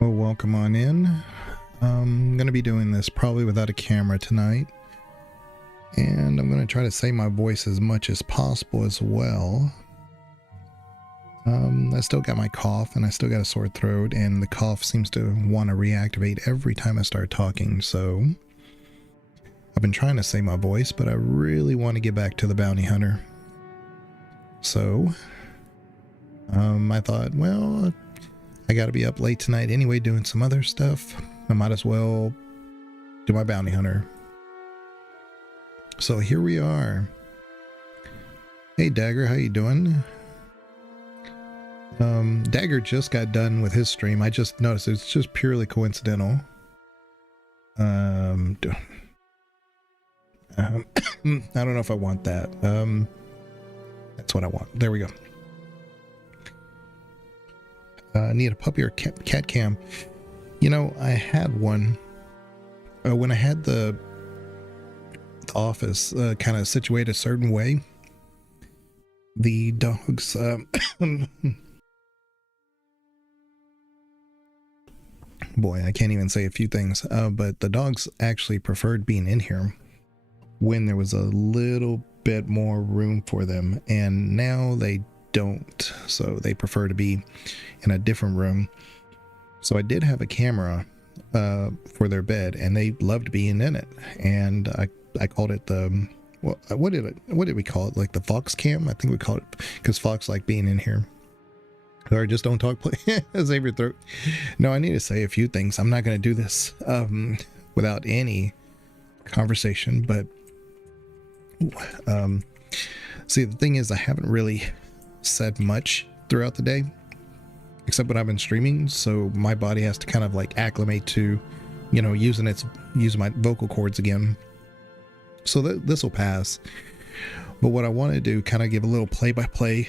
Well, welcome on in. I'm going to be doing this probably without a camera tonight. And I'm going to try to save my voice as much as possible as well. I still got my cough and I still got a sore throat, and the cough seems to want to reactivate every time I start talking, so I've been trying to save my voice, but I really want to get back to the bounty hunter. So I thought, well, I got to be up late tonight anyway doing some other stuff. I might as well do my bounty hunter. So here we are. Hey Dagger, how you doing? Dagger just got done with his stream. I just noticed it's just purely coincidental. I don't know if I want that. That's what I want. There we go. Need a puppy or cat cam. You know, I had one when I had the office kind of situated a certain way. The dogs boy, I can't even say a few things, but the dogs actually preferred being in here when there was a little bit more room for them, and now they don't, so they prefer to be in a different room. So I did have a camera for their bed, and they loved being in it, and I called it the what did we call it, like the Fox cam? I think we called it, because Fox liked being in here. Or just don't talk, play. Save your throat. No, I need to say a few things. I'm not going to do this without any conversation, but see, the thing is, I haven't really said much throughout the day, except when I've been streaming, so my body has to kind of like acclimate to, you know, use my vocal cords again. So this will pass. But what I want to do, kind of give a little play-by-play.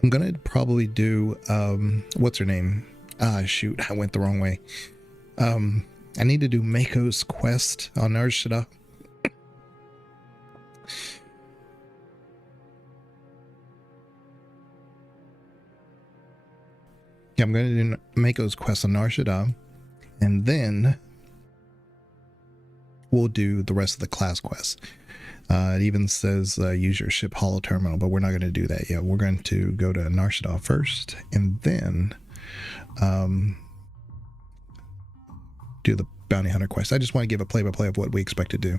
I'm gonna probably do what's her name? Shoot, I went the wrong way. I need to do Mako's quest on SWTOR. Yeah, I'm gonna do Mako's quest on SWTOR, and then we'll do the rest of the class quests. It even says use your ship holo terminal, but we're not going to do that yet. We're going to go to SWTOR first, and then do the bounty hunter quest. I just want to give a play-by-play of what we expect to do.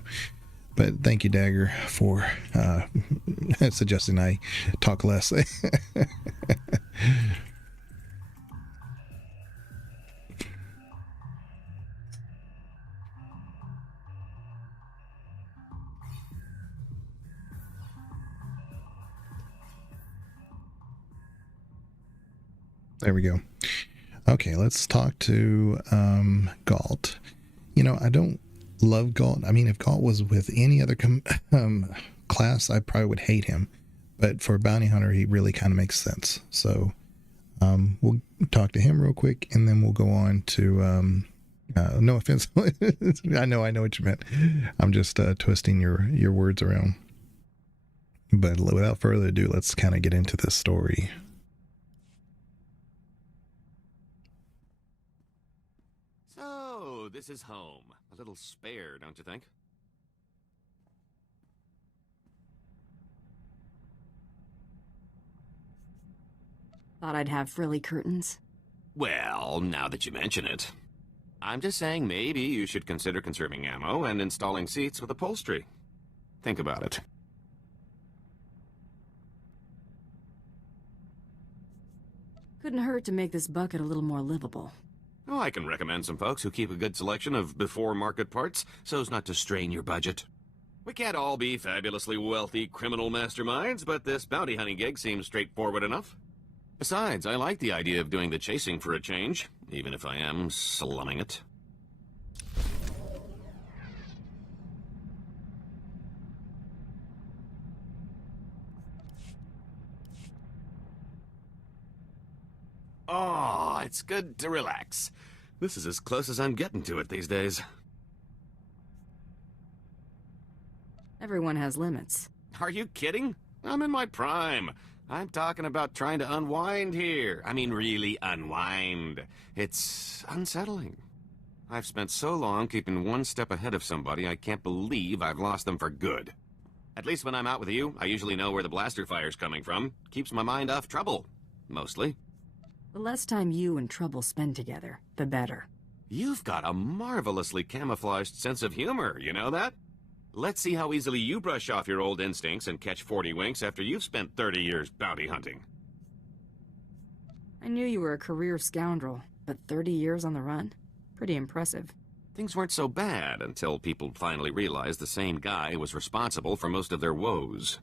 But thank you, Dagger, for suggesting I talk less. There we go. Okay, let's talk to Galt. You know, I don't love Galt. I mean, if Galt was with any other class, I probably would hate him. But for Bounty Hunter, he really kind of makes sense. So we'll talk to him real quick, and then we'll go on to... no offense. I know what you meant. I'm just twisting your words around. But without further ado, let's kind of get into this story. This is home. A little spare, don't you think? Thought I'd have frilly curtains. Well, now that you mention it. I'm just saying maybe you should consider conserving ammo and installing seats with upholstery. Think about it. Couldn't hurt to make this bucket a little more livable. Oh, I can recommend some folks who keep a good selection of before-market parts so as not to strain your budget. We can't all be fabulously wealthy criminal masterminds, but this bounty hunting gig seems straightforward enough. Besides, I like the idea of doing the chasing for a change, even if I am slumming it. Oh, it's good to relax. This is as close as I'm getting to it these days. Everyone has limits. Are you kidding? I'm in my prime. I'm talking about trying to unwind here. I mean, really unwind. It's unsettling. I've spent so long keeping one step ahead of somebody, I can't believe I've lost them for good. At least when I'm out with you, I usually know where the blaster fire's coming from. Keeps my mind off trouble. Mostly. The less time you and Trouble spend together, the better. You've got a marvelously camouflaged sense of humor, you know that? Let's see how easily you brush off your old instincts and catch 40 winks after you've spent 30 years bounty hunting. I knew you were a career scoundrel, but 30 years on the run? Pretty impressive. Things weren't so bad until people finally realized the same guy was responsible for most of their woes.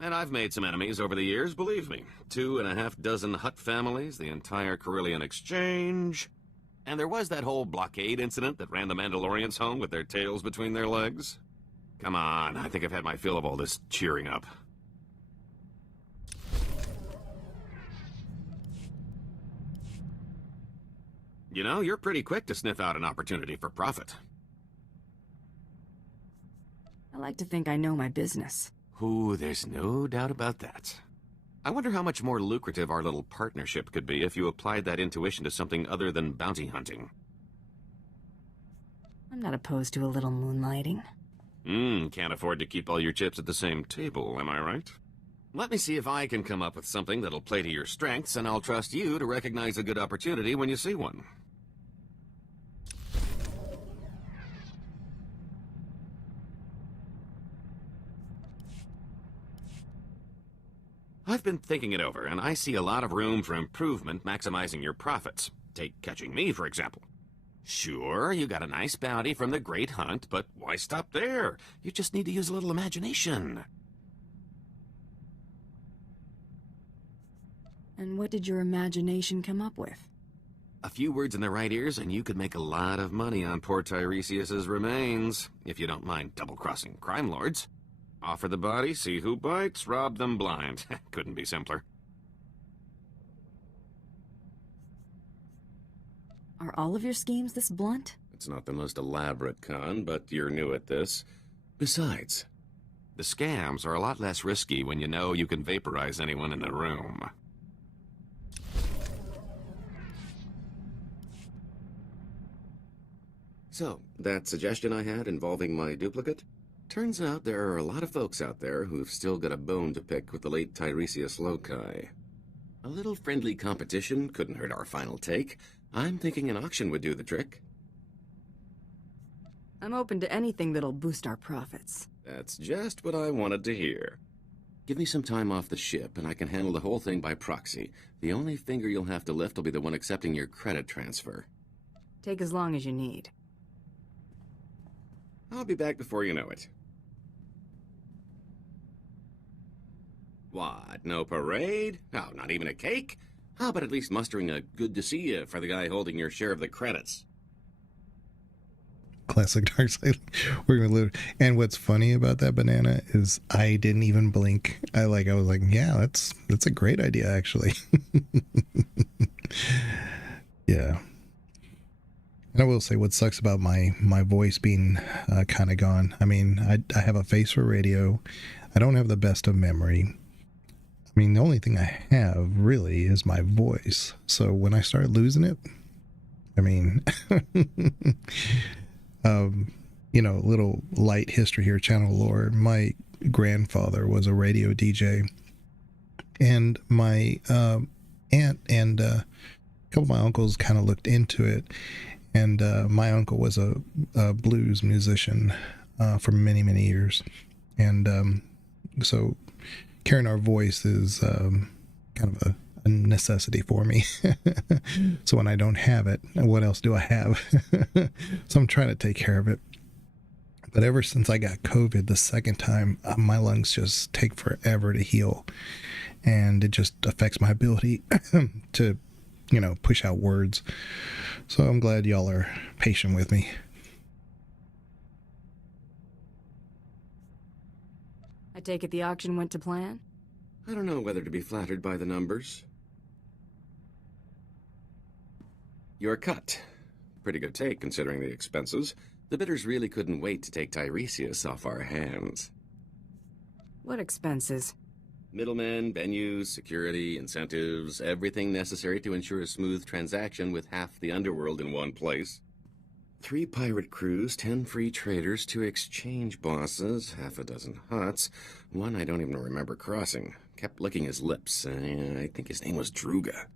And I've made some enemies over the years, believe me. 2.5 Hutt families, the entire Carillion Exchange. And there was that whole blockade incident that ran the Mandalorians home with their tails between their legs. Come on, I think I've had my fill of all this cheering up. You know, you're pretty quick to sniff out an opportunity for profit. I like to think I know my business. Ooh, there's no doubt about that. I wonder how much more lucrative our little partnership could be if you applied that intuition to something other than bounty hunting. I'm not opposed to a little moonlighting. Can't afford to keep all your chips at the same table, am I right? Let me see if I can come up with something that'll play to your strengths, and I'll trust you to recognize a good opportunity when you see one. I've been thinking it over, and I see a lot of room for improvement maximizing your profits. Take catching me, for example. Sure, you got a nice bounty from the Great Hunt, but why stop there? You just need to use a little imagination. And what did your imagination come up with? A few words in the right ears, and you could make a lot of money on poor Tiresias's remains, if you don't mind double-crossing crime lords. Offer the body, see who bites, rob them blind. Couldn't be simpler. Are all of your schemes this blunt? It's not the most elaborate con, but you're new at this. Besides, the scams are a lot less risky when you know you can vaporize anyone in the room. So, that suggestion I had involving my duplicate? Turns out there are a lot of folks out there who've still got a bone to pick with the late Tiresias Loci. A little friendly competition couldn't hurt our final take. I'm thinking an auction would do the trick. I'm open to anything that'll boost our profits. That's just what I wanted to hear. Give me some time off the ship, and I can handle the whole thing by proxy. The only finger you'll have to lift will be the one accepting your credit transfer. Take as long as you need. I'll be back before you know it. What, no parade? Oh, not even a cake? How about at least mustering a good to see you for the guy holding your share of the credits? Classic dark side. We're gonna live. And what's funny about that banana is I didn't even blink. I was like, yeah, that's a great idea actually. Yeah. And I will say what sucks about my voice being kind of gone. I mean, I have a face for radio. I don't have the best of memory. I mean, the only thing I have really is my voice. So when I start losing it, I mean, little light history here, channel lore. My grandfather was a radio DJ, and my aunt and a couple of my uncles kind of looked into it. And my uncle was a blues musician for many, many years. And so carrying our voice is kind of a necessity for me. So when I don't have it, what else do I have? So I'm trying to take care of it. But ever since I got COVID the second time, my lungs just take forever to heal. And it just affects my ability to, push out words. So I'm glad y'all are patient with me. I take it the auction went to plan? I don't know whether to be flattered by the numbers. Your cut. Pretty good take, considering the expenses. The bidders really couldn't wait to take Tiresias off our hands. What expenses? Middlemen, venues, security, incentives, everything necessary to ensure a smooth transaction with half the underworld in one place. 3 pirate crews, 10 free traders, 2 exchange bosses, half a dozen huts, one I don't even remember crossing. Kept licking his lips. I think his name was Druga.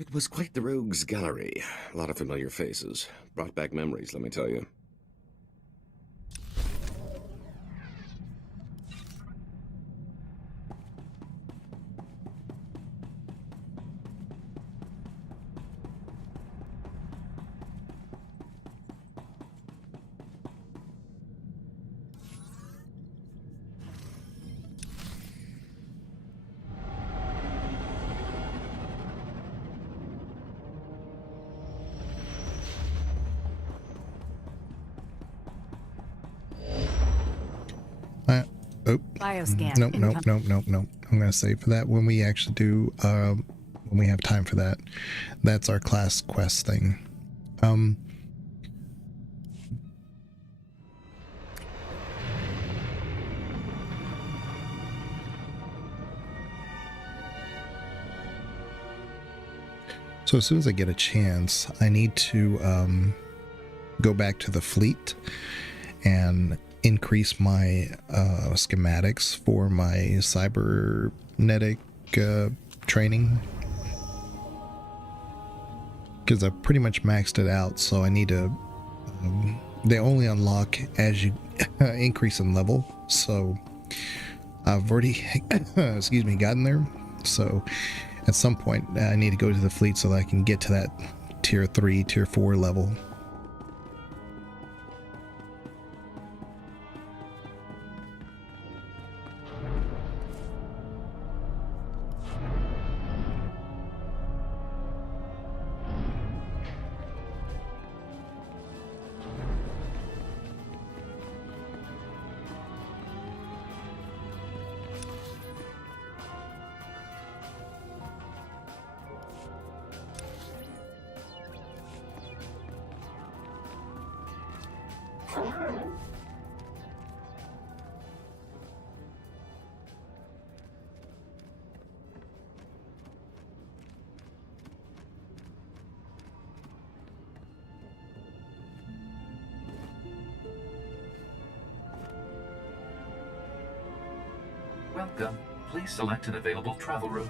It was quite the rogues gallery. A lot of familiar faces. Brought back memories, let me tell you. Bioscan. Nope. I'm gonna save for that when we actually do when we have time for that. That's our class quest thing. So as soon as I get a chance, I need to go back to the fleet and increase my schematics for my cybernetic training, because I've pretty much maxed it out. So I need to they only unlock as you increase in level, so I've already excuse me, gotten there. So at some point I need to go to the fleet so that I can get to that tier 3, tier 4 level. Welcome. Please select an available travel route.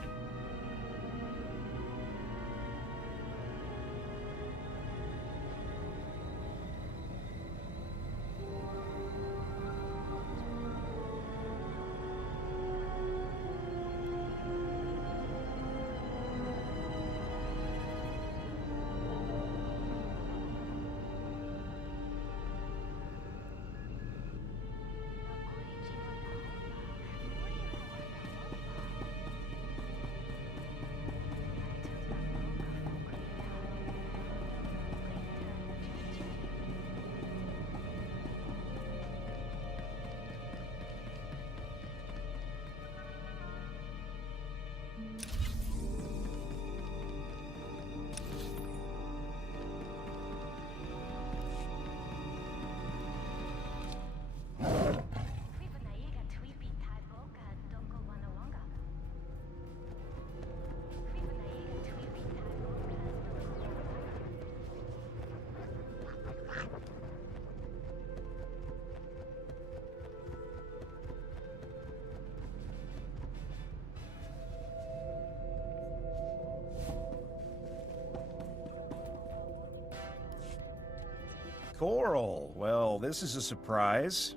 Coral, well, this is a surprise.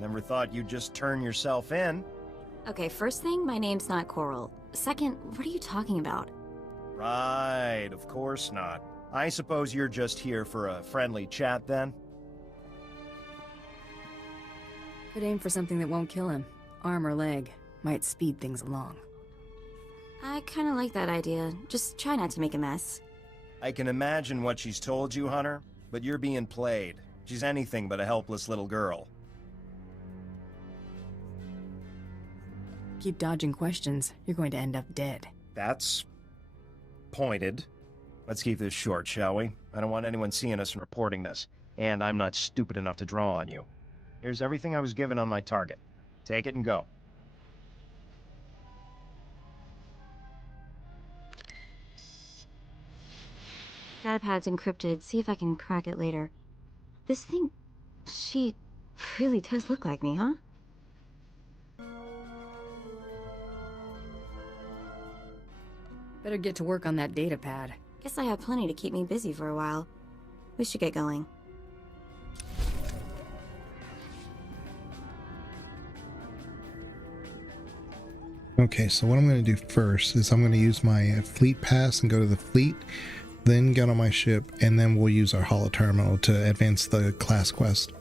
Never thought you'd just turn yourself in. Okay, first thing, my name's not Coral. Second, what are you talking about? Right, of course not. I suppose you're just here for a friendly chat then? Could aim for something that won't kill him. Arm or leg. Might speed things along. I kinda like that idea. Just try not to make a mess. I can imagine what she's told you, Hunter, but you're being played. She's anything but a helpless little girl. Keep dodging questions, you're going to end up dead. That's pointed. Let's keep this short, shall we? I don't want anyone seeing us and reporting this. And I'm not stupid enough to draw on you. Here's everything I was given on my target. Take it and go. Datapad's encrypted. See if I can crack it later. This thing... she really does look like me, huh? Better get to work on that data pad. Guess I have plenty to keep me busy for a while. We should get going. Okay, so what I'm going to do first is I'm going to use my fleet pass and go to the fleet, then get on my ship, and then we'll use our holo terminal to advance the class quest.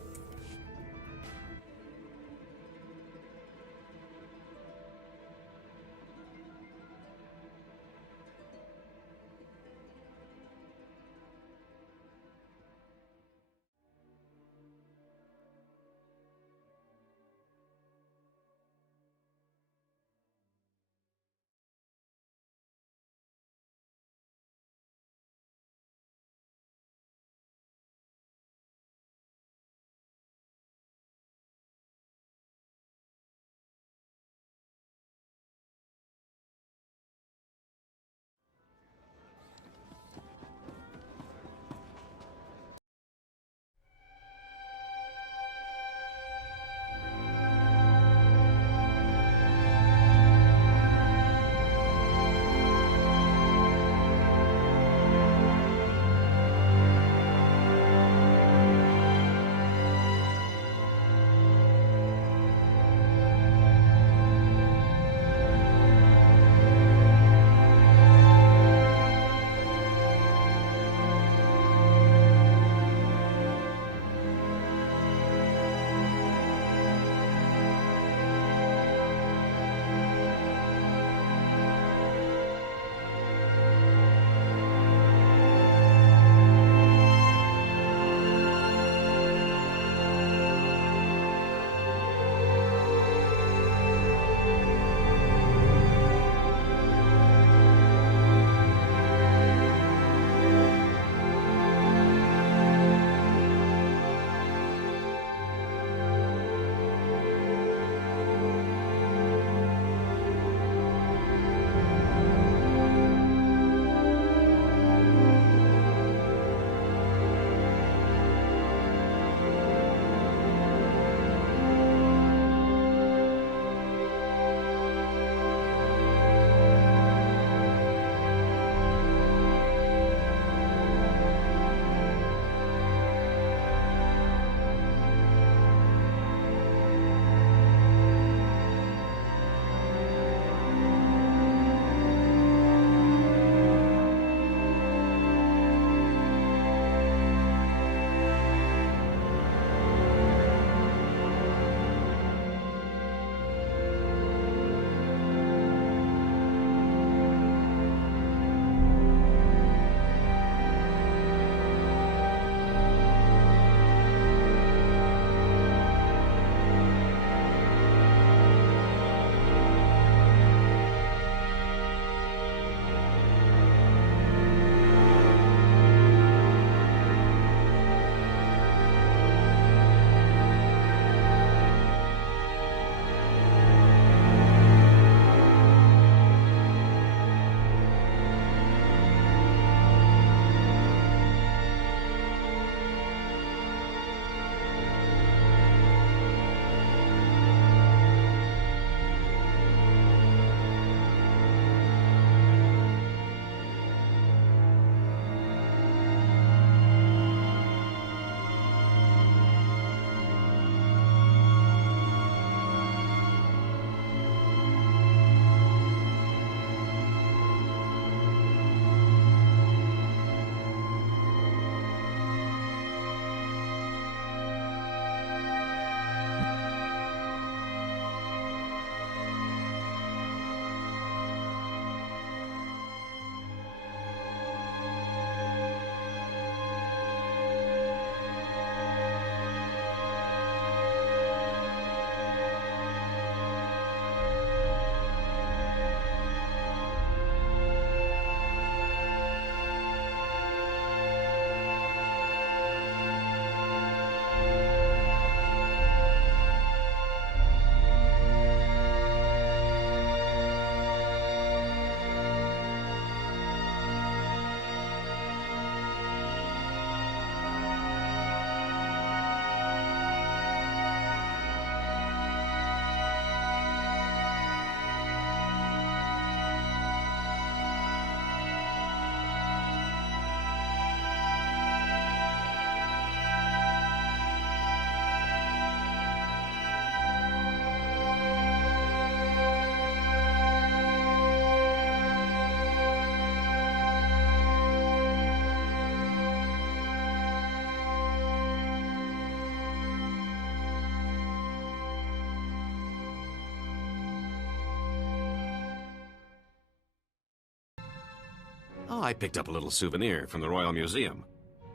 Oh, I picked up a little souvenir from the Royal Museum.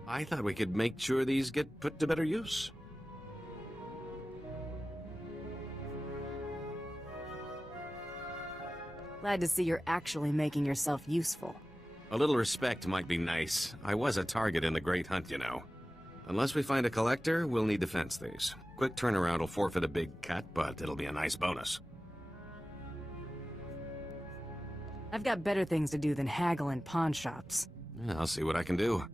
I thought we could make sure these get put to better use. Glad to see you're actually making yourself useful. A little respect might be nice. I was a target in the Great Hunt, you know. Unless we find a collector, we'll need to fence these. Quick turnaround will forfeit a big cut, but it'll be a nice bonus. I've got better things to do than haggle in pawn shops. Yeah, I'll see what I can do.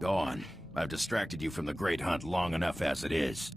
Go on. I've distracted you from the Great Hunt long enough as it is.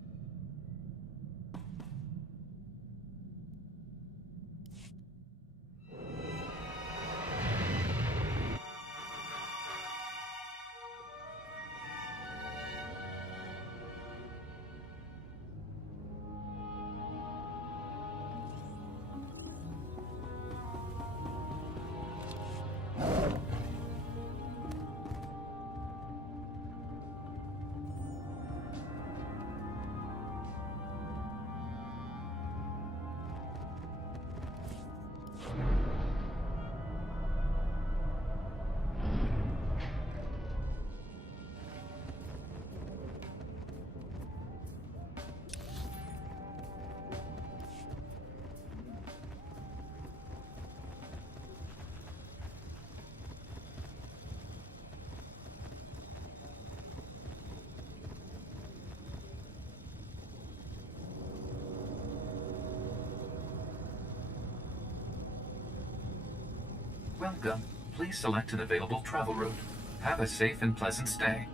Welcome. Please select an available travel route. Have a safe and pleasant stay.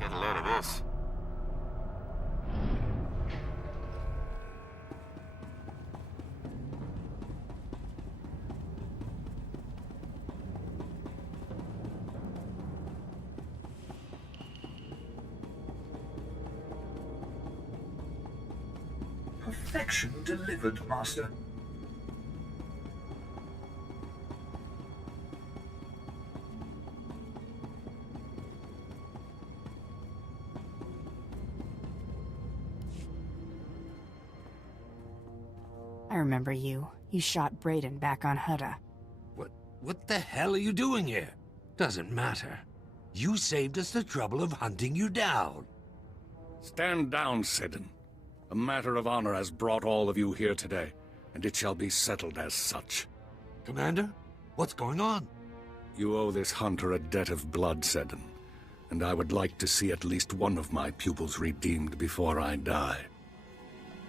Get a load of this. Perfection delivered, Master. I remember you. You shot Brayden back on Hutta. What the hell are you doing here? Doesn't matter. You saved us the trouble of hunting you down. Stand down, Sidon. A matter of honor has brought all of you here today, and it shall be settled as such. Commander, what's going on? You owe this hunter a debt of blood, Sidon, and I would like to see at least one of my pupils redeemed before I die.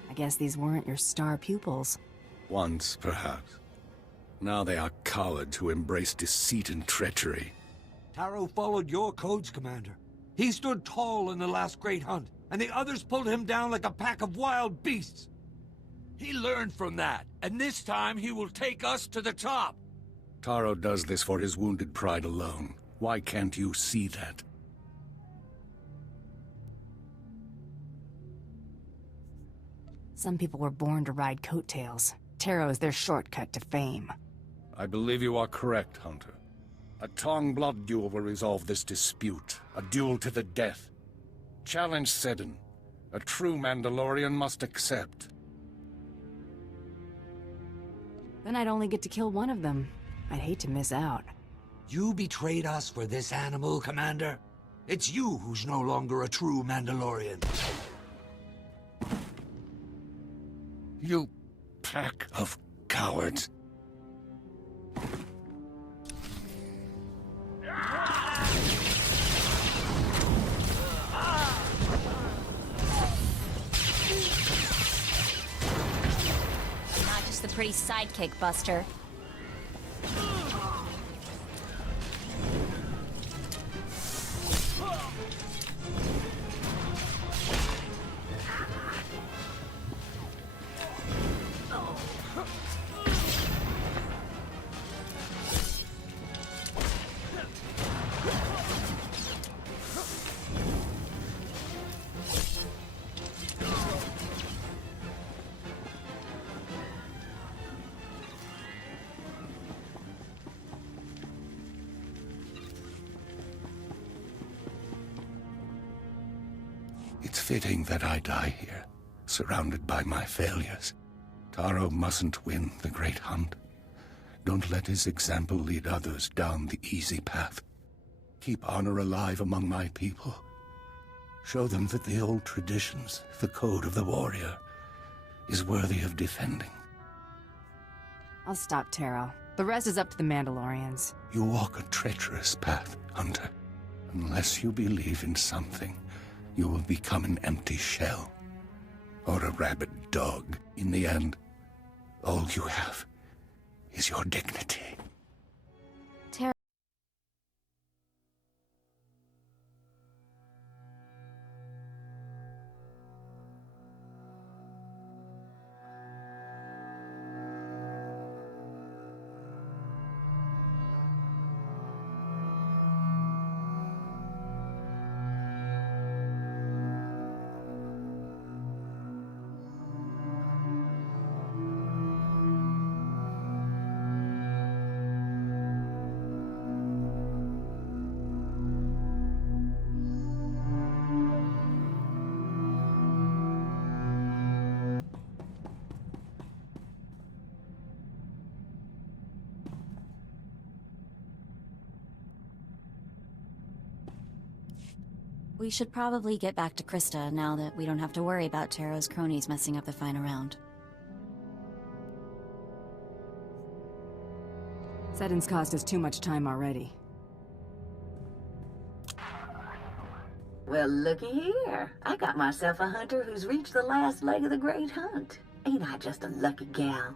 I guess these weren't your star pupils. Once, perhaps. Now they are cowards who embrace deceit and treachery. Taro followed your codes, Commander. He stood tall in the last great hunt, and the others pulled him down like a pack of wild beasts. He learned from that, and this time he will take us to the top. Taro does this for his wounded pride alone. Why can't you see that? Some people were born to ride coattails. Taro's their shortcut to fame. I believe you are correct, Hunter. A Tong blood duel will resolve this dispute. A duel to the death. Challenge Sidon. A true Mandalorian must accept. Then I'd only get to kill one of them. I'd hate to miss out. You betrayed us for this animal, Commander. It's you who's no longer a true Mandalorian. You pack of cowards. Not just the pretty sidekick, Buster. It's fitting that I die here, surrounded by my failures. Taro mustn't win the great hunt. Don't let his example lead others down the easy path. Keep honor alive among my people. Show them that the old traditions, the code of the warrior, is worthy of defending. I'll stop Taro. The rest is up to the Mandalorians. You walk a treacherous path, Hunter. Unless you believe in something, you will become an empty shell. Or a rabid dog. In the end, all you have is your dignity. Taro. We should probably get back to Krista now that we don't have to worry about Taro's cronies messing up the final round. Sedin's cost us too much time already. Well, looky here. I got myself a hunter who's reached the last leg of the great hunt. Ain't I just a lucky gal?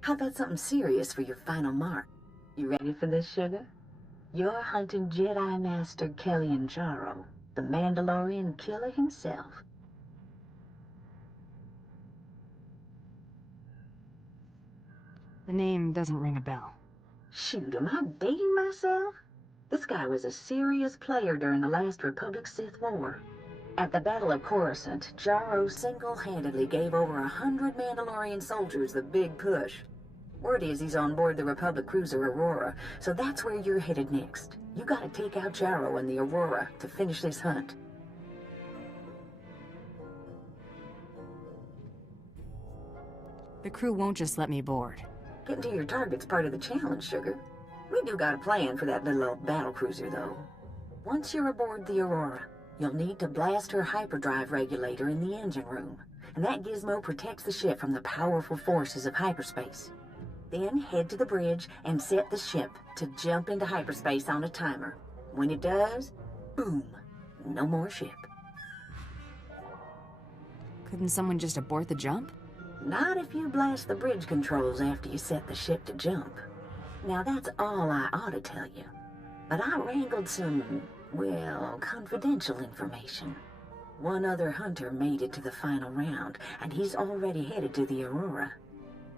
How about something serious for your final mark? You ready for this, sugar? You're hunting Jedi Master Kellyan Jaro, the Mandalorian killer himself. The name doesn't ring a bell. Shoot, am I dating myself? This guy was a serious player during the last Republic-Sith War. At the Battle of Coruscant, Jaro single-handedly gave over 100 Mandalorian soldiers the big push. Word is he's on board the Republic cruiser Aurora, so that's where you're headed next. You gotta take out Jaro and the Aurora to finish this hunt. The crew won't just let me board. Getting to your target's part of the challenge, sugar. We do got a plan for that little old battlecruiser, though. Once you're aboard the Aurora, you'll need to blast her hyperdrive regulator in the engine room, and that gizmo protects the ship from the powerful forces of hyperspace. Then head to the bridge and set the ship to jump into hyperspace on a timer. When it does, boom, no more ship. Couldn't someone just abort the jump? Not if you blast the bridge controls after you set the ship to jump. Now that's all I ought to tell you. But I wrangled some, well, confidential information. One other hunter made it to the final round, and he's already headed to the Aurora.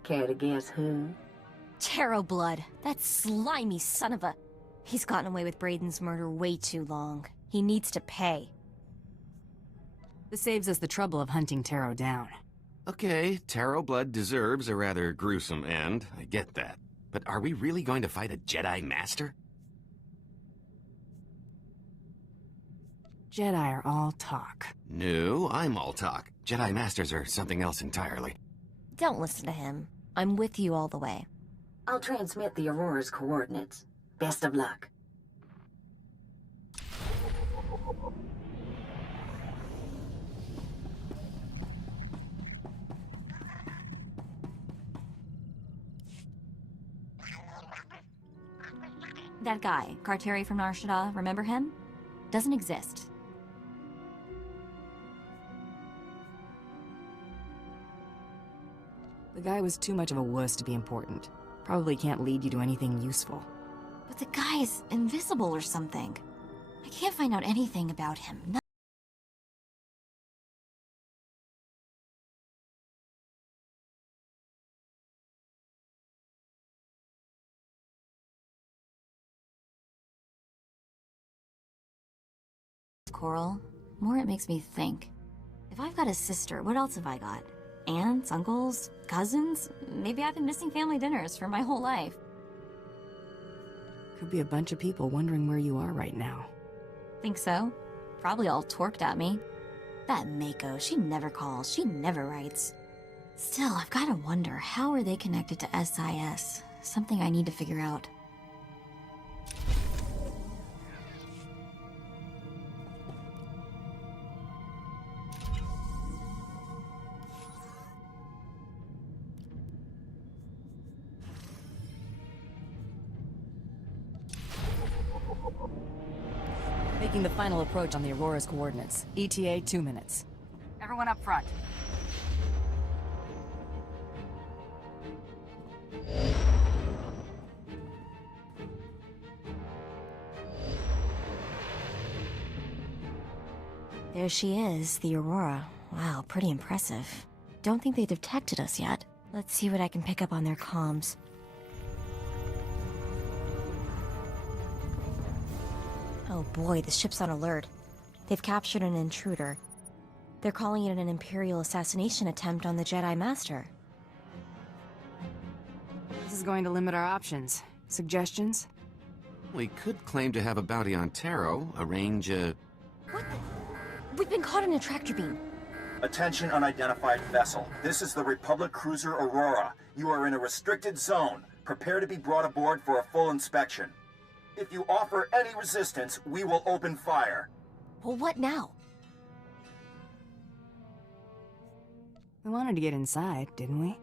Care to guess who? Taro Blood. That slimy son of a... He's gotten away with Brayden's murder way too long. He needs to pay. This saves us the trouble of hunting Taro down. Okay, Taro Blood deserves a rather gruesome end. I get that. But are we really going to fight a Jedi Master? Jedi are all talk. No, I'm all talk. Jedi Masters are something else entirely. Don't listen to him. I'm with you all the way. I'll transmit the Aurora's coordinates. Best of luck. That guy, Carteri from Nar Shaddaa, remember him? Doesn't exist. The guy was too much of a wuss to be important. Probably can't lead you to anything useful. But the guy is invisible or something. I can't find out anything about him. Coral, more it makes me think. If I've got a sister, what else have I got? Aunts, uncles, cousins? Maybe I've been missing family dinners for my whole life. Could be a bunch of people wondering where you are right now. Think so? Probably all torqued at me. That Mako, she never calls, she never writes. Still, I've gotta wonder, how are they connected to SIS? Something I need to figure out. Making the final approach on the Aurora's coordinates. ETA 2 minutes. Everyone up front. There she is, the Aurora. Wow, pretty impressive. Don't think they detected us yet. Let's see what I can pick up on their comms. Oh boy, the ship's on alert. They've captured an intruder. They're calling it an Imperial assassination attempt on the Jedi Master. This is going to limit our options. Suggestions? We could claim to have a bounty on Taro, arrange a... What the? We've been caught in a tractor beam. Attention unidentified vessel. This is the Republic cruiser Aurora. You are in a restricted zone. Prepare to be brought aboard for a full inspection. If you offer any resistance, we will open fire. Well, what now? We wanted to get inside, didn't we?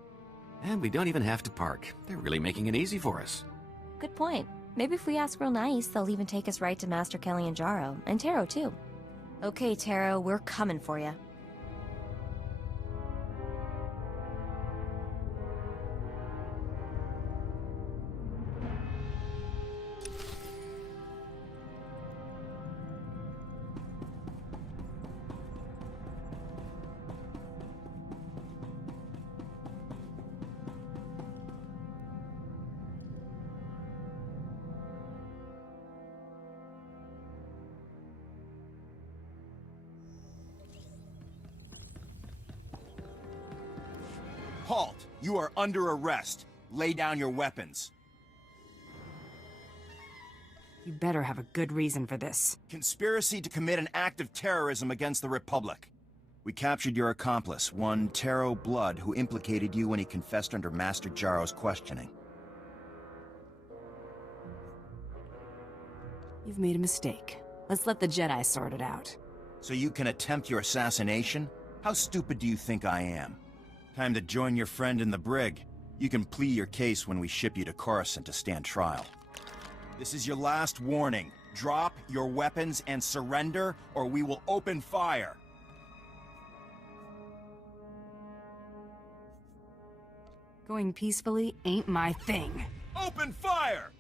And we don't even have to park. They're really making it easy for us. Good point. Maybe if we ask real nice, they'll even take us right to Master Kelly and Jaro, and Taro too. Okay, Taro, we're coming for you. Halt! You are under arrest. Lay down your weapons. You better have a good reason for this. Conspiracy to commit an act of terrorism against the Republic. We captured your accomplice, one Taro Blood, who implicated you when he confessed under Master Jaro's questioning. You've made a mistake. Let's let the Jedi sort it out. So you can attempt your assassination? How stupid do you think I am? Time to join your friend in the brig. You can plead your case when we ship you to Coruscant to stand trial. This is your last warning. Drop your weapons and surrender, or we will open fire. Going peacefully ain't my thing. Open fire!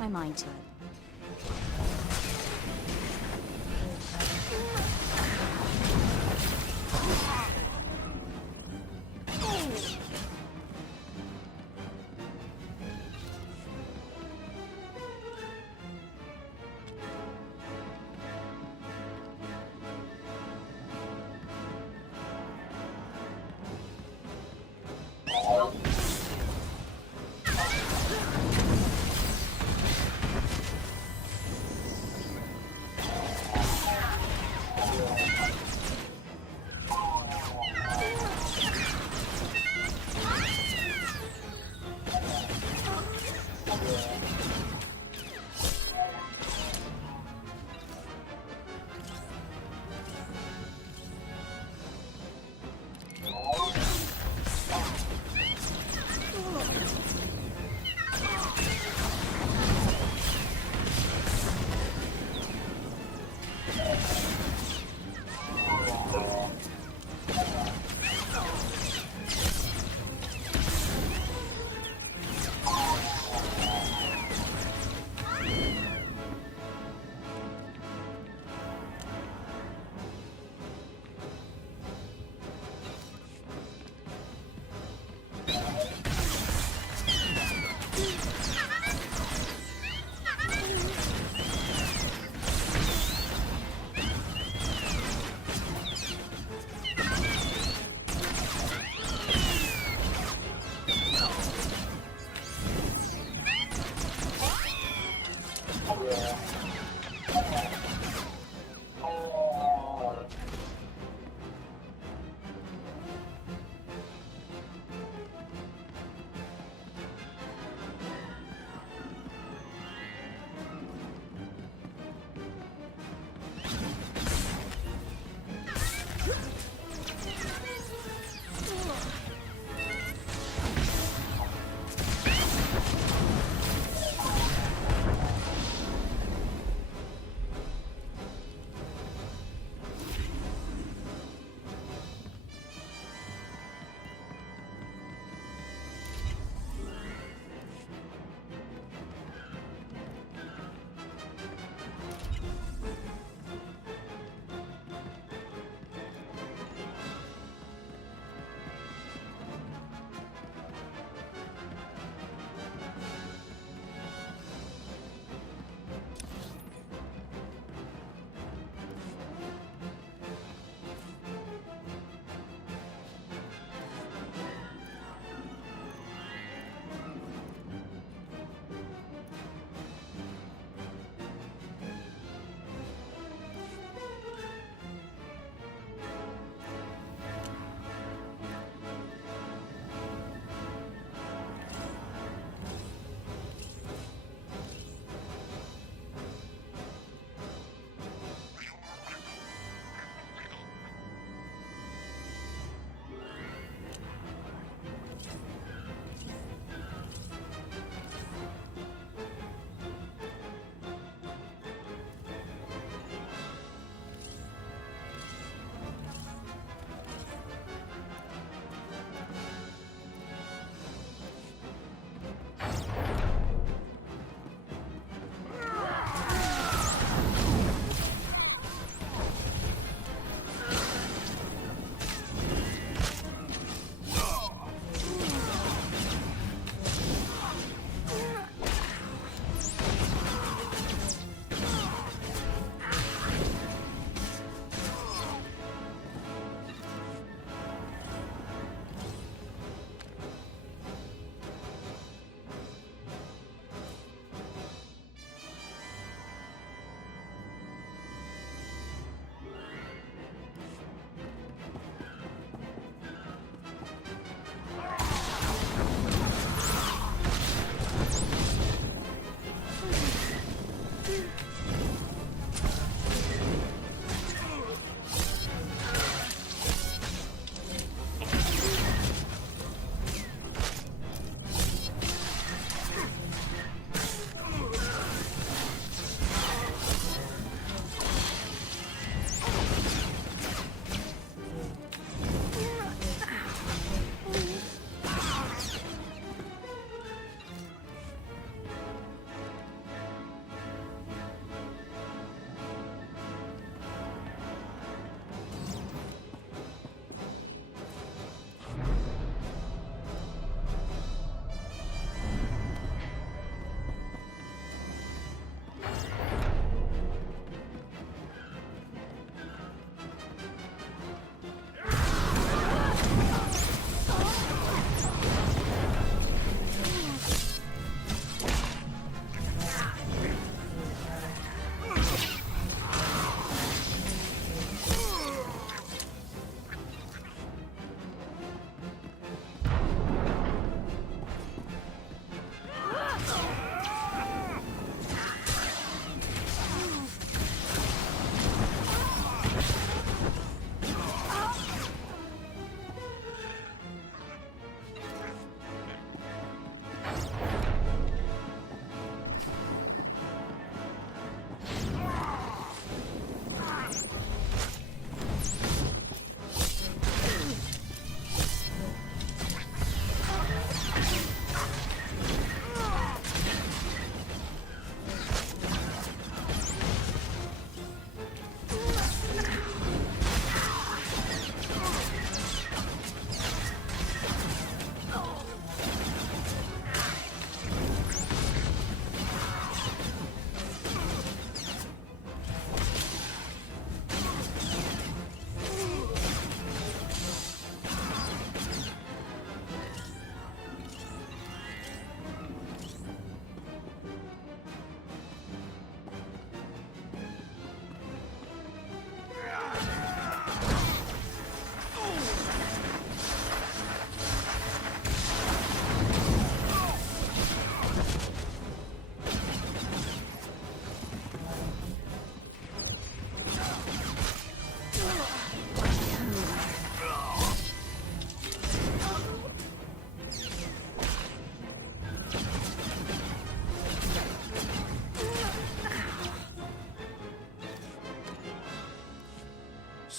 my mind to it.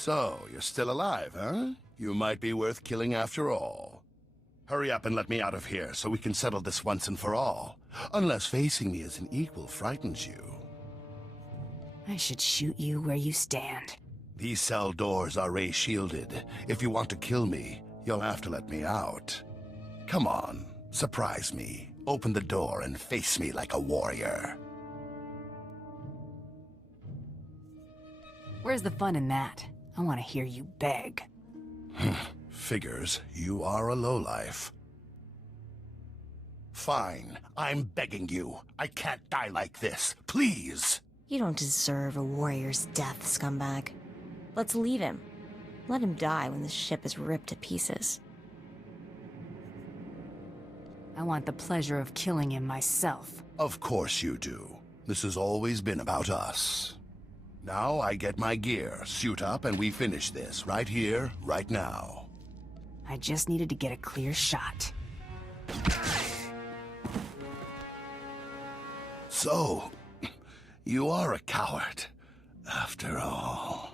So, you're still alive, huh? You might be worth killing after all. Hurry up and let me out of here so we can settle this once and for all. Unless facing me as an equal frightens you. I should shoot you where you stand. These cell doors are ray-shielded. If you want to kill me, you'll have to let me out. Come on, surprise me. Open the door and face me like a warrior. Where's the fun in that? I want to hear you beg. Figures, you are a lowlife. Fine, I'm begging you. I can't die like this. Please! You don't deserve a warrior's death, scumbag. Let's leave him. Let him die when the ship is ripped to pieces. I want the pleasure of killing him myself. Of course you do. This has always been about us. Now I get my gear, suit up, and we finish this right here, right now. I just needed to get a clear shot. So, you are a coward, after all.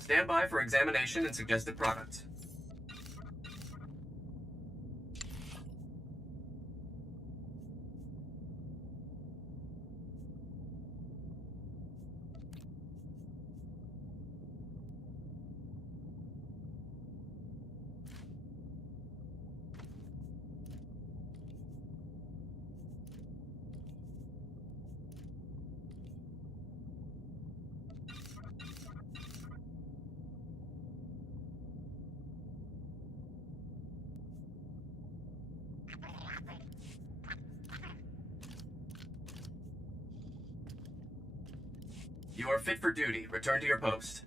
Stand by for examination and suggested products. You are fit for duty. Return to your post.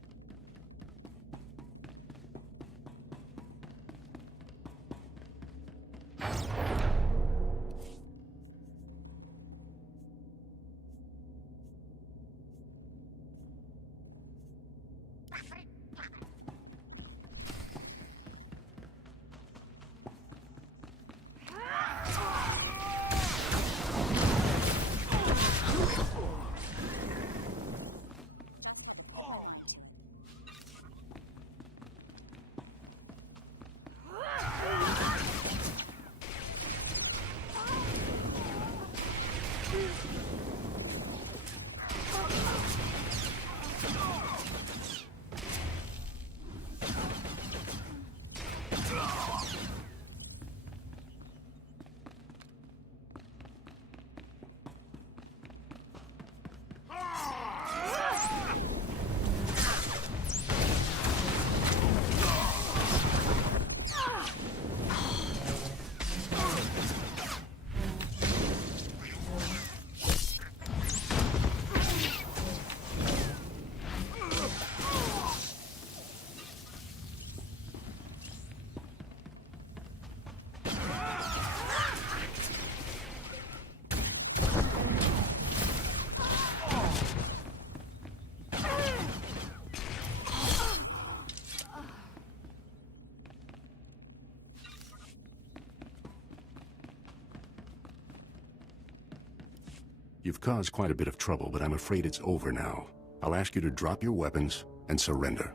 You've caused quite a bit of trouble, but I'm afraid it's over now. I'll ask you to drop your weapons and surrender.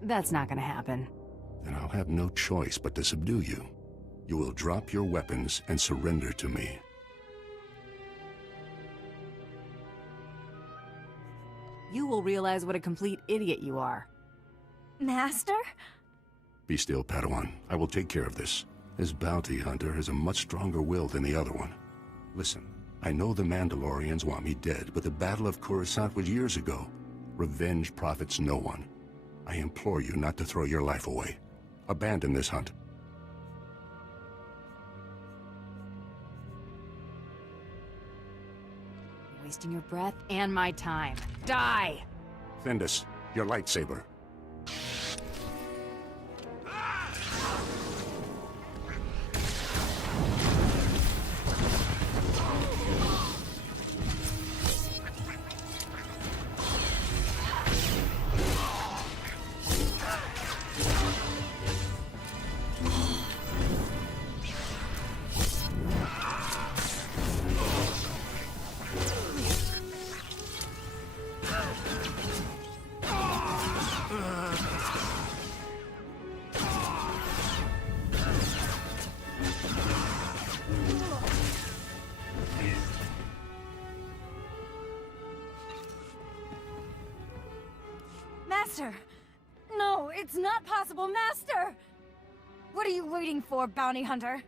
That's not gonna happen. Then I'll have no choice but to subdue you. You will drop your weapons and surrender to me. You will realize what a complete idiot you are. Master? Be still, Padawan. I will take care of this. This bounty hunter has a much stronger will than the other one. Listen, I know the Mandalorians want me dead, but the Battle of Coruscant was years ago. Revenge profits no one. I implore you not to throw your life away. Abandon this hunt. You're wasting your breath and my time. Die! Findus, your lightsaber. Master! No, it's not possible, Master! What are you waiting for, bounty hunter?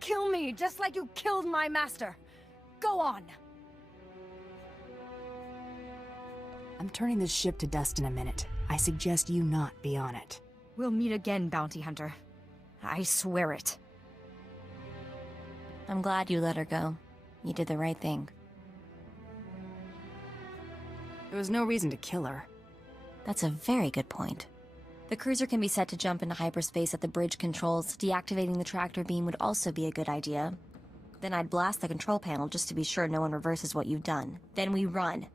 Kill me, just like you killed my master. Go on! I'm turning this ship to dust in a minute. I suggest you not be on it. We'll meet again, bounty hunter. I swear it. I'm glad you let her go. You did the right thing. There was no reason to kill her. That's a very good point. The cruiser can be set to jump into hyperspace at the bridge controls. Deactivating the tractor beam would also be a good idea. Then I'd blast the control panel just to be sure no one reverses what you've done. Then we run.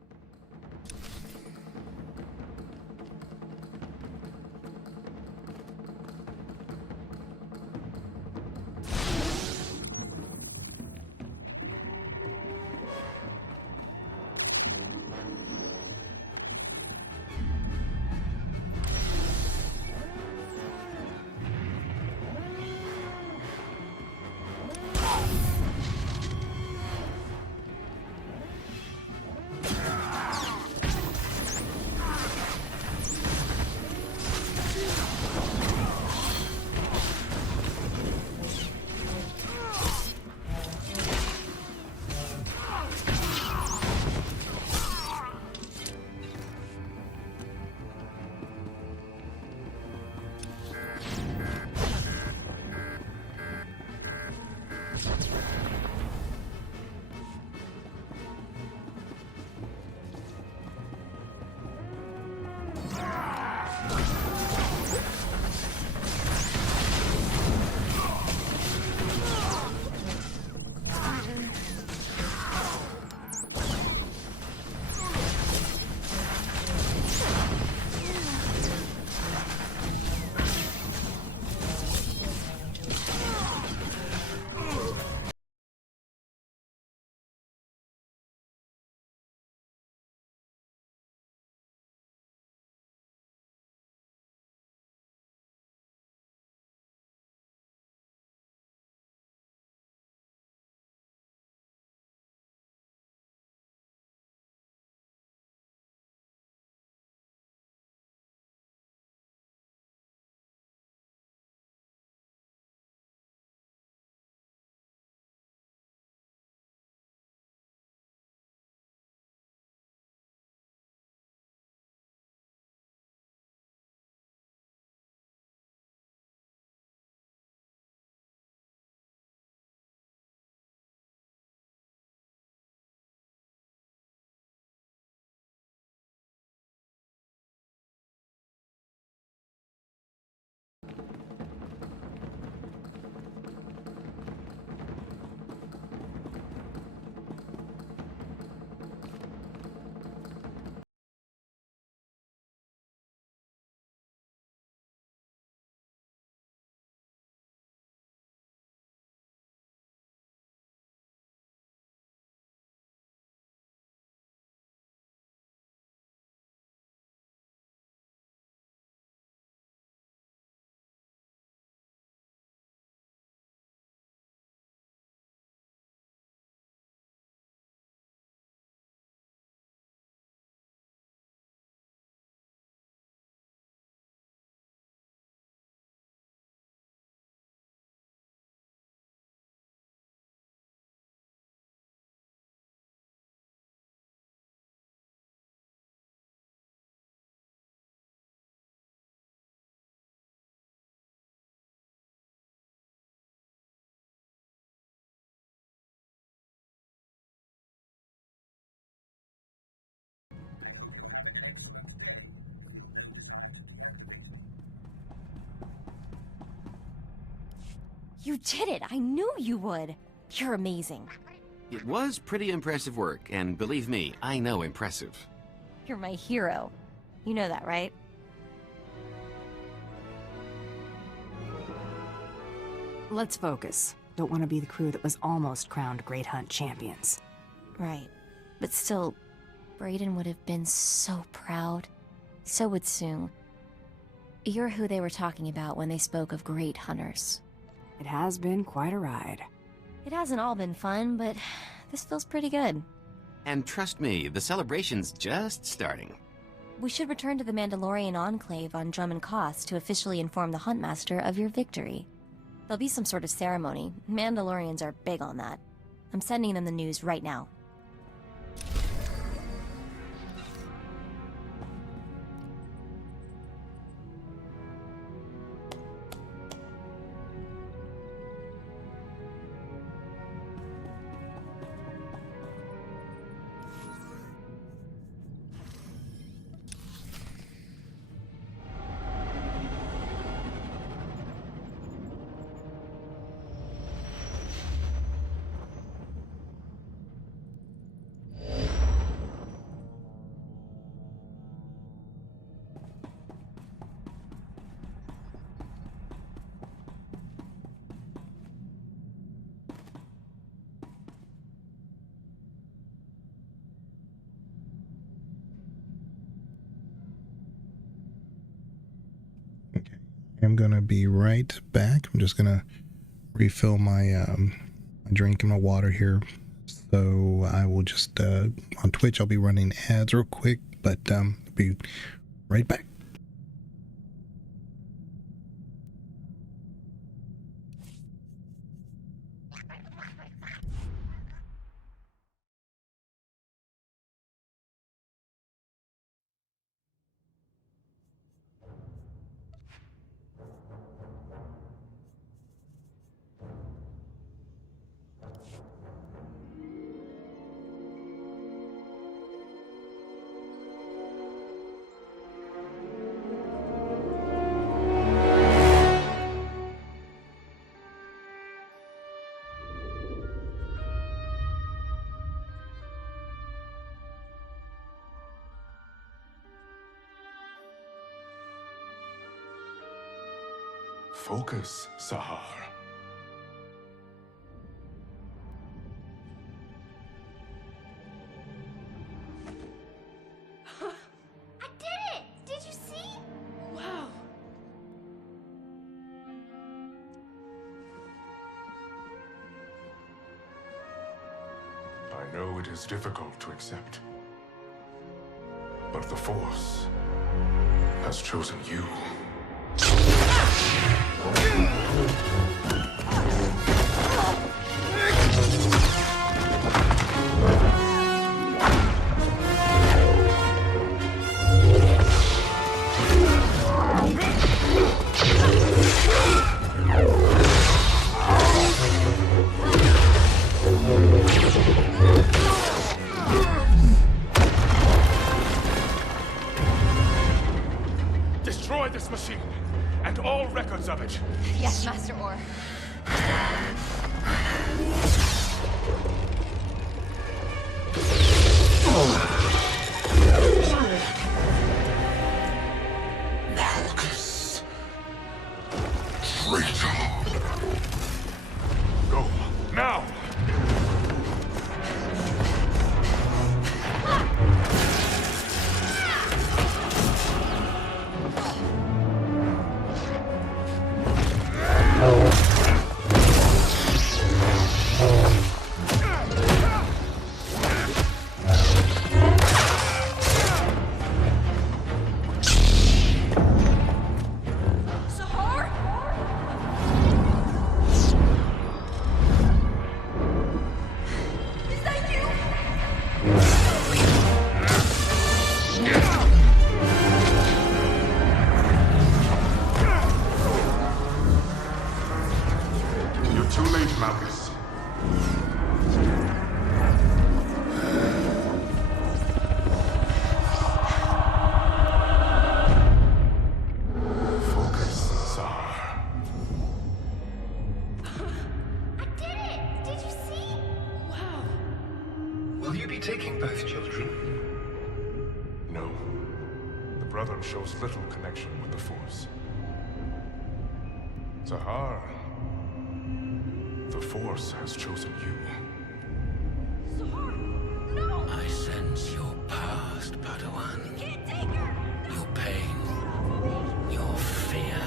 You did it! I knew you would! You're amazing. It was pretty impressive work, and believe me, I know impressive. You're my hero. You know that, right? Let's focus. Don't want to be the crew that was almost crowned Great Hunt champions. Right. But still, Brayden would have been so proud. So would Sung. You're who they were talking about when they spoke of great hunters. It has been quite a ride. It hasn't all been fun, but this feels pretty good. And trust me, the celebration's just starting. We should return to the Mandalorian Enclave on Drum and Koss to officially inform the Huntmaster of your victory. There'll be some sort of ceremony. Mandalorians are big on that. I'm sending them the news right now. I'm gonna be right back. I'm just gonna refill my drink and my water here. So I will just on Twitch I'll be running ads real quick, but I'll be right back. Focus, Sahar. I did it! Did you see? Wow. I know it is difficult to accept, but the Force has chosen you. Destroy this machine and all records of it. Yes, Master Orr. Marcus. Traitor. Go, now! brother shows little connection with the Force. Zahar, the Force has chosen you. No! I sense your past, Padawan. You can't take her! Your pain. Your fear.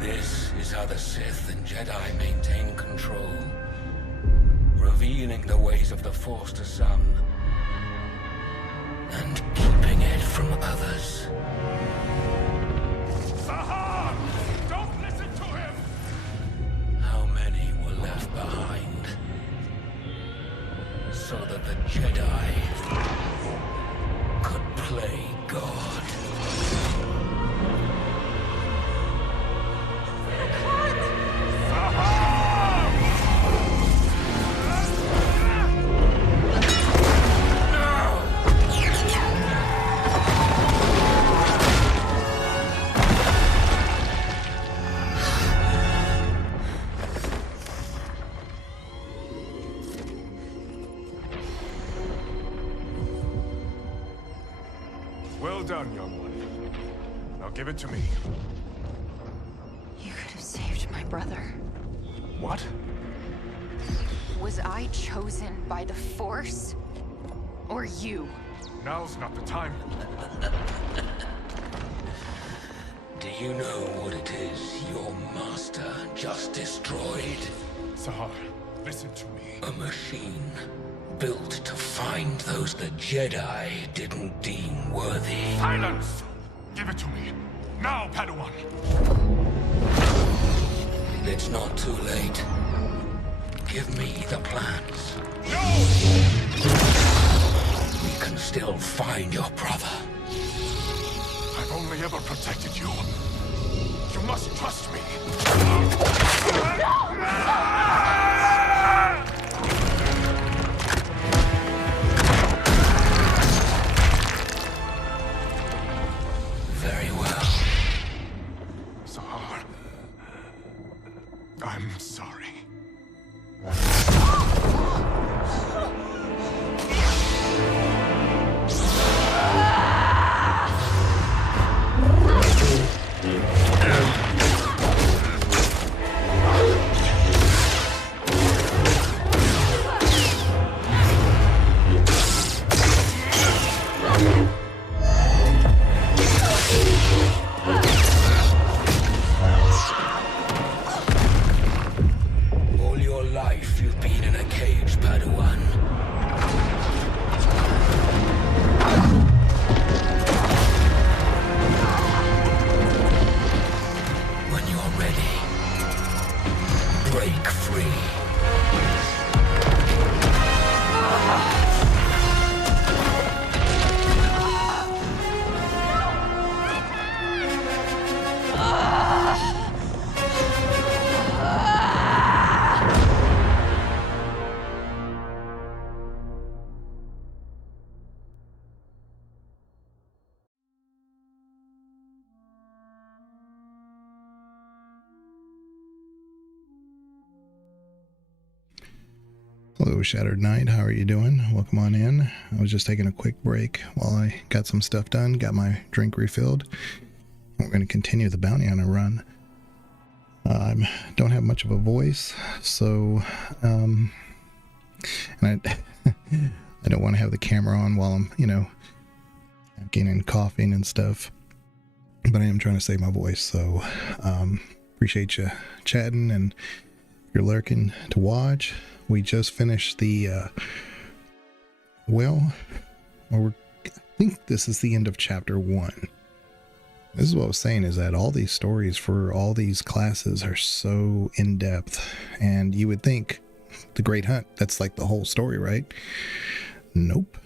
This is how the Sith and Jedi maintain control. Revealing the ways of the Force to some, and keeping it from others. Zahar! Don't listen to him! How many were left behind? So that the Jedi could play God. Well done, young one. Now give it to me. You could have saved my brother. What? Was I chosen by the Force? Or you? Now's not the time. Do you know what it is your master just destroyed? Zahar, listen to me. A machine built to find those the Jedi didn't deem worthy. Silence! Give it to me. Now, Padawan! It's not too late. Give me the plans. No! We can still find your brother. I've only ever protected you. You must trust me. Very well. Zahar, I'm sorry. All your life you've been in a cage, Padawan. When you're ready, break free. Hello, Shattered Knight. How are you doing? Welcome on in. I was just taking a quick break while I got some stuff done, got my drink refilled. We're going to continue the bounty hunter run. I don't have much of a voice, so and I don't want to have the camera on while I'm, drinking and coughing and stuff. But I am trying to save my voice, so appreciate you chatting and if you're lurking to watch. We just finished the I think this is the end of chapter 1. This is what I was saying, is that all these stories for all these classes are so in-depth, and you would think the Great Hunt, that's like the whole story, right? Nope.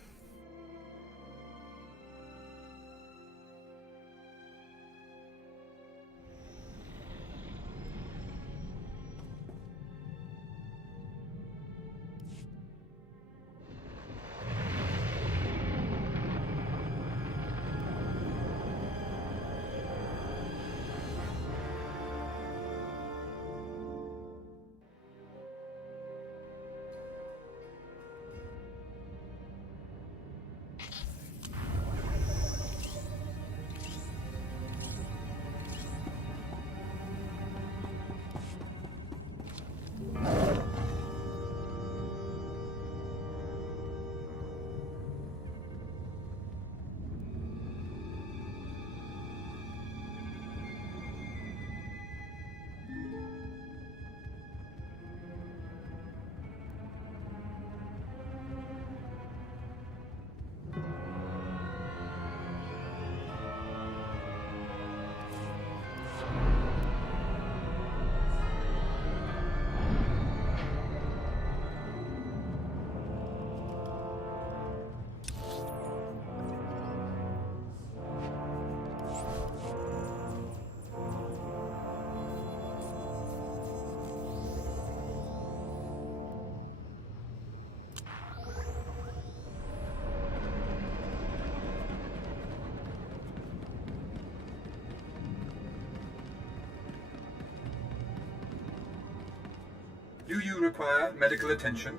Do you require medical attention?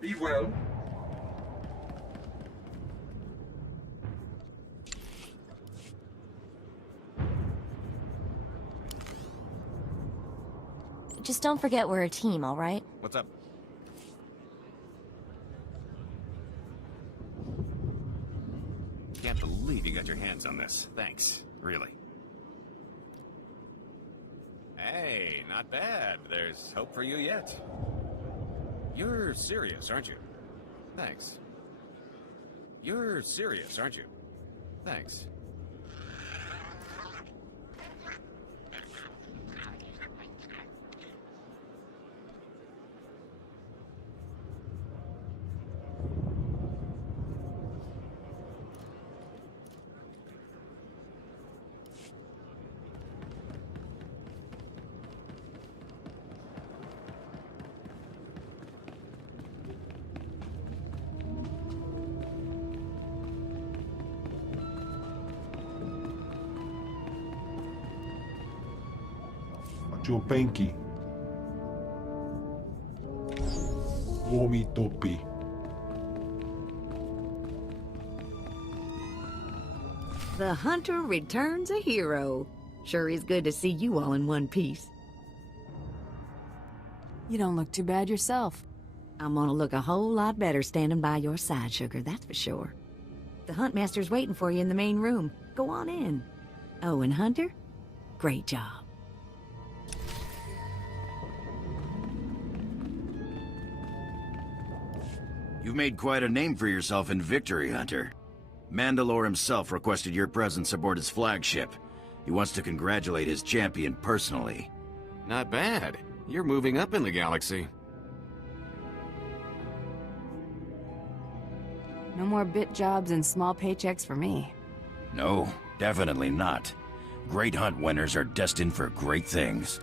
Be well. Just don't forget we're a team, all right? What's up? Can't believe you got your hands on this. Thanks. Really. Hey, not bad. There's hope for you yet. You're serious, aren't you? Thanks. You're serious, aren't you? Thanks. Your pinky. Womi topi. The hunter returns a hero. Sure is good to see you all in one piece. You don't look too bad yourself. I'm gonna look a whole lot better standing by your side, Sugar, that's for sure. The Huntmaster's waiting for you in the main room. Go on in. Oh, and Hunter, great job. You've made quite a name for yourself in victory, Hunter. Mandalore himself requested your presence aboard his flagship. He wants to congratulate his champion personally. Not bad. You're moving up in the galaxy. No more bit jobs and small paychecks for me. No, definitely not. Great hunt winners are destined for great things.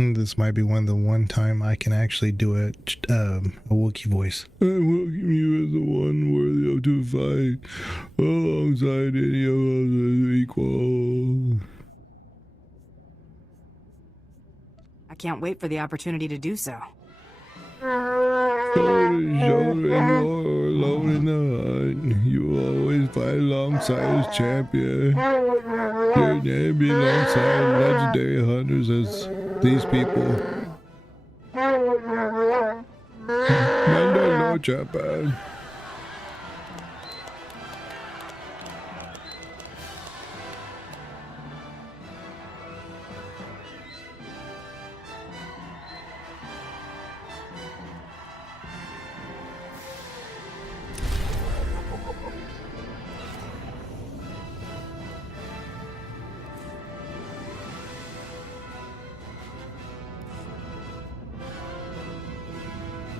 This might be the one time I can actually do a Wookiee voice. I welcome you as the one worthy of to fight alongside any of us as equal. I can't wait for the opportunity to do so. Shoulder to shoulder and more alone in the hunt. You will always fight alongside his champion. Your name be alongside legendary hunters as these people. Mando no Japan.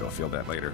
You'll feel that later.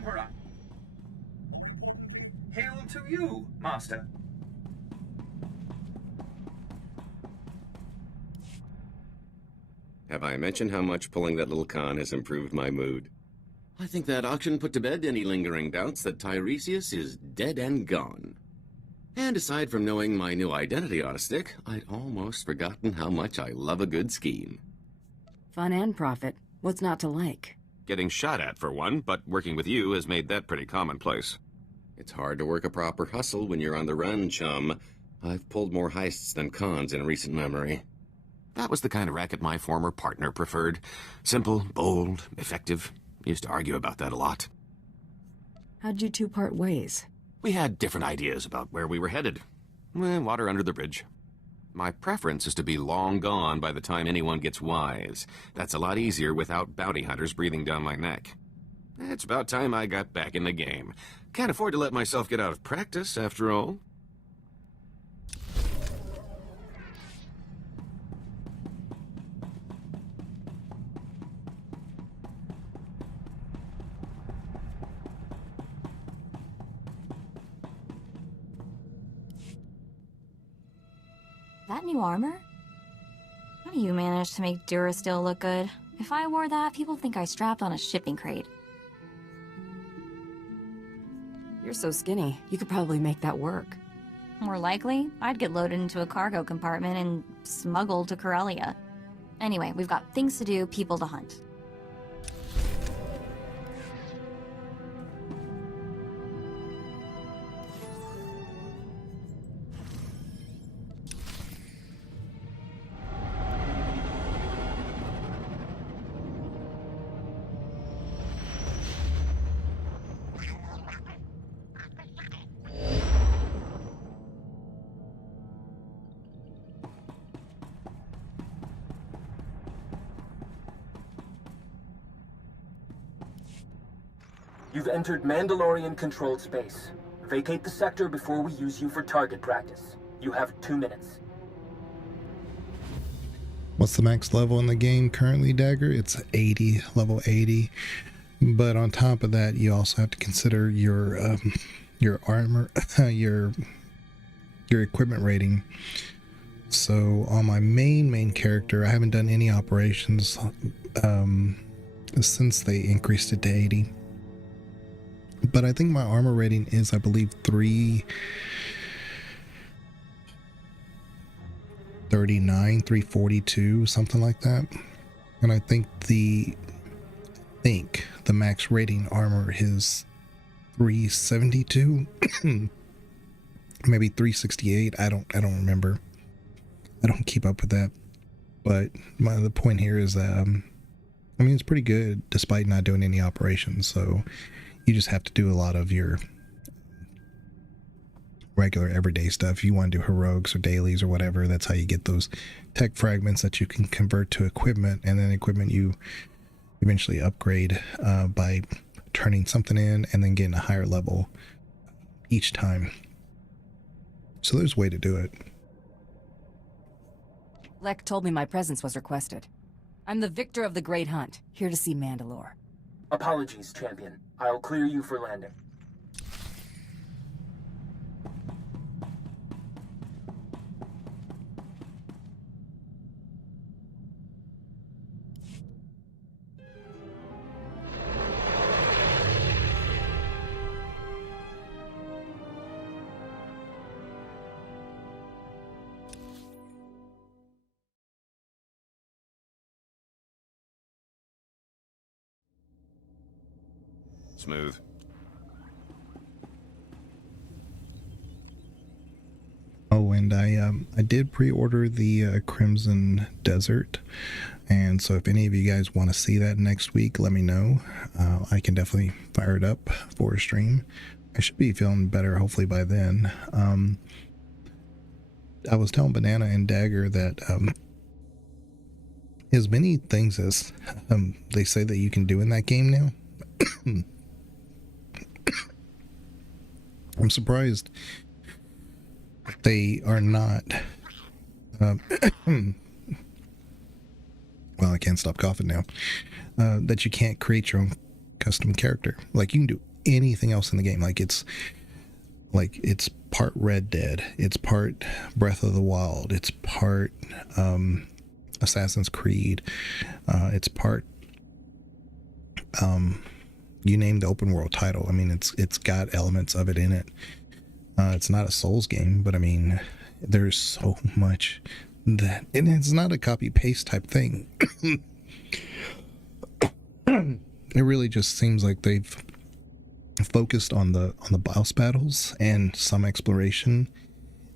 Emperor! Hail to you, Master. Have I mentioned how much pulling that little con has improved my mood? I think that auction put to bed any lingering doubts that Tiresias is dead and gone. And aside from knowing my new identity on a stick, I'd almost forgotten how much I love a good scheme. Fun and profit. What's not to like? Getting shot at, for one, but working with you has made that pretty commonplace. It's hard to work a proper hustle when you're on the run, chum. I've pulled more heists than cons in recent memory. That was the kind of racket my former partner preferred. Simple, bold, effective. Used to argue about that a lot. How'd you two part ways? We had different ideas about where we were headed. Water under the bridge. My preference is to be long gone by the time anyone gets wise. That's a lot easier without bounty hunters breathing down my neck. It's about time I got back in the game. Can't afford to let myself get out of practice, after all. That new armor? How do you manage to make Durasteel look good? If I wore that, people think I strapped on a shipping crate. You're so skinny, you could probably make that work. More likely, I'd get loaded into a cargo compartment and smuggled to Corellia. Anyway, we've got things to do, people to hunt. You've entered Mandalorian-controlled space. Vacate the sector before we use you for target practice. You have 2 minutes. What's the max level in the game currently, Dagger? It's 80, level 80. But on top of that, you also have to consider your armor, your equipment rating. So on my main character, I haven't done any operations since they increased it to 80. But I think my armor rating is, I believe, 339, 342, something like that. And I think the max rating armor is 372, maybe 368. I don't remember. I don't keep up with that. But the point here is that I mean, it's pretty good despite not doing any operations. So you just have to do a lot of your regular everyday stuff. If you want to do heroics or dailies or whatever, that's how you get those tech fragments that you can convert to equipment, and then equipment you eventually upgrade by turning something in and then getting a higher level each time. So there's a way to do it. Lek told me my presence was requested. I'm the victor of the Great Hunt, here to see Mandalore. Apologies, champion. I'll clear you for landing. Smooth. Oh, and I did pre-order the Crimson Desert, and so if any of you guys want to see that next week, let me know. I can definitely fire it up for a stream. I should be feeling better hopefully by then. I was telling Banana and Dagger that as many things as they say that you can do in that game now, I'm surprised they are not well, I can't stop coughing now, that you can't create your own custom character. Like, you can do anything else in the game. It's part Red Dead, it's part Breath of the Wild, it's part Assassin's Creed, it's part you name the open world title. I mean, it's got elements of it in it. It's not a Souls game, but I mean, there's so much that, and it's not a copy paste type thing. It really just seems like they've focused on the boss battles and some exploration,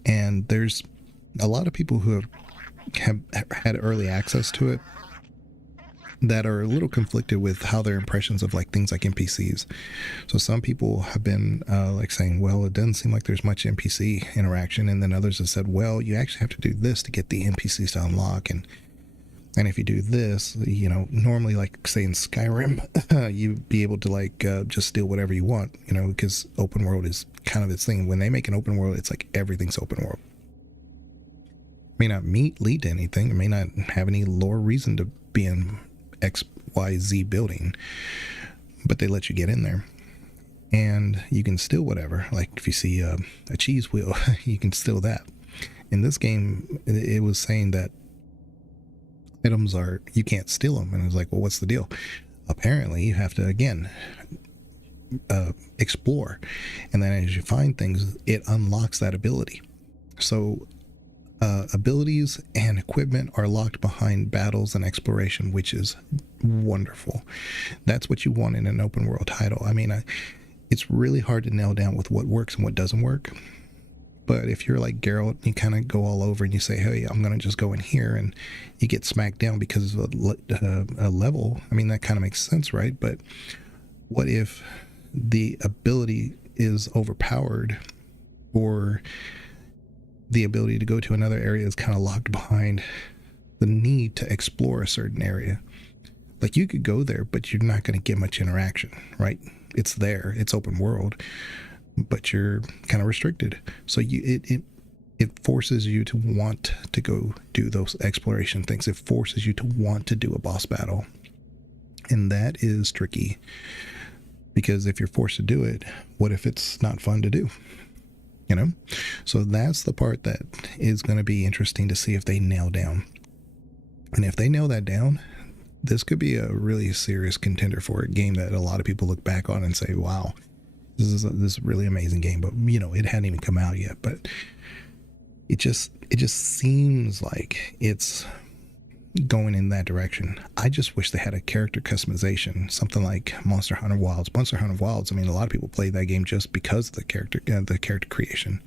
and there's a lot of people who have had early access to it that are a little conflicted with how their impressions of like things like NPCs. So some people have been like saying, well, it doesn't seem like there's much NPC interaction, and then others have said, well, you actually have to do this to get the NPCs to unlock, and if you do this, you know, normally like say in Skyrim, you'd be able to like just steal whatever you want, you know, because open world is kind of this thing. When they make an open world, it's like everything's open world. May not lead to anything. It may not have any lore reason to be in XYZ building, but they let you get in there and you can steal whatever. Like if you see a cheese wheel, you can steal that. In this game, it was saying that items you can't steal them, and it was like, well, what's the deal? Apparently you have to again explore, and then as you find things, it unlocks that ability. So abilities and equipment are locked behind battles and exploration, which is wonderful. That's what you want in an open world title. I mean, it's really hard to nail down with what works and what doesn't work. But if you're like Geralt, you kind of go all over and you say, hey, I'm going to just go in here, and you get smacked down because of a level. I mean, that kind of makes sense, right? But what if the ability is overpowered, or the ability to go to another area is kind of locked behind the need to explore a certain area? Like you could go there, but you're not going to get much interaction, right? It's there, it's open world, but you're kind of restricted. So it forces you to want to go do those exploration things. It forces you to want to do a boss battle. And that is tricky, because if you're forced to do it, what if it's not fun to do? You know? So that's the part that is going to be interesting to see if they nail down. And if they nail that down, this could be a really serious contender for a game that a lot of people look back on and say, wow, this is a really amazing game. But you know, it hadn't even come out yet, but it just seems like it's going in that direction. I just wish they had a character customization, something like Monster Hunter Wilds. Monster Hunter Wilds, I mean, a lot of people play that game just because of the character creation.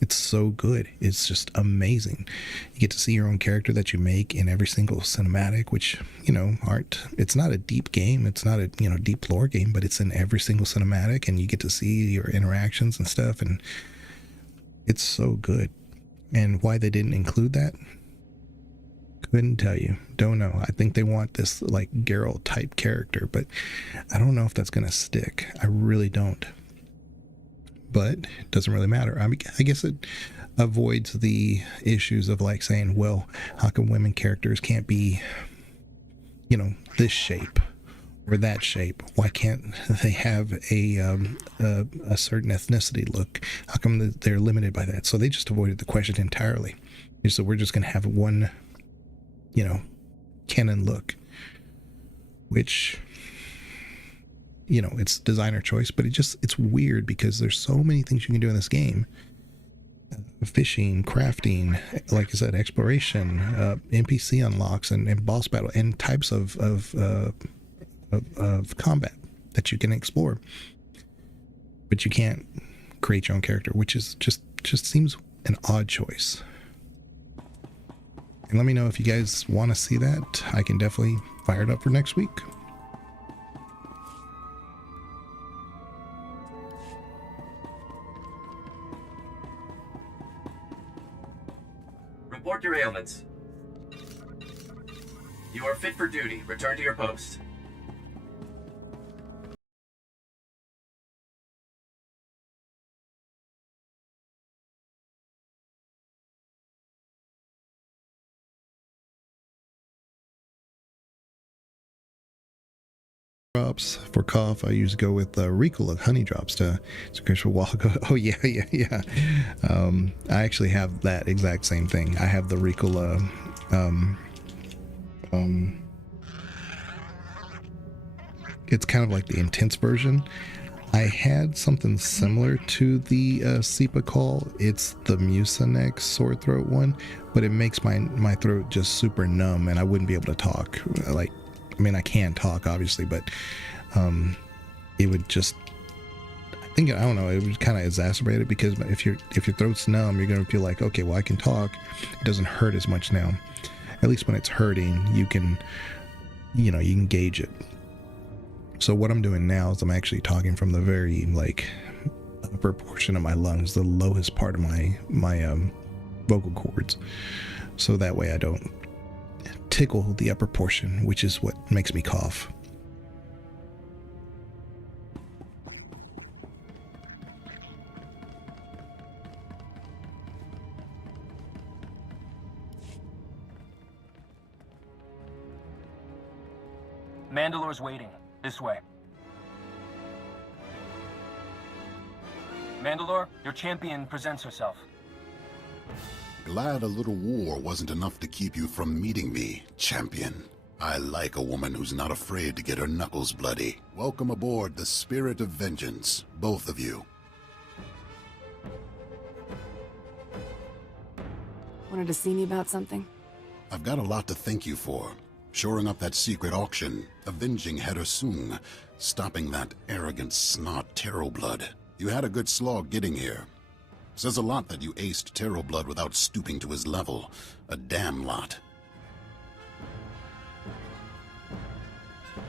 It's so good. It's just amazing. You get to see your own character that you make in every single cinematic, which, you know, it's not a deep game. It's not a, you know, deep lore game, but it's in every single cinematic, and you get to see your interactions and stuff, and it's so good. And why they didn't include that, couldn't tell you. Don't know. I think they want this like Geralt type character, but I don't know if that's going to stick. I really don't. But it doesn't really matter. I mean, I guess it avoids the issues of like saying, well, how come women characters can't be, you know, this shape or that shape? Why can't they have a certain ethnicity look? How come they're limited by that? So they just avoided the question entirely. So we're just going to have one, you know, canon look, which, you know, it's designer choice, but it's weird because there's so many things you can do in this game. Fishing, crafting, like I said, exploration, NPC unlocks, and boss battle, and types of combat that you can explore. But you can't create your own character, which is just seems an odd choice. And let me know if you guys want to see that. I can definitely fire it up for next week. Report your ailments. You are fit for duty. Return to your post. drops for cough. I usually go with Ricola honey drops to Chris a while ago. Oh yeah. I actually have that exact same thing. I have the Ricola it's kind of like the intense version. I had something similar to the Cepacol. It's the Mucinex sore throat one, but it makes my throat just super numb, and I wouldn't be able to talk. Like, I mean, I can talk obviously, but it would just, I don't know, it would kind of exacerbate it, because if your throat's numb, you're gonna feel like, okay, well, I can talk. It doesn't hurt as much now. At least when it's hurting, you can gauge it. So what I'm doing now is I'm actually talking from the very like upper portion of my lungs, the lowest part of my vocal cords, so that way I don't tickle the upper portion, which is what makes me cough. Mandalore's waiting. This way. Mandalore, your champion presents herself. Glad a little war wasn't enough to keep you from meeting me, champion. I like a woman who's not afraid to get her knuckles bloody. Welcome aboard the Spirit of Vengeance, both of you. Wanted to see me about something? I've got a lot to thank you for. Shoring up that secret auction, avenging Hedder Sung, stopping that arrogant snot Terroblood. You had a good slog getting here. Says a lot that you aced Terroblood without stooping to his level. A damn lot.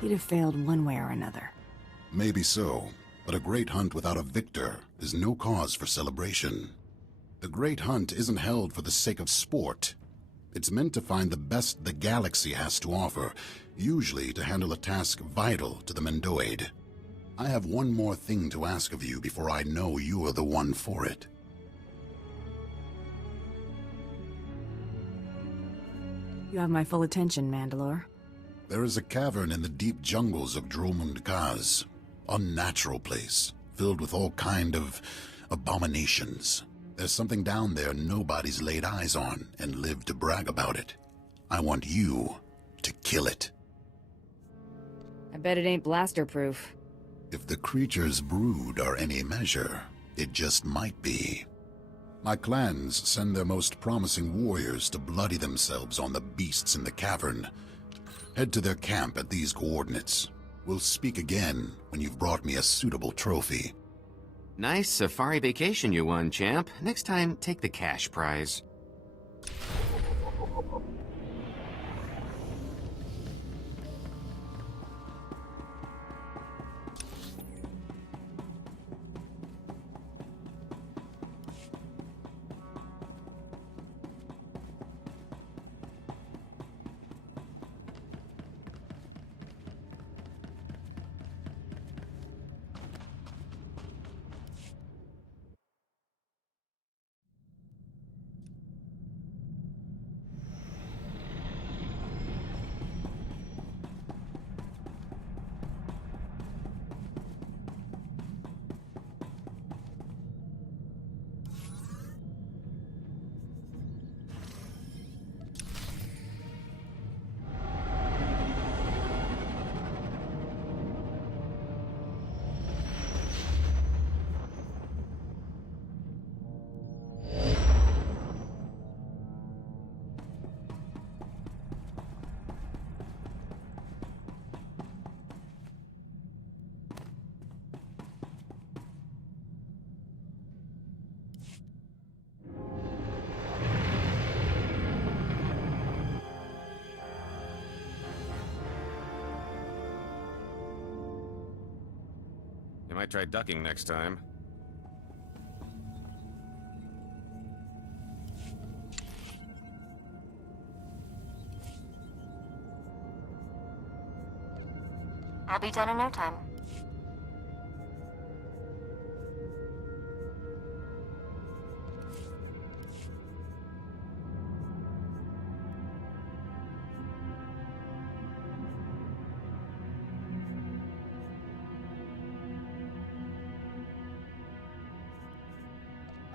He'd have failed one way or another. Maybe so, but a great hunt without a victor is no cause for celebration. The great hunt isn't held for the sake of sport. It's meant to find the best the galaxy has to offer, usually to handle a task vital to the Mendoid. I have one more thing to ask of you before I know you're the one for it. You have my full attention, Mandalore. There is a cavern in the deep jungles of Dromund Kaz. Unnatural place, filled with all kind of abominations. There's something down there nobody's laid eyes on and lived to brag about it. I want you to kill it. I bet it ain't blaster-proof. If the creature's brood are any measure, it just might be. My clans send their most promising warriors to bloody themselves on the beasts in the cavern. Head to their camp at these coordinates. We'll speak again when you've brought me a suitable trophy. Nice safari vacation you won, champ. Next time, take the cash prize. You might try ducking next time. I'll be done in no time.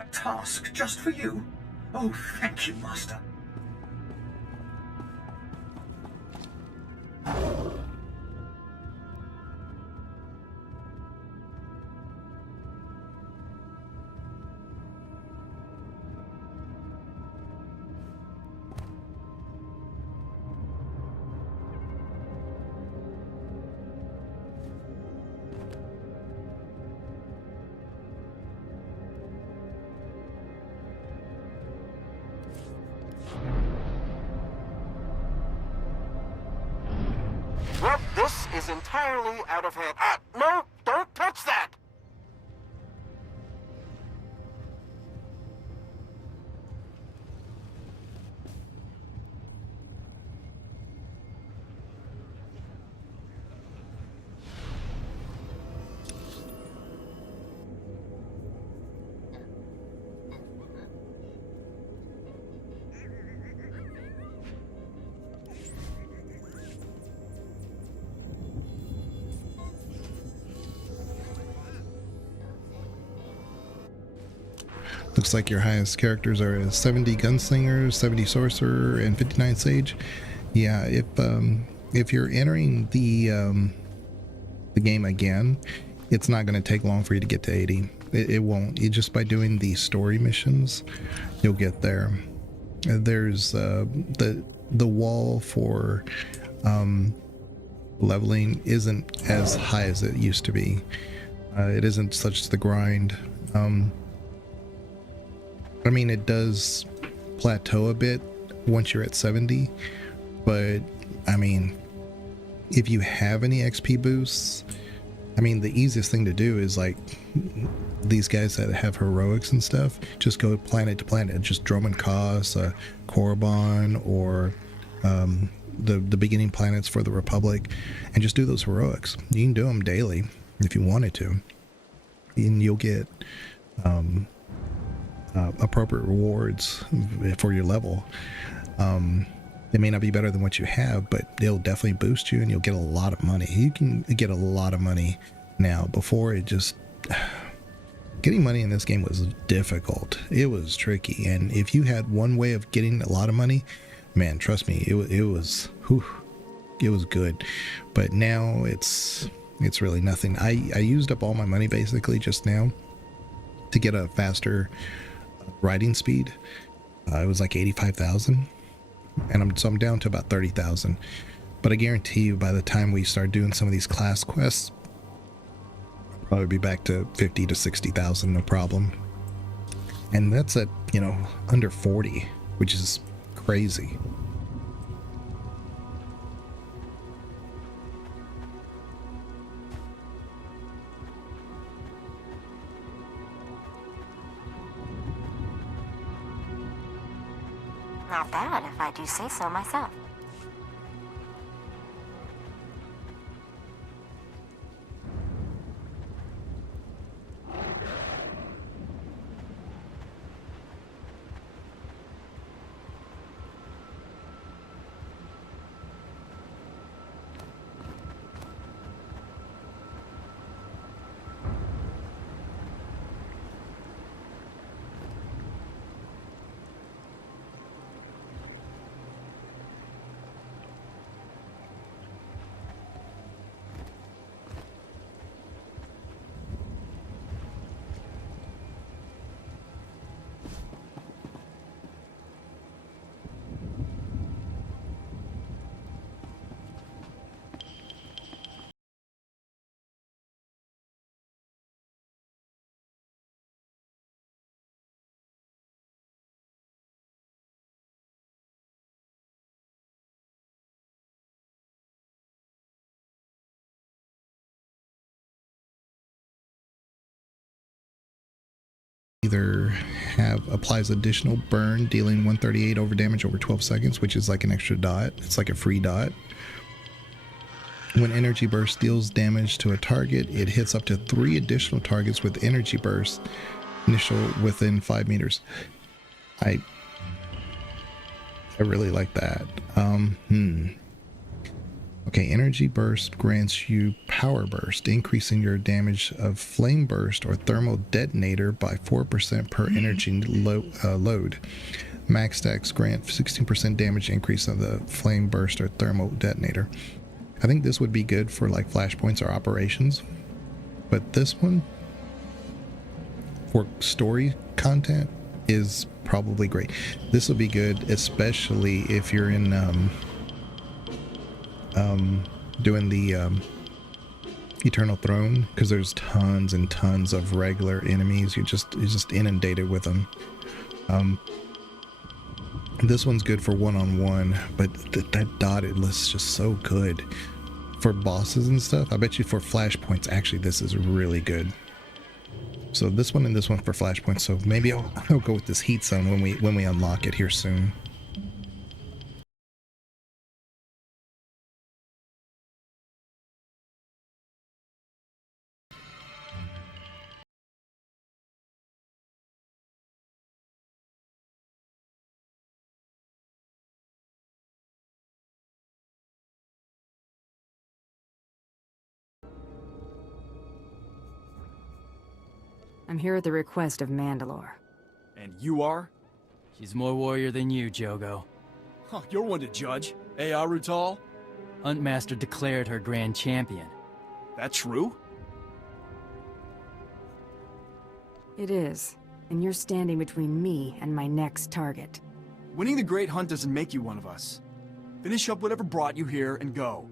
A task just for you? Oh, thank you, Master. Well, this is entirely out of hand. Ah, no, don't touch that! Looks like your highest characters are a 70 gunslinger, 70 sorcerer, and 59 sage. Yeah, if you're entering the game again, it's not going to take long for you to get to 80. It won't. Just by doing the story missions, you'll get there. There's the wall for leveling isn't as high as it used to be. It isn't such the grind. I mean, it does plateau a bit once you're at 70, but I mean, if you have any XP boosts, I mean, the easiest thing to do is like these guys that have heroics and stuff, just go planet to planet, just Droman Kos, Korriban, or the beginning planets for the Republic, and just do those heroics. You can do them daily if you wanted to, and you'll get appropriate rewards for your level. It may not be better than what you have, but they'll definitely boost you and you'll get a lot of money. You can get a lot of money now. Before, it just getting money in this game was difficult. It was tricky, and if you had one way of getting a lot of money, man, trust me, it was good. But now it's really nothing. I used up all my money basically just now to get a faster riding speed. It was like 85,000, and I'm down to about 30,000. But I guarantee you, by the time we start doing some of these class quests, I'll probably be back to 50 to 60,000, no problem. And that's at, under 40, which is crazy. Not bad, if I do say so myself. Either applies additional burn, dealing 138 over damage over 12 seconds, which is like an extra dot. It's like a free dot. When energy burst deals damage to a target, it hits up to 3 additional targets with energy burst initial within 5 meters. I really like that. Okay, energy burst grants you power burst, increasing your damage of flame burst or thermal detonator by 4% per energy load. Max stacks grant 16% damage increase of the flame burst or thermal detonator. I think this would be good for like flashpoints or operations, but this one for story content is probably great. This will be good, especially if you're in doing the Eternal Throne, because there's tons and tons of regular enemies. You're just inundated with them. This one's good for one-on-one, but that dotted list is just so good for bosses and stuff. I bet you for flashpoints, actually, this is really good. So this one and this one for flashpoints. So maybe I'll go with this heat zone when we unlock it here soon. I'm here at the request of Mandalore. And you are? She's more warrior than you, Jogo. Huh, you're one to judge. Rutal? Huntmaster declared her grand champion. That true? It is, and you're standing between me and my next target. Winning the Great Hunt doesn't make you one of us. Finish up whatever brought you here and go.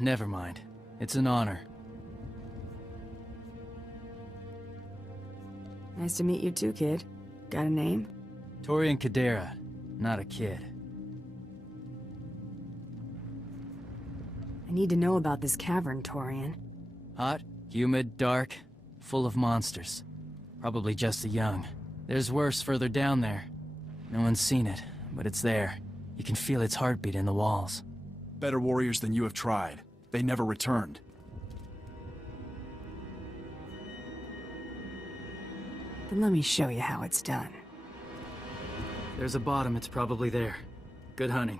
Never mind. It's an honor. Nice to meet you too, kid. Got a name? Torian Kadera, not a kid. I need to know about this cavern, Torian. Hot, humid, dark, full of monsters. Probably just the young. There's worse further down there. No one's seen it, but it's there. You can feel its heartbeat in the walls. Better warriors than you have tried. They never returned. Then let me show you how it's done. There's a bottom, it's probably there. Good hunting.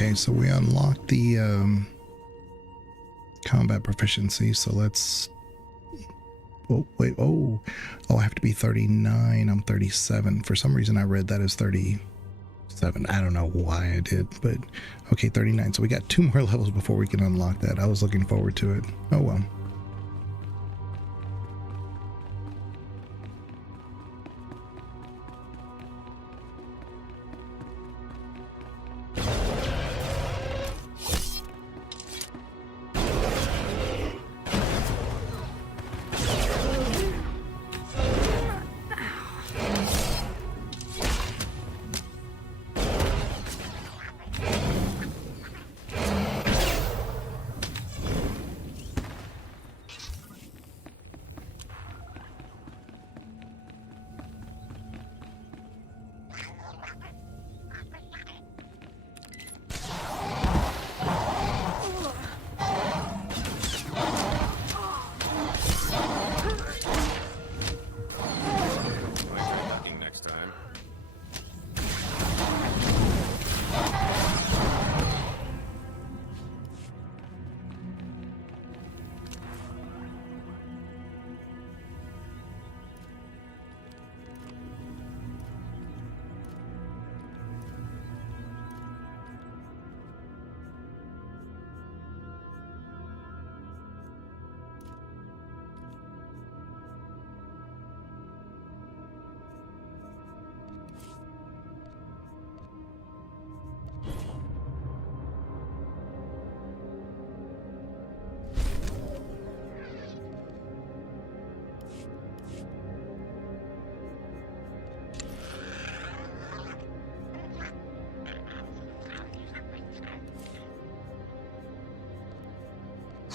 Okay, so we unlocked the combat proficiency, so let's... Oh, wait, oh, I have to be 39, I'm 37. For some reason I read that as 37. I don't know why I did, but okay, 39. So we got 2 more levels before we can unlock that. I was looking forward to it. Oh well.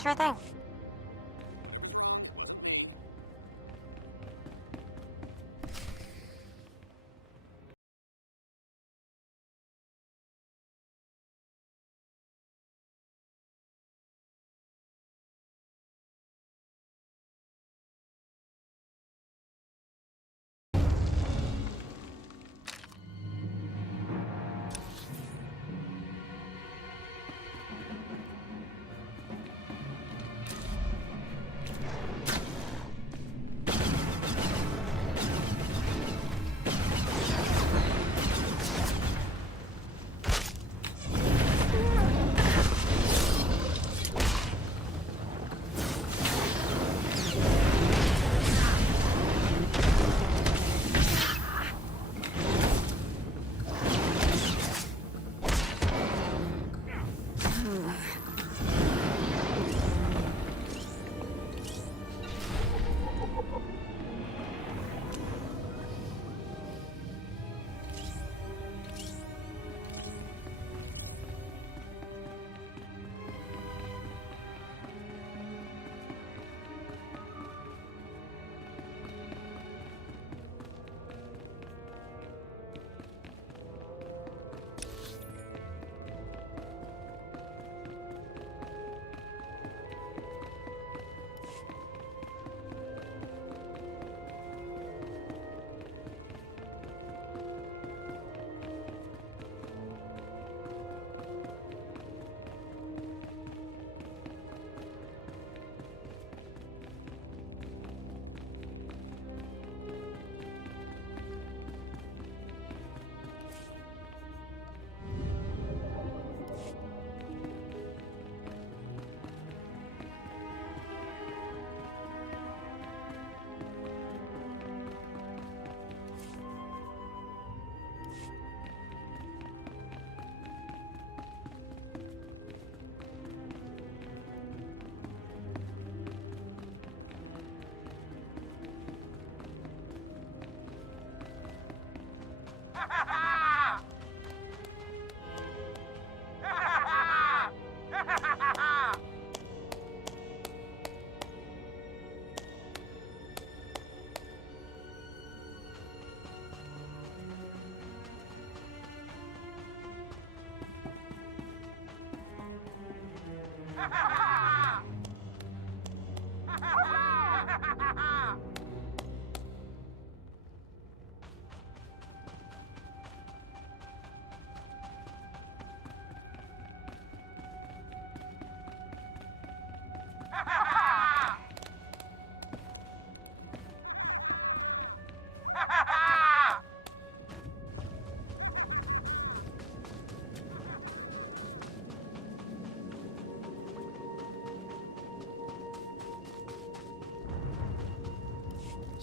Sure thing.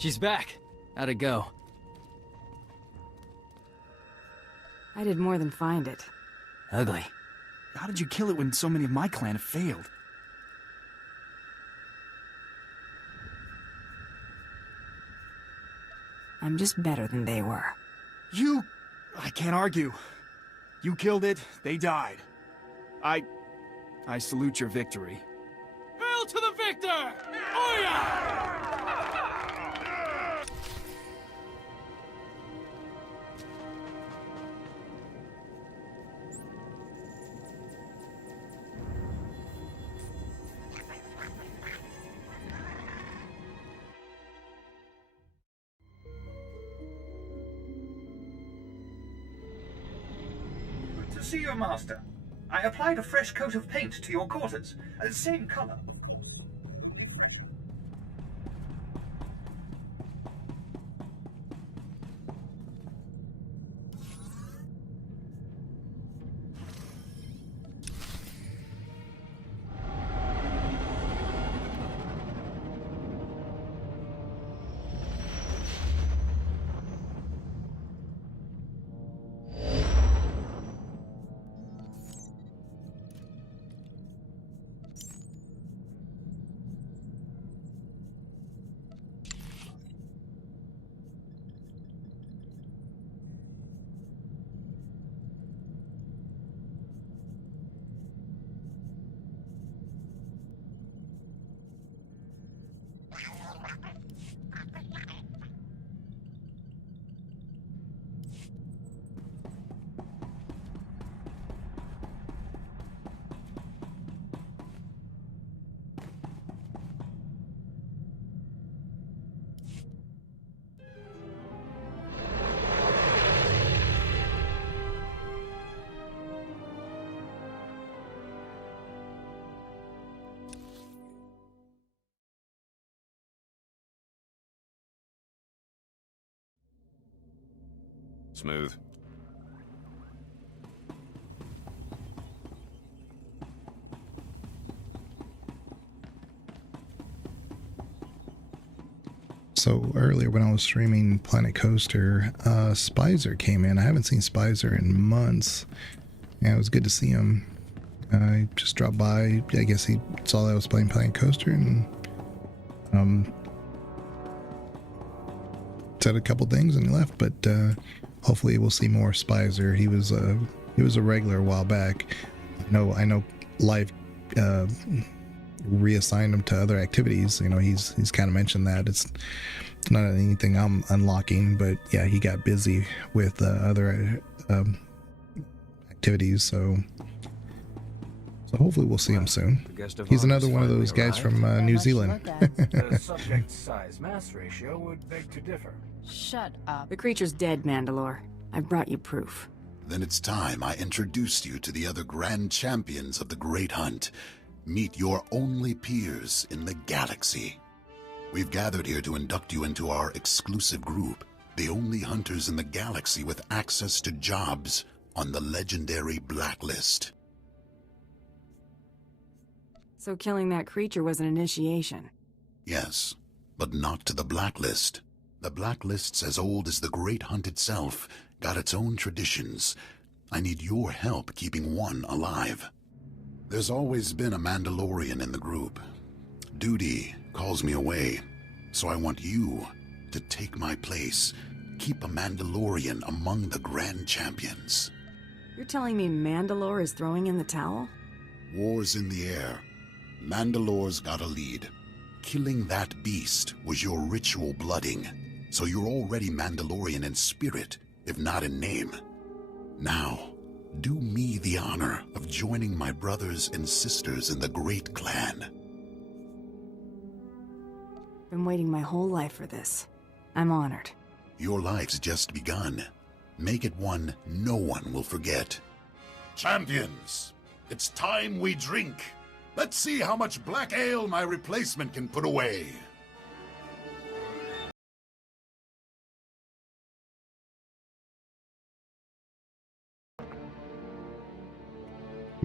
She's back. How'd it go? I did more than find it. Ugly. How did you kill it when so many of my clan have failed? I'm just better than they were. I can't argue. You killed it, they died. I salute your victory. Hail to the victor! Oya! To see your master. I applied a fresh coat of paint to your quarters, same color. Smooth. So earlier when I was streaming Planet Coaster, Spicer came in. I haven't seen Spicer in months. Yeah, it was good to see him. I just dropped by. I guess he saw that I was playing Planet Coaster and said a couple things and he left. But hopefully we'll see more Spicer. He was a regular a while back. I know life reassigned him to other activities. You know, he's kind of mentioned that it's not anything I'm unlocking, but yeah, he got busy with other activities. So hopefully we'll see him soon. He's another one of those guys from New Zealand. The subject size-mass ratio would beg to differ. Shut up. The creature's dead, Mandalore. I've brought you proof. Then it's time I introduced you to the other grand champions of the Great Hunt. Meet your only peers in the galaxy. We've gathered here to induct you into our exclusive group, the only hunters in the galaxy with access to jobs on the legendary blacklist. So killing that creature was an initiation? Yes, but not to the blacklist. The blacklist's as old as the Great Hunt itself, got its own traditions. I need your help keeping one alive. There's always been a Mandalorian in the group. Duty calls me away, so I want you to take my place. Keep a Mandalorian among the grand champions. You're telling me Mandalore is throwing in the towel? War's in the air. Mandalore's got a lead. Killing that beast was your ritual blooding, so you're already Mandalorian in spirit, if not in name. Now, do me the honor of joining my brothers and sisters in the Great Clan. Been waiting my whole life for this. I'm honored. Your life's just begun. Make it one no one will forget. Champions, it's time we drink. Let's see how much black ale my replacement can put away.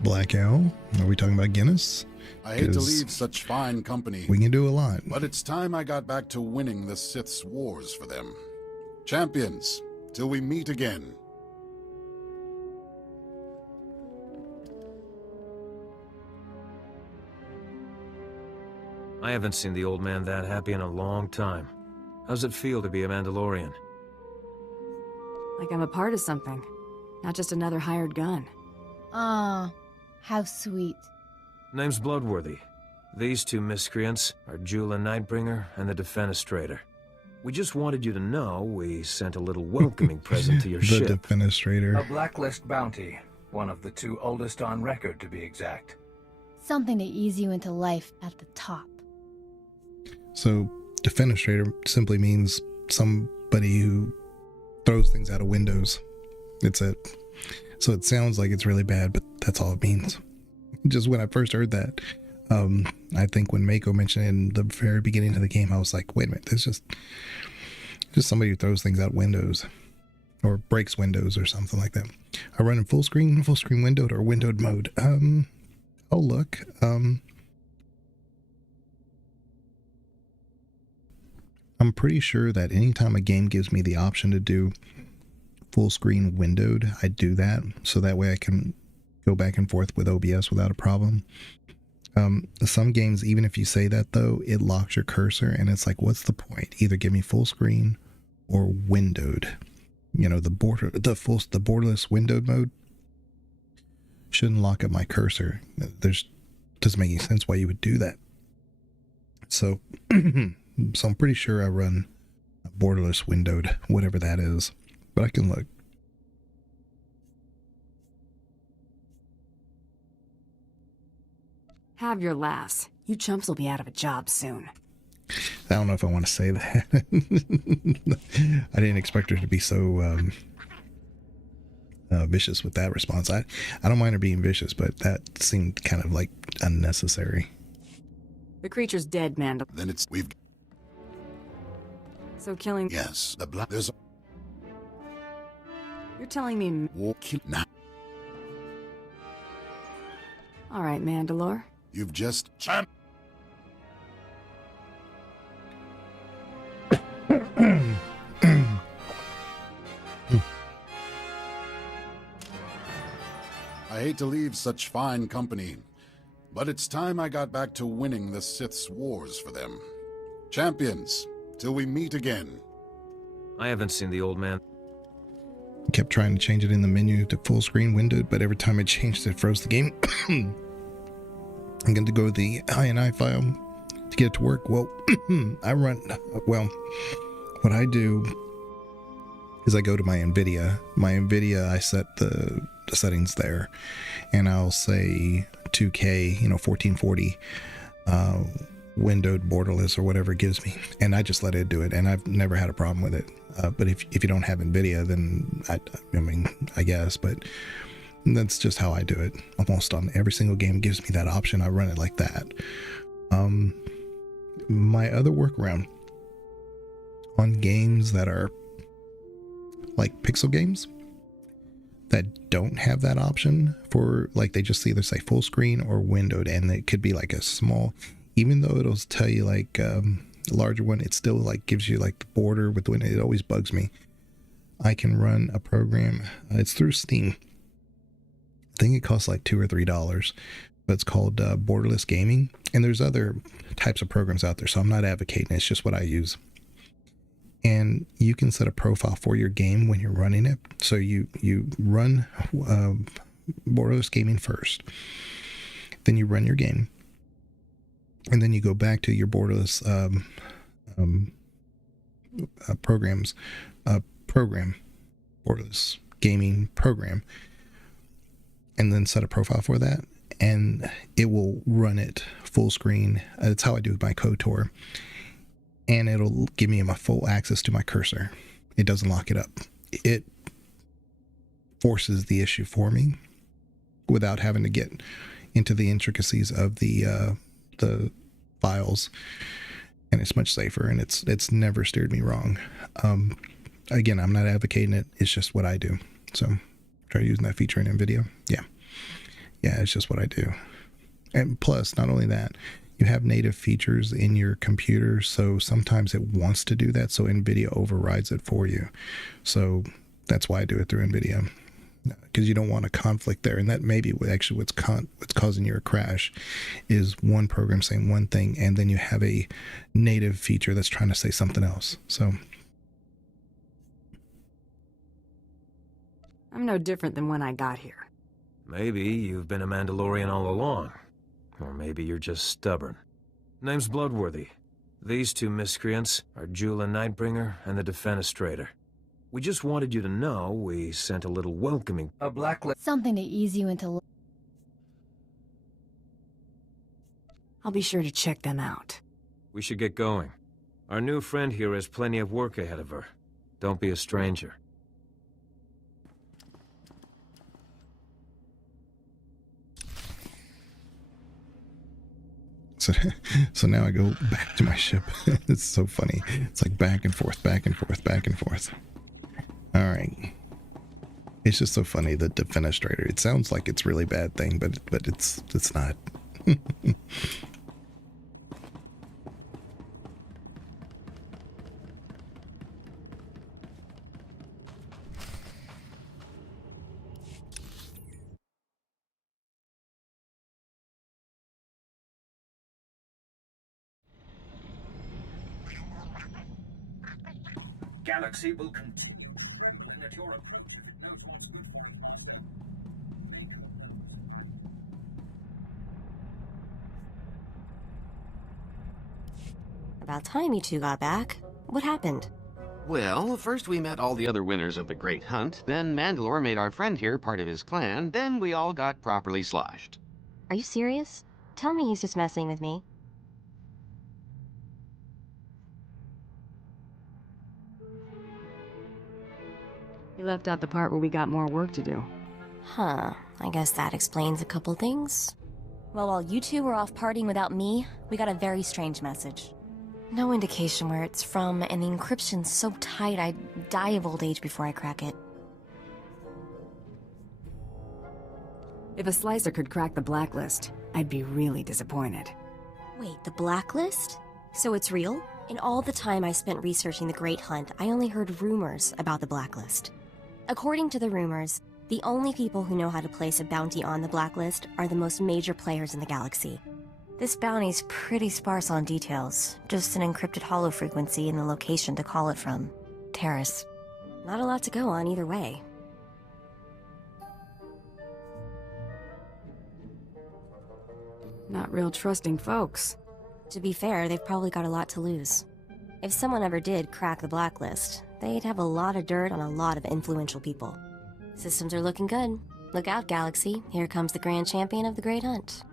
Black Owl? Are we talking about Guinness? I hate to leave such fine company. We can do a lot. But it's time I got back to winning the Sith's wars for them. Champions, till we meet again. I haven't seen the old man that happy in a long time. How's it feel to be a Mandalorian? Like I'm a part of something, not just another hired gun. Aw, how sweet. Name's Bloodworthy. These two miscreants are Jula Nightbringer and the Defenestrator. We just wanted you to know we sent a little welcoming present to your the ship. Defenestrator. A blacklist bounty. One of the 2 oldest on record, to be exact. Something to ease you into life at the top. So, Defenestrator simply means somebody who throws things out of windows. It's it. So it sounds like it's really bad, but that's all it means. Just when I first heard that, I think when Mako mentioned it in the very beginning of the game, I was like, wait a minute, there's just somebody who throws things out windows or breaks windows or something like that. I run in full screen windowed, or windowed mode. Oh, look. I'm pretty sure that anytime a game gives me the option to do full screen windowed, I do that. So that way I can go back and forth with OBS without a problem. Some games, even if you say that though, it locks your cursor and it's like, what's the point? Either give me full screen or windowed. You know, the borderless windowed mode shouldn't lock up my cursor. Doesn't make any sense why you would do that. So, so I'm pretty sure I run a borderless windowed, whatever that is, but I can look. Have your laughs. You chumps will be out of a job soon. I don't know if I want to say that. I didn't expect her to be so vicious with that response. I don't mind her being vicious, but that seemed kind of like unnecessary. The creature's dead, Mandal. Then we've. So killing. Yes, the black. There's. You're telling me. Nah. All right, Mandalore. You've just. I hate to leave such fine company, but it's time I got back to winning the Sith's wars for them. Champions, till we meet again. I haven't seen the old man. I kept trying to change it in the menu to full screen windowed, but every time I changed it froze the game. I'm going to go to the INI file to get it to work. Well, what I do is I go to my NVIDIA. My NVIDIA, I set the settings there, and I'll say 2K, 1440, windowed, borderless, or whatever it gives me, and I just let it do it, and I've never had a problem with it. But if you don't have NVIDIA, then I guess, but that's just how I do it. Almost on every single game gives me that option. I run it like that. My other workaround on games that are like pixel games that don't have that option for, like, they just either say full screen or windowed, and it could be like a small, even though it'll tell you like a larger one, it still like gives you like the border with the window. It always bugs me. I can run a program. It's through Steam. I think it costs like $2 or $3, but it's called Borderless Gaming. And there's other types of programs out there, so I'm not advocating. It's just what I use. And you can set a profile for your game when you're running it. So you run Borderless Gaming first. Then you run your game. And then you go back to your Borderless Borderless Gaming program. And then set a profile for that. And it will run it full screen. That's how I do my KOTOR. And it'll give me my full access to my cursor. It doesn't lock it up. It forces the issue for me without having to get into the intricacies of the files. And it's much safer, and it's never steered me wrong. Again, I'm not advocating it. It's just what I do. So try using that feature in NVIDIA. Yeah. Yeah, it's just what I do. And plus, not only that, you have native features in your computer, so sometimes it wants to do that, so NVIDIA overrides it for you. So that's why I do it through NVIDIA, because you don't want a conflict there. And that may be actually what's causing your crash, is one program saying one thing, and then you have a native feature that's trying to say something else. So I'm no different than when I got here. Maybe you've been a Mandalorian all along. Or maybe you're just stubborn. Name's Bloodworthy. These two miscreants are Jula Nightbringer and the Defenestrator. We just wanted you to know we sent a little welcoming... A blacklist. Something to ease you into... I'll be sure to check them out. We should get going. Our new friend here has plenty of work ahead of her. Don't be a stranger. So now I go back to my ship. It's so funny. It's like back and forth, back and forth, back and forth. All right. It's just so funny, the Defenestrator. It sounds like it's a really bad thing, but it's not. Galaxy will continue at your approach if it knows what's good for it. About time you two got back. What happened? Well, first we met all the other winners of the Great Hunt, then Mandalore made our friend here part of his clan, then we all got properly sloshed. Are you serious? Tell me he's just messing with me. You left out the part where we got more work to do. Huh. I guess that explains a couple things. Well, while you two were off partying without me, we got a very strange message. No indication where it's from, and the encryption's so tight I'd die of old age before I crack it. If a slicer could crack the blacklist, I'd be really disappointed. Wait, the blacklist? So it's real? In all the time I spent researching the Great Hunt, I only heard rumors about the blacklist. According to the rumors, the only people who know how to place a bounty on the blacklist are the most major players in the galaxy. This bounty's pretty sparse on details, just an encrypted hollow frequency and the location to call it from. Terrace. Not a lot to go on either way. Not real trusting folks. To be fair, they've probably got a lot to lose. If someone ever did crack the blacklist, they'd have a lot of dirt on a lot of influential people. Systems are looking good. Look out, Galaxy. Here comes the Grand Champion of the Great Hunt.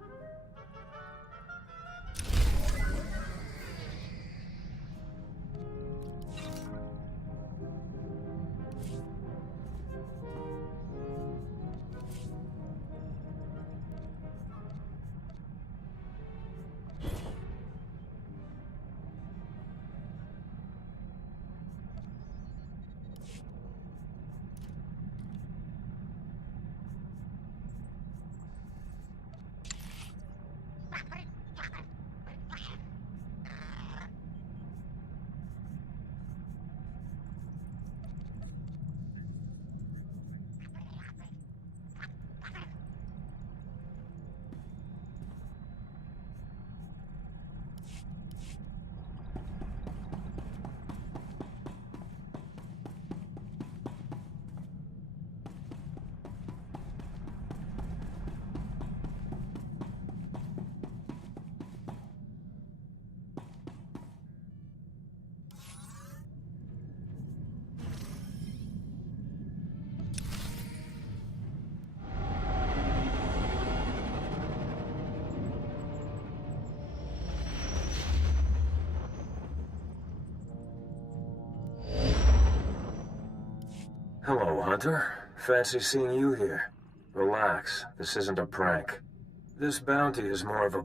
Hello, Hunter. Fancy seeing you here. Relax, this isn't a prank. This bounty is more of a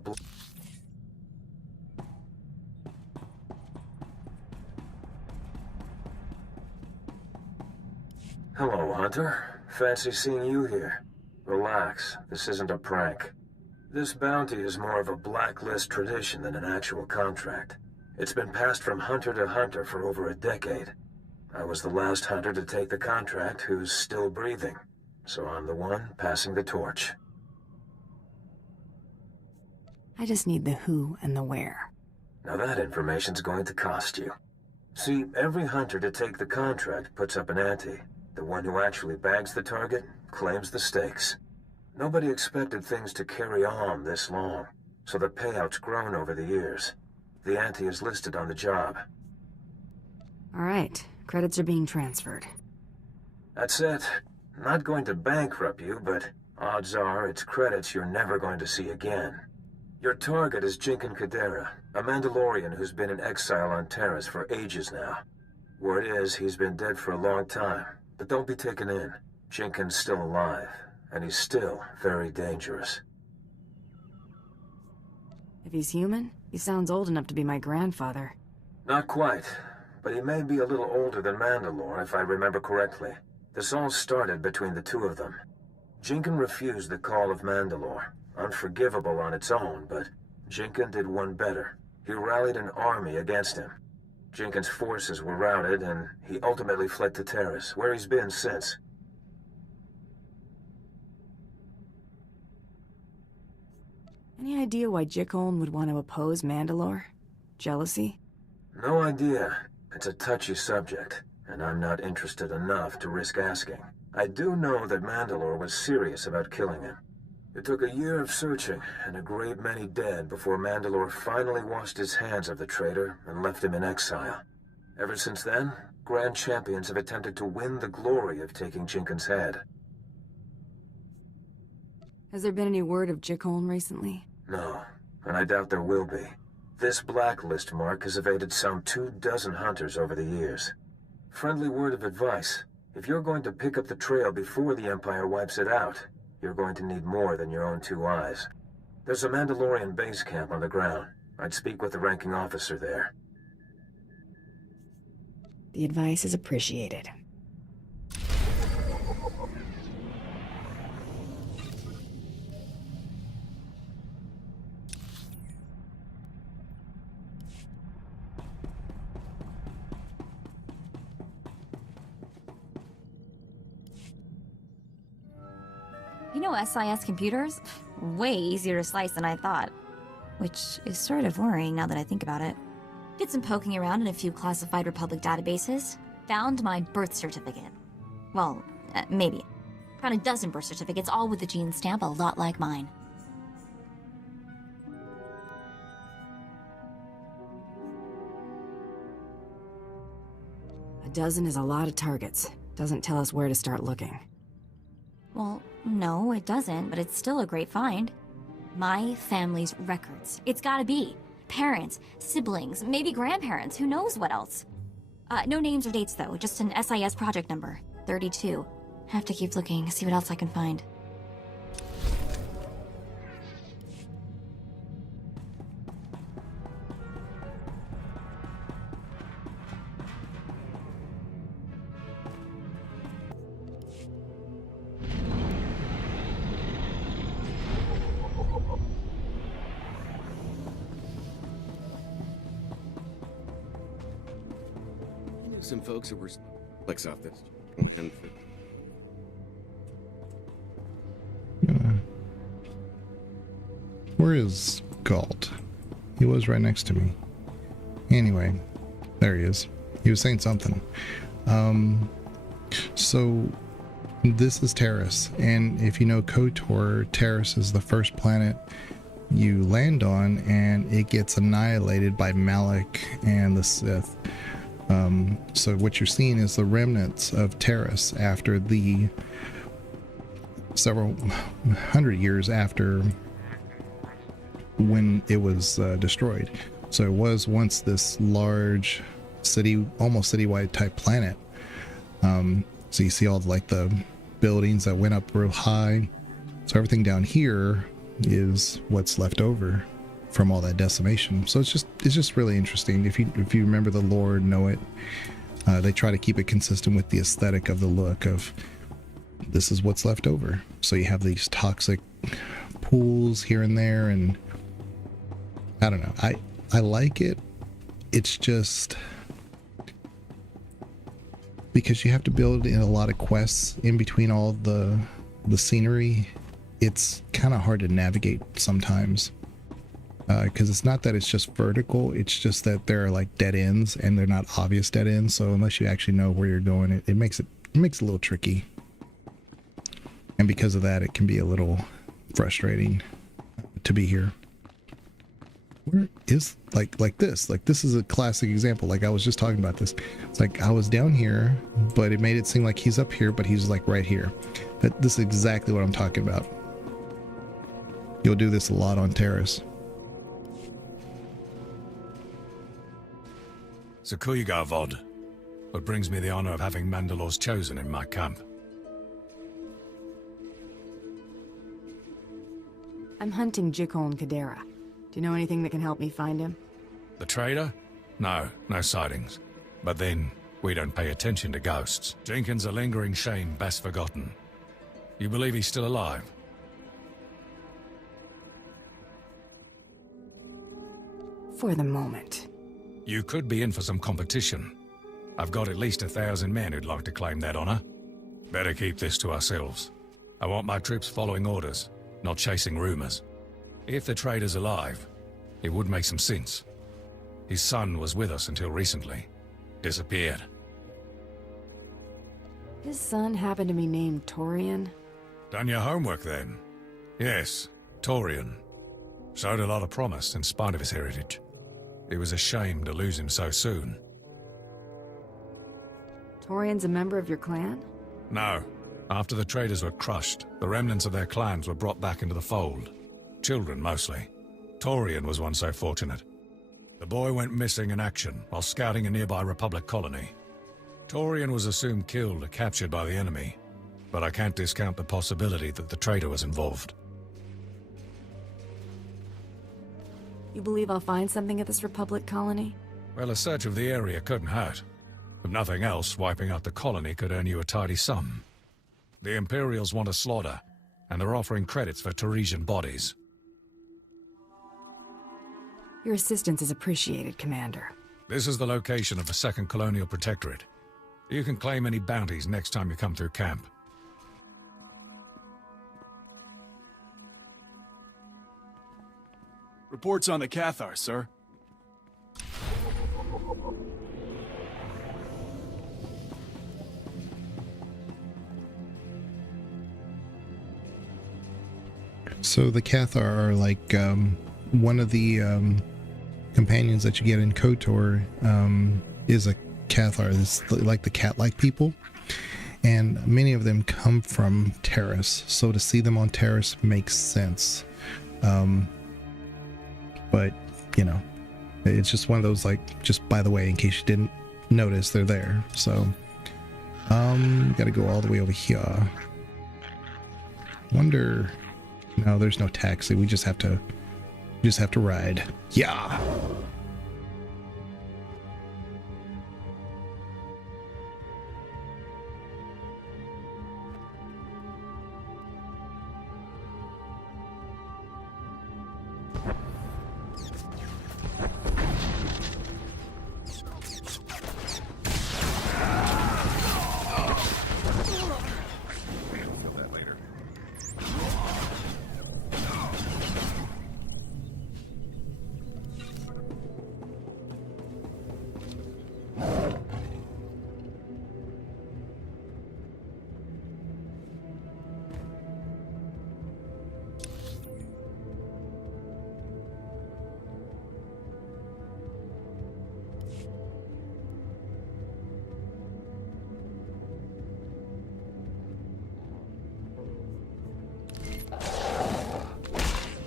Hello, Hunter. Fancy seeing you here. Relax, this isn't a prank. This bounty is more of a blacklist tradition than an actual contract. It's been passed from hunter to hunter for over a decade. I was the last hunter to take the contract who's still breathing, so I'm the one passing the torch. I just need the who and the where. Now that information's going to cost you. See, every hunter to take the contract puts up an ante. The one who actually bags the target claims the stakes. Nobody expected things to carry on this long, so the payout's grown over the years. The ante is listed on the job. All right, credits are being transferred. That's it. Not going to bankrupt you, but odds are it's credits you're never going to see again. Your target is Jinkin Kadera, a Mandalorian who's been in exile on Terrace for ages now. Word is he's been dead for a long time, but don't be taken in. Jinkin's still alive, and he's still very dangerous. If he's human, he sounds old enough to be my grandfather. Not quite, but he may be a little older than Mandalore, if I remember correctly. This all started between the two of them. Jinkin refused the call of Mandalore. Unforgivable on its own, but Jinkin did one better. He rallied an army against him. Jinkin's forces were routed, and he ultimately fled to Terrace, where he's been since. Any idea why Jickoln would want to oppose Mandalore? Jealousy? No idea. It's a touchy subject, and I'm not interested enough to risk asking. I do know that Mandalore was serious about killing him. It took a year of searching, and a great many dead before Mandalore finally washed his hands of the traitor and left him in exile. Ever since then, Grand Champions have attempted to win the glory of taking Jinkin's head. Has there been any word of Jickoln recently? No, and I doubt there will be. This blacklist mark has evaded some 24 hunters over the years. Friendly word of advice. If you're going to pick up the trail before the Empire wipes it out, you're going to need more than your own 2 eyes. There's a Mandalorian base camp on the ground. I'd speak with the ranking officer there. The advice is appreciated. You know, SIS computers? Way easier to slice than I thought. Which is sort of worrying now that I think about it. Did some poking around in a few classified Republic databases. Found my birth certificate. Well, maybe. Found a dozen birth certificates, all with the gene stamp, a lot like mine. A dozen is a lot of targets. Doesn't tell us where to start looking. Well, no, it doesn't, but it's still a great find. My family's records. It's gotta be. Parents, siblings, maybe grandparents, who knows what else. No names or dates though, just an SIS project number, 32. Have to keep looking, see what else I can find. Some folks who were clicks off this. Where is Galt? He was right next to me. Anyway, there he is. He was saying something. So this is Terrace, and if you know KOTOR, Terrace is the first planet you land on, and it gets annihilated by Malak and the Sith. So what you're seeing is the remnants of Terrace after the several hundred years after when it was destroyed. So it was once this large city, almost citywide type planet. So you see all like the buildings that went up real high. So everything down here is what's left over from all that decimation. So it's just really interesting. If you remember the lore, know it. They try to keep it consistent with the aesthetic of the look of this is what's left over. So you have these toxic pools here and there, and I don't know. I like it. It's just because you have to build in a lot of quests in between all the scenery. It's kind of hard to navigate sometimes, because it's not that it's just vertical, it's just that there are like dead ends and they're not obvious dead ends. So unless you actually know where you're going, it makes it a little tricky, and because of that it can be a little frustrating to be here. Where is like this is a classic example. Like I was just talking about this. It's like I was down here, but it made it seem like he's up here, but he's like right here. But this is exactly what I'm talking about. You'll do this a lot on Terrace. Zakuiga Vod. What brings me the honor of having Mandalore's chosen in my camp. I'm hunting Jikol and Kadera. Do you know anything that can help me find him? The trader? No sightings. But then, we don't pay attention to ghosts. Jenkins a lingering shame best forgotten. You believe he's still alive? For the moment. You could be in for some competition. I've got at least 1,000 men who'd like to claim that honor. Better keep this to ourselves. I want my troops following orders, not chasing rumors. If the trader's alive, it would make some sense. His son was with us until recently. Disappeared. His son happened to be named Torian? Done your homework then? Yes, Torian. Showed a lot of promise in spite of his heritage. It was a shame to lose him so soon. Torian's a member of your clan? No. After the traders were crushed, the remnants of their clans were brought back into the fold. Children, mostly. Torian was one so fortunate. The boy went missing in action while scouting a nearby Republic colony. Torian was assumed killed or captured by the enemy, but I can't discount the possibility that the trader was involved. You believe I'll find something at this Republic colony? Well, a search of the area couldn't hurt. If nothing else, wiping out the colony could earn you a tidy sum. The Imperials want a slaughter, and they're offering credits for Teresian bodies. Your assistance is appreciated, Commander. This is the location of the 2nd Colonial Protectorate. You can claim any bounties next time you come through camp. Reports on the Cathar, sir. So the Cathar are like one of the companions that you get in KOTOR is a Cathar. It's like the cat-like people, and many of them come from Terrace. So to see them on Terrace makes sense. But you know, it's just one of those, like, just by the way, in case you didn't notice, they're there. So gotta go all the way over here. Wonder. No, there's no taxi. We just have to ride. Yeah.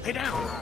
Lay down!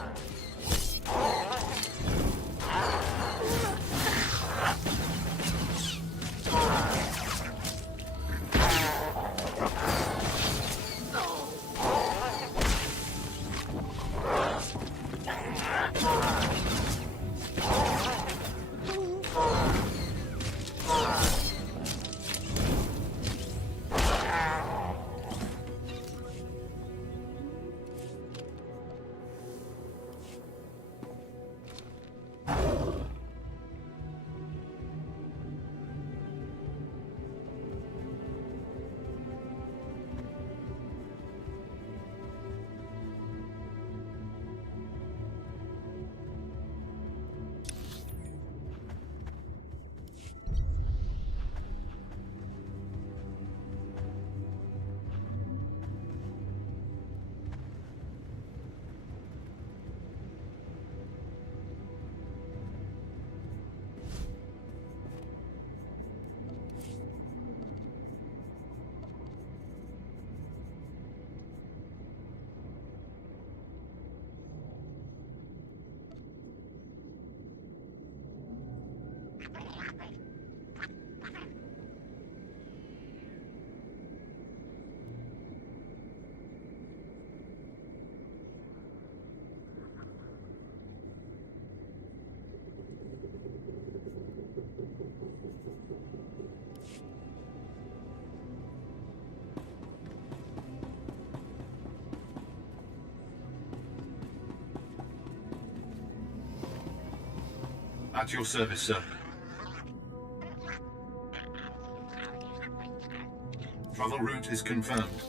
At your service, sir. Travel route is confirmed.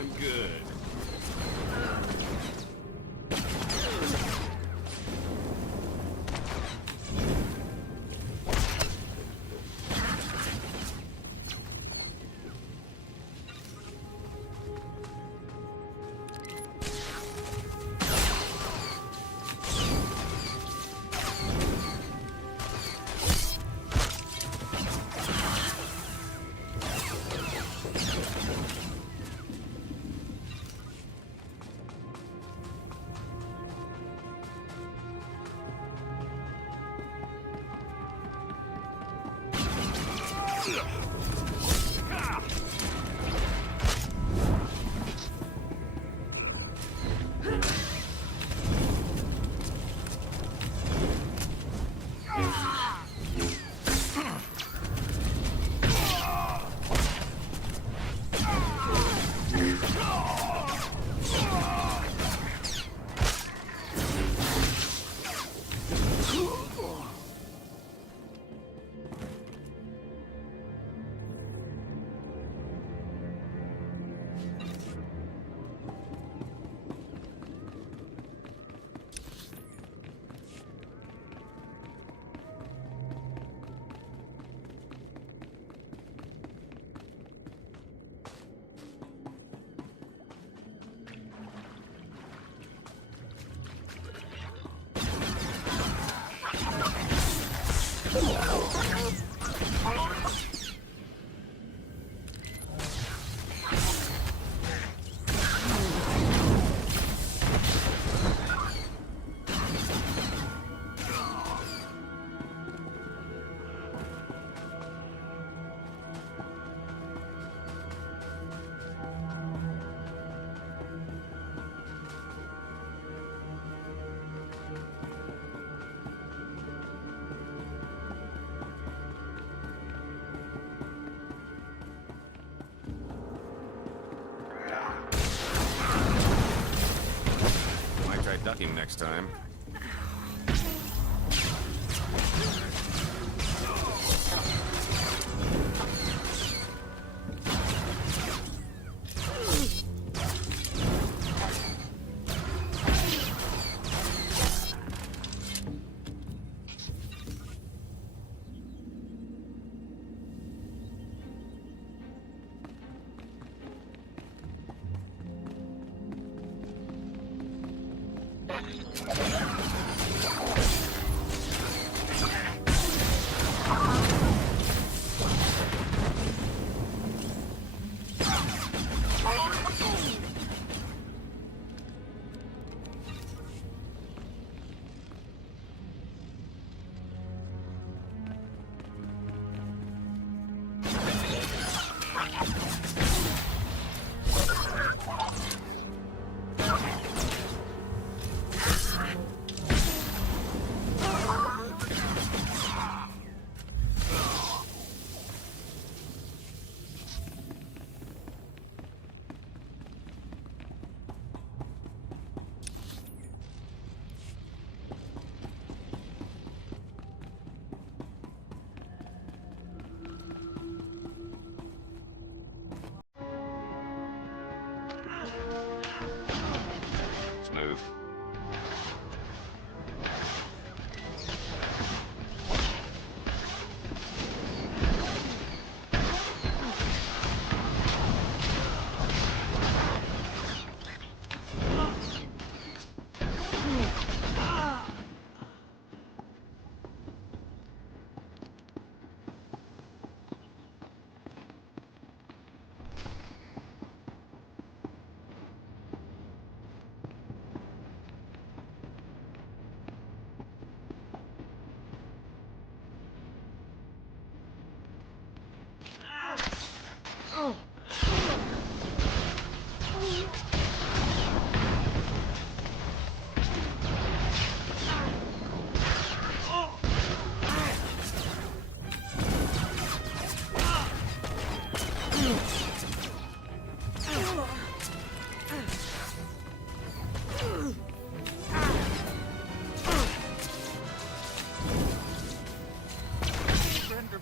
I'm good. Ducking next time. smooth.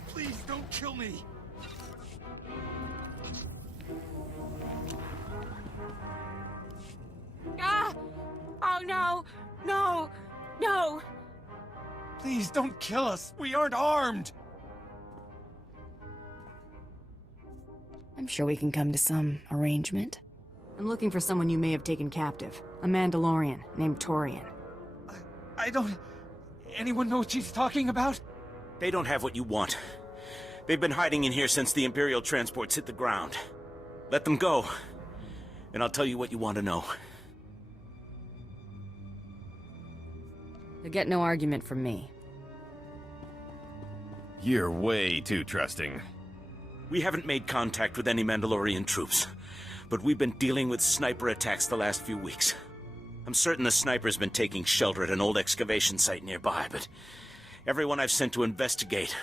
Please don't kill me! Ah! Oh no! No! No! Please don't kill us! We aren't armed! I'm sure we can come to some arrangement. I'm looking for someone you may have taken captive. A Mandalorian named Torian. I don't... Anyone know what she's talking about? They don't have what you want. They've been hiding in here since the Imperial transports hit the ground. Let them go, and I'll tell you what you want to know. You'll get no argument from me. You're way too trusting. We haven't made contact with any Mandalorian troops, but we've been dealing with sniper attacks the last few weeks. I'm certain the sniper's been taking shelter at an old excavation site nearby, but everyone I've sent to investigate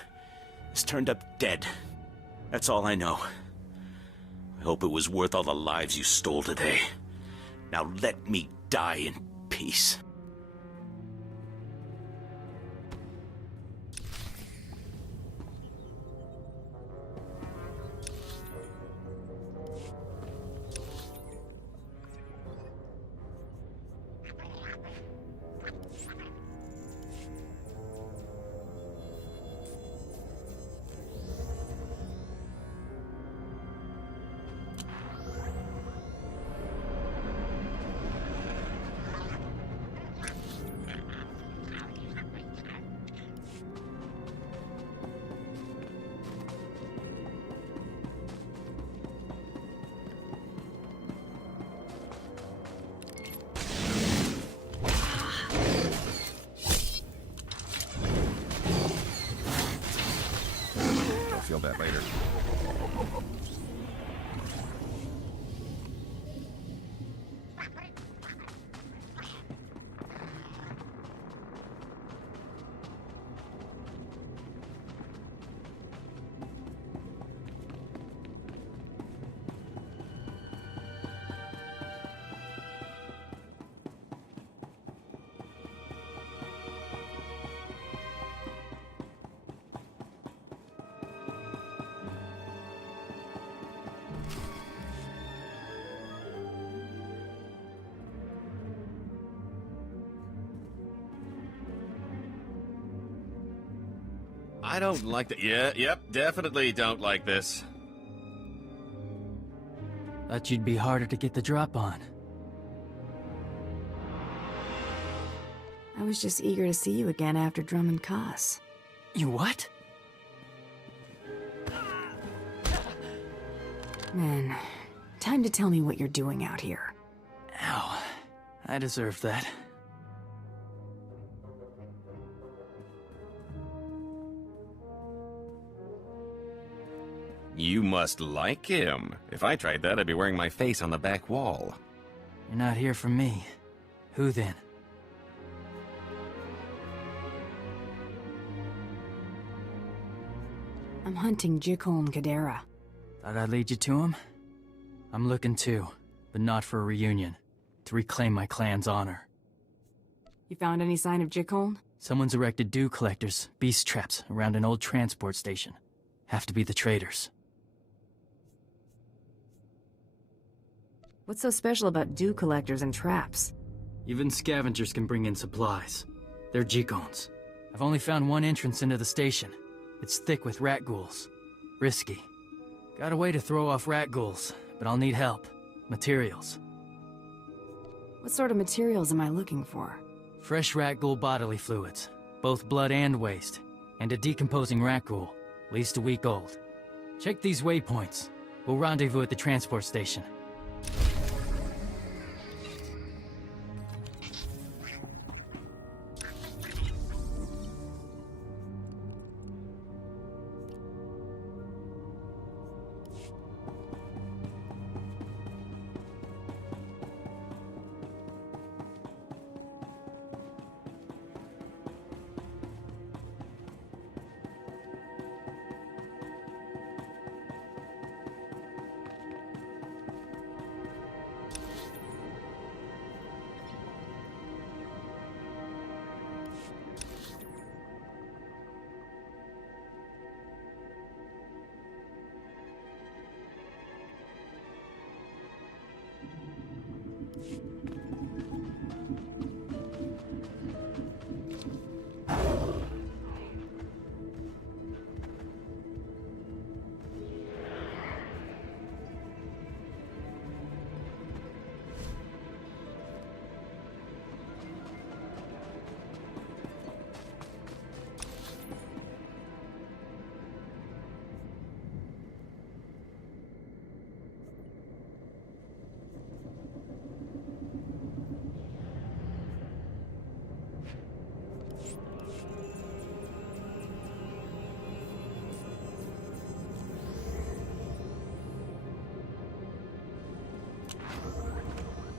has turned up dead. That's all I know. I hope it was worth all the lives you stole today. Now let me die in peace. Feel that later. I don't like that. Yep, definitely don't like this. Thought you'd be harder to get the drop on. I was just eager to see you again after Drummond Koss. You what? Man, time to tell me what you're doing out here. Ow. I deserve that. You must like him. If I tried that, I'd be wearing my face on the back wall. You're not here for me. Who then? I'm hunting Jikholn Kadera. Thought I'd lead you to him? I'm looking too, but not for a reunion. To reclaim my clan's honor. You found any sign of Jikholn? Someone's erected dew collectors, beast traps, around an old transport station. Have to be the traders. What's so special about dew collectors and traps? Even scavengers can bring in supplies. They're Jikons. I've only found one entrance into the station. It's thick with rat ghouls. Risky. Got a way to throw off rat ghouls, but I'll need help. Materials. What sort of materials am I looking for? Fresh rat ghoul bodily fluids. Both blood and waste. And a decomposing rat ghoul. At least a week old. Check these waypoints. We'll rendezvous at the transport station.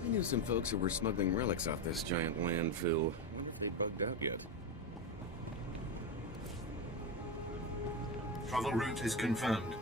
I knew some folks who were smuggling relics off this giant landfill. Wonder if they bugged out yet. Travel route is confirmed.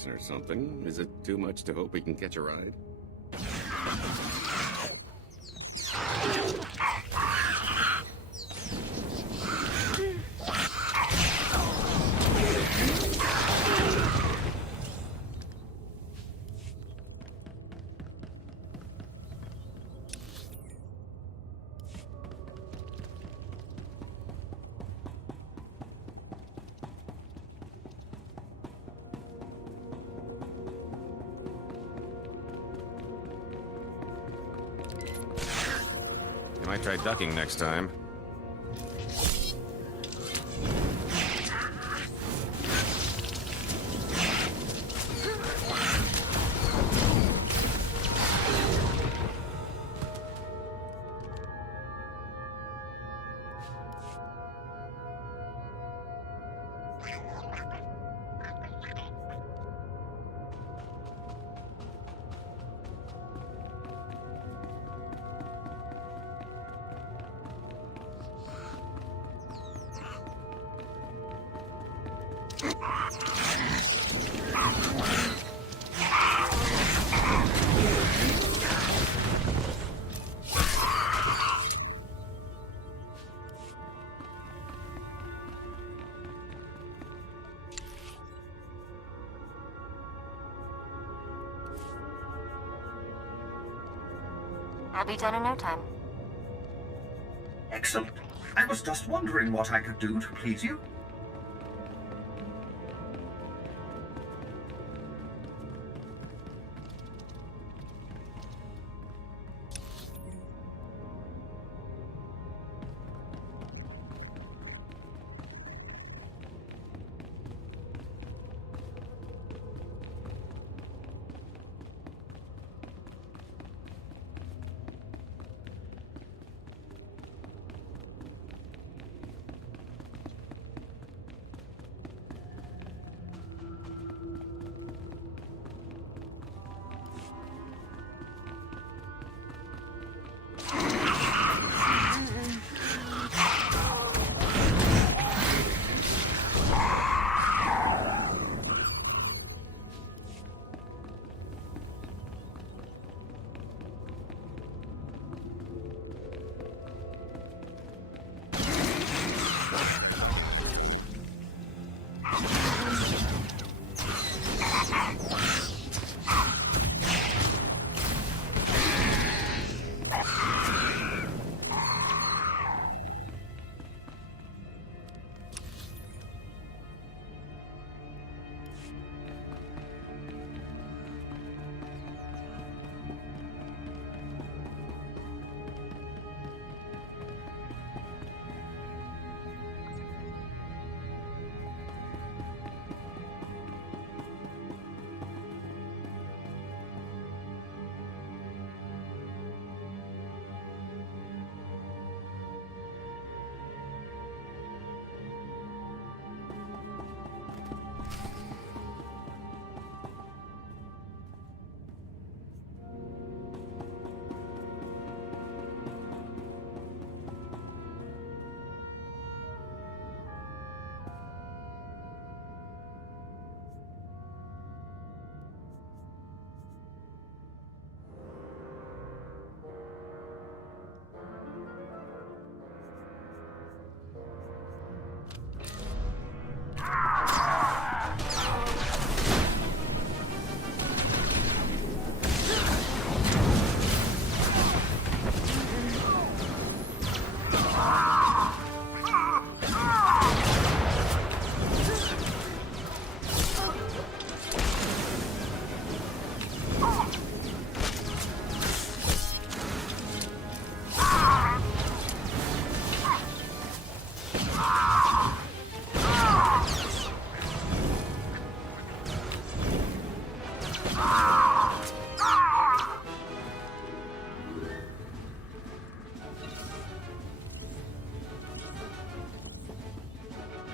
reason or something. Is it too much to hope we can catch a ride? Might try ducking next time. I'll be done in no time. Excellent. I was just wondering what I could do to please you.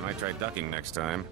Might try ducking next time.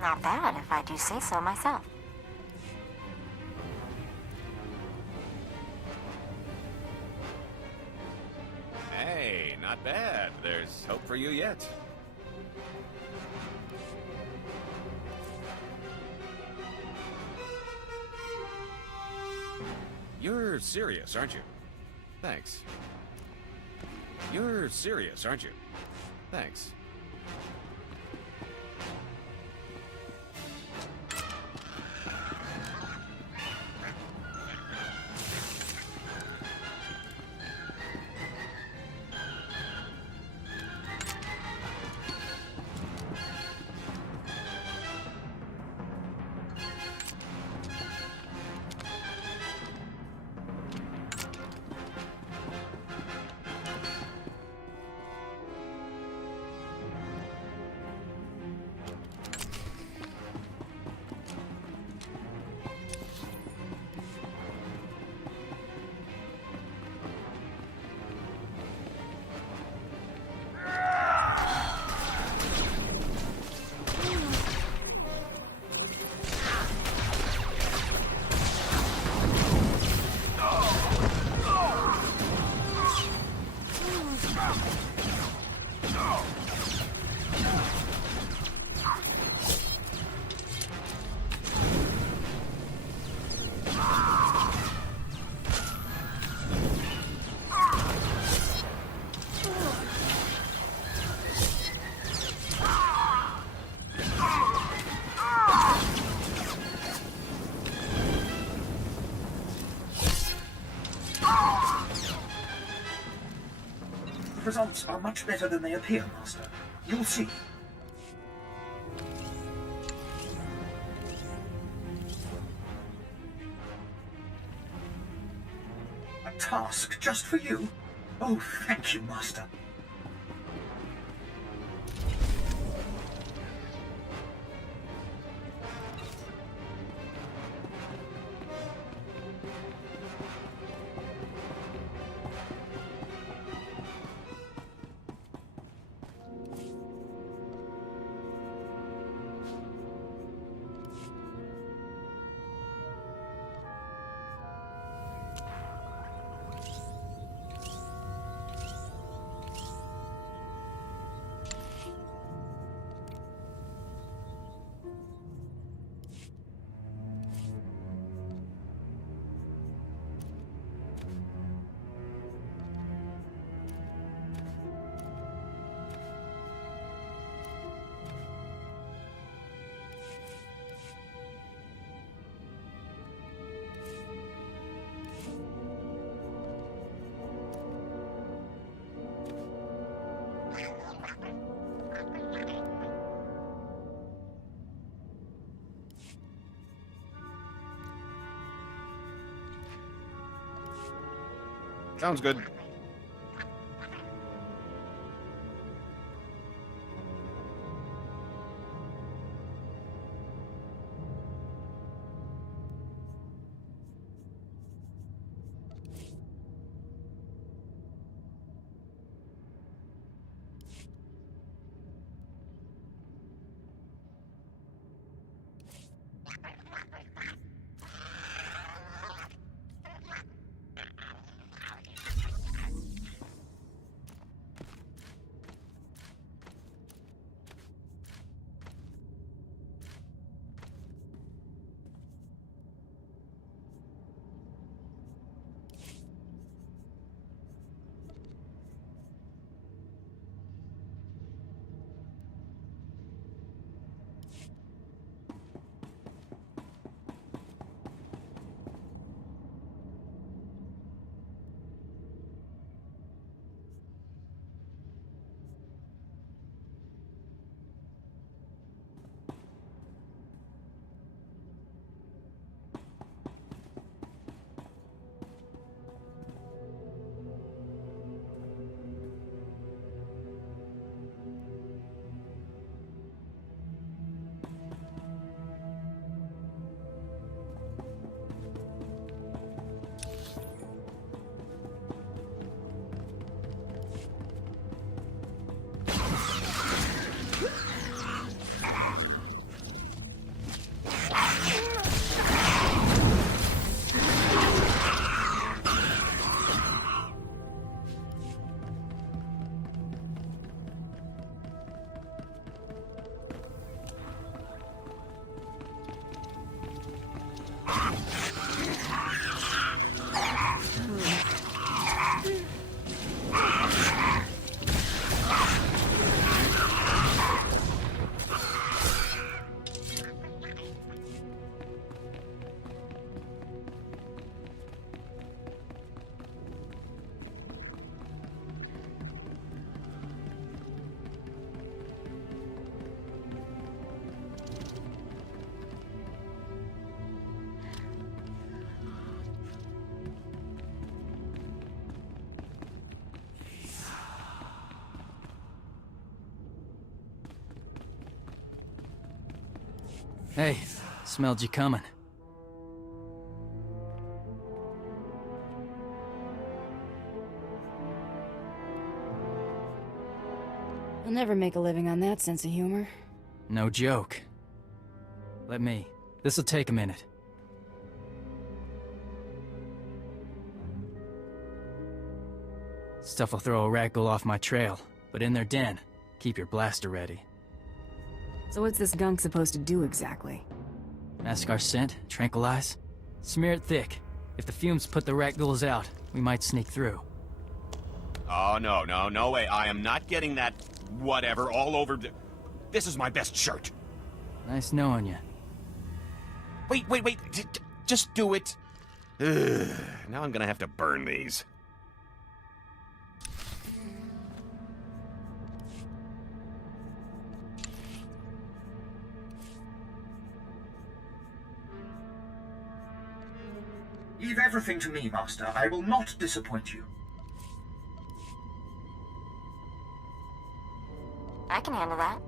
Not bad, if I do say so myself. Hey, not bad. There's hope for you yet. You're serious, aren't you? Thanks. You're serious, aren't you? Thanks. results are much better than they appear, Master. You'll see. A task just for you? Oh, thank you, Master. Sounds good. Hey, smelled you coming. I'll never make a living on that sense of humor. No joke. Let me. This'll take a minute. Stuff will throw a ragdoll off my trail, but in their den, keep your blaster ready. So what's this gunk supposed to do exactly? Mask our scent, tranquilize. Smear it thick. If the fumes put the ragdolls out, we might sneak through. Oh, no way. I am not getting that whatever all over. This is my best shirt. Nice knowing you. Wait. Just do it. Ugh, now I'm gonna have to burn these. Leave everything to me, Master. I will not disappoint you. I can handle that.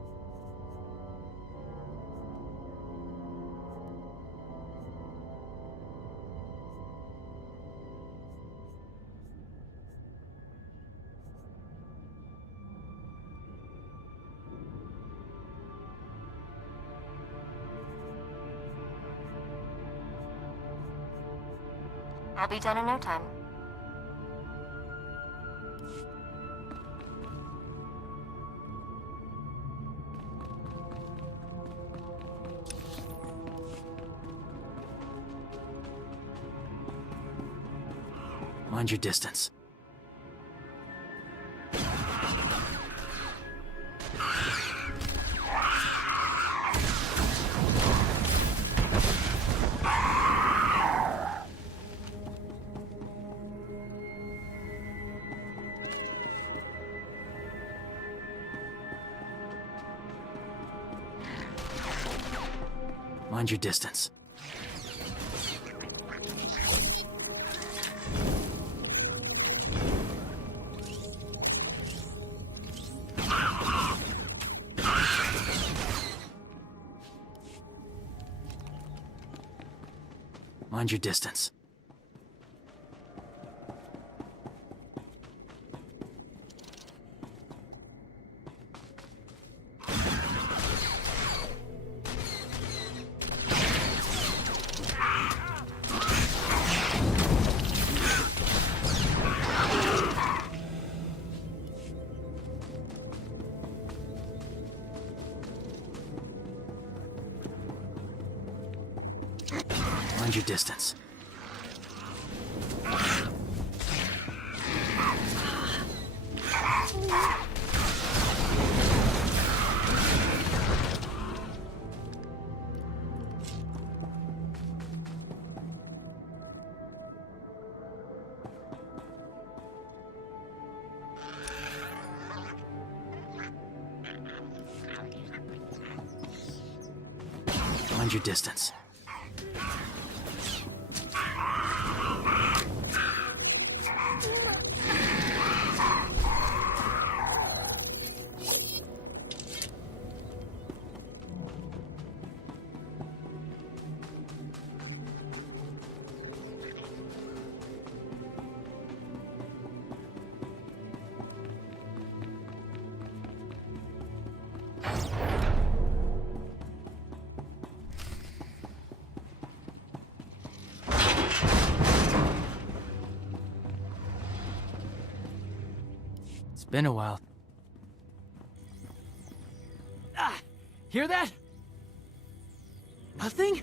I'll be done in no time. Mind your distance. Mind your distance. Mind your distance. Mind your distance. Mind your distance. It's been a while. Ah! Hear that? Nothing?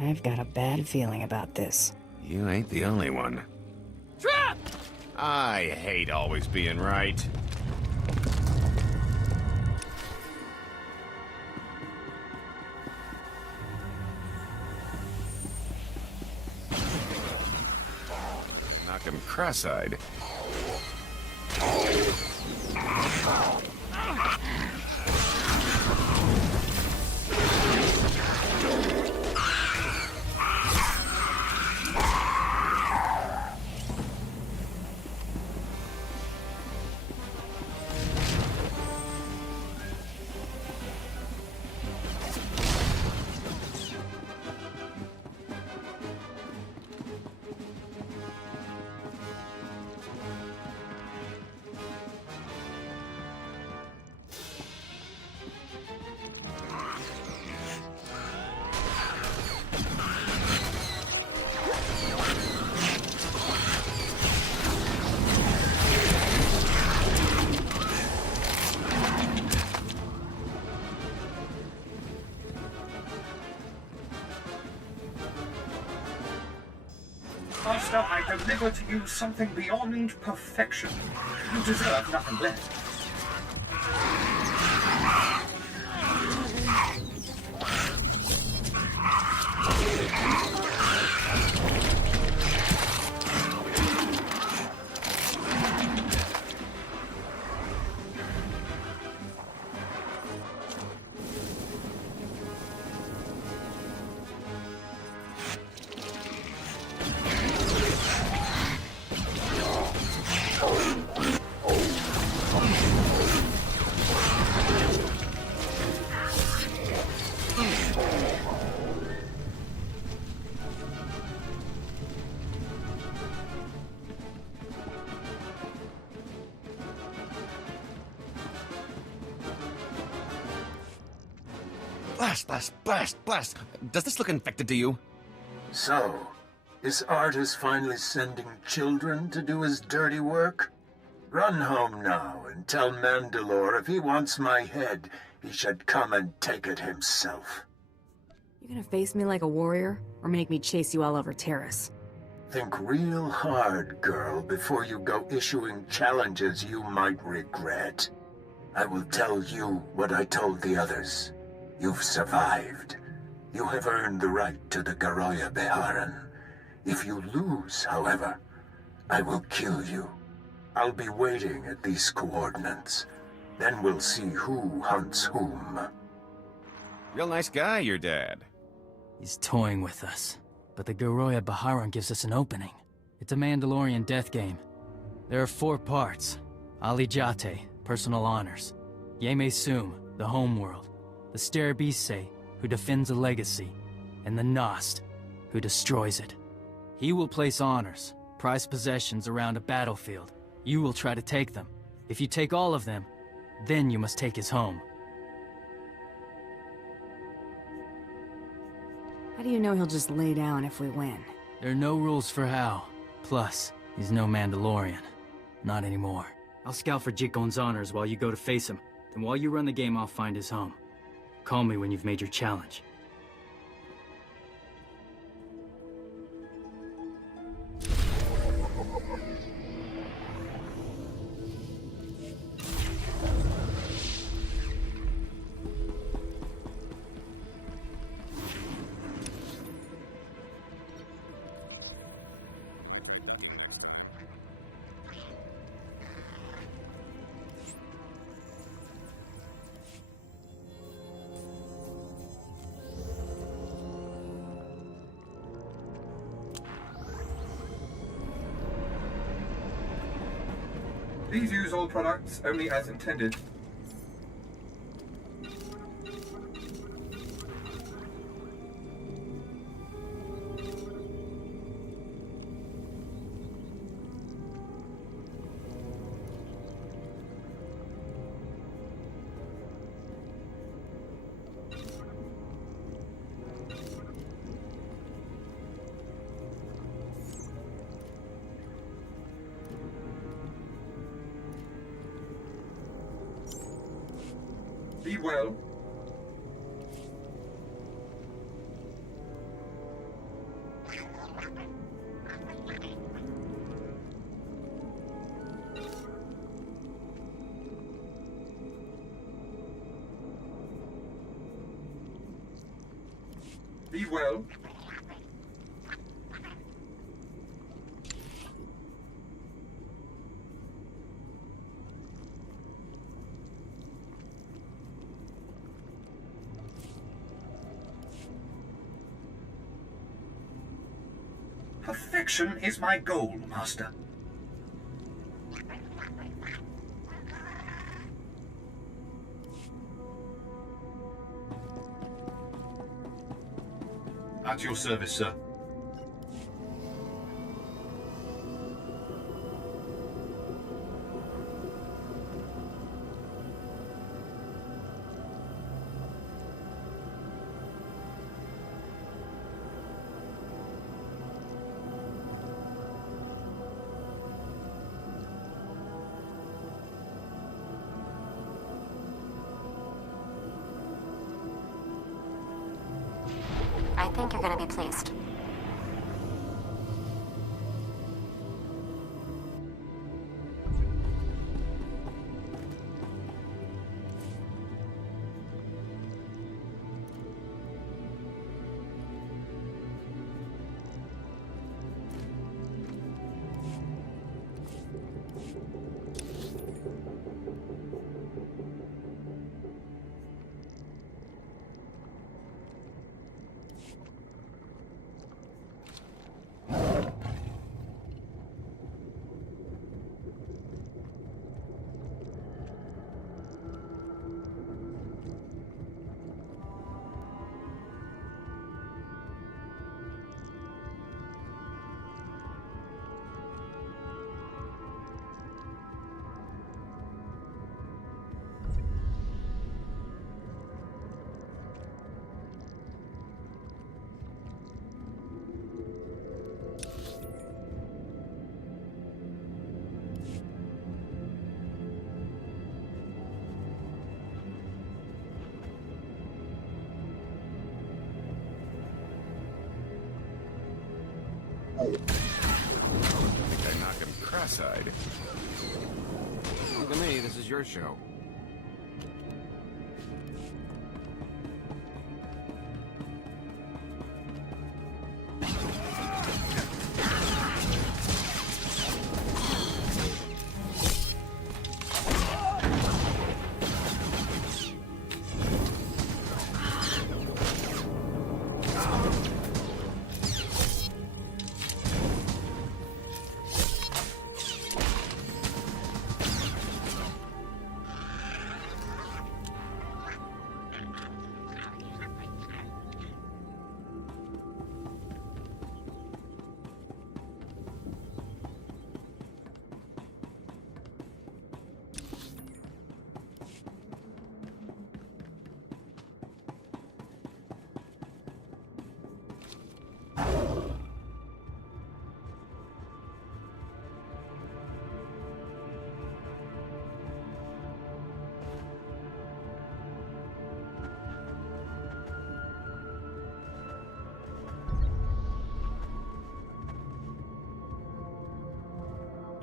I've got a bad feeling about this. You ain't the only one. Trap! I hate always being right. Knock him cross-eyed. Master, I deliver to you something beyond perfection. You deserve nothing less. Blast, blast, blast, blast! Does this look infected to you? So, is Artus finally sending children to do his dirty work? Run home now and tell Mandalore if he wants my head, he should come and take it himself. You gonna face me like a warrior, or make me chase you all over Terrace? Think real hard, girl, before you go issuing challenges you might regret. I will tell you what I told the others. You've survived. You have earned the right to the Garoya Beharan. If you lose, however, I will kill you. I'll be waiting at these coordinates. Then we'll see who hunts whom. Real nice guy, your dad. He's toying with us. But the Garoya Baharan gives us an opening. It's a Mandalorian death game. There are 4 parts. Ali Jate, personal honors. Yeme Sum, the homeworld. The Sterabise, who defends a legacy. And the Nost, who destroys it. He will place honors, prized possessions around a battlefield. You will try to take them. If you take all of them, then you must take his home. How do you know he'll just lay down if we win? There are no rules for how. Plus, he's no Mandalorian. Not anymore. I'll scout for Jikon's honors while you go to face him. Then while you run the game, I'll find his home. Call me when you've made your challenge. Please use all products only as intended. Be well. Be well. Perfection is my goal, Master. At your service, sir. I think you're gonna be pleased. think I knock him cross-eyed. Look at me, this is your show.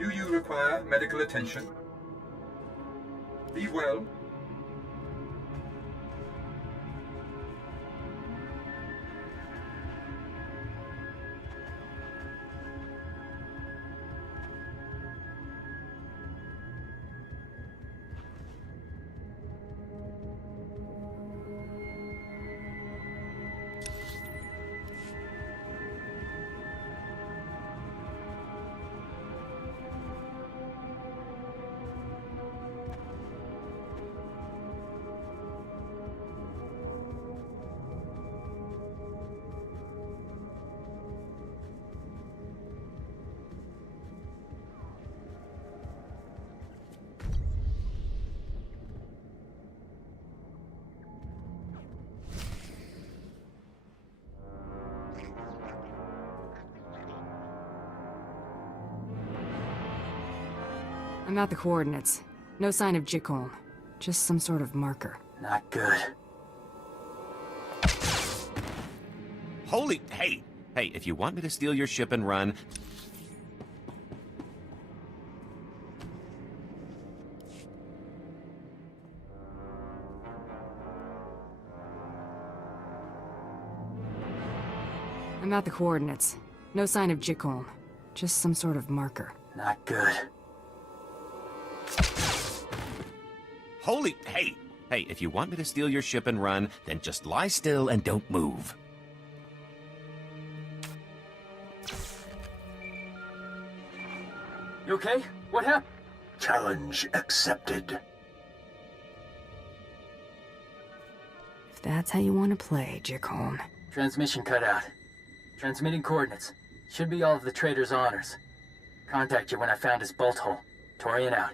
Do you require medical attention? Be well. I'm at the coordinates. No sign of Jickoln. Just some sort of marker. Not good. Holy... Hey! Hey, if you want me to steal your ship and run... I'm at the coordinates. No sign of Jickoln. Just some sort of marker. Not good. Holy... Hey! Hey, if you want me to steal your ship and run, then just lie still and don't move. You okay? What happened? Challenge accepted. If that's how you want to play, Jickoln. Transmission cut out. Transmitting coordinates. Should be all of the trader's honors. Contact you when I found his bolt hole. Torian out.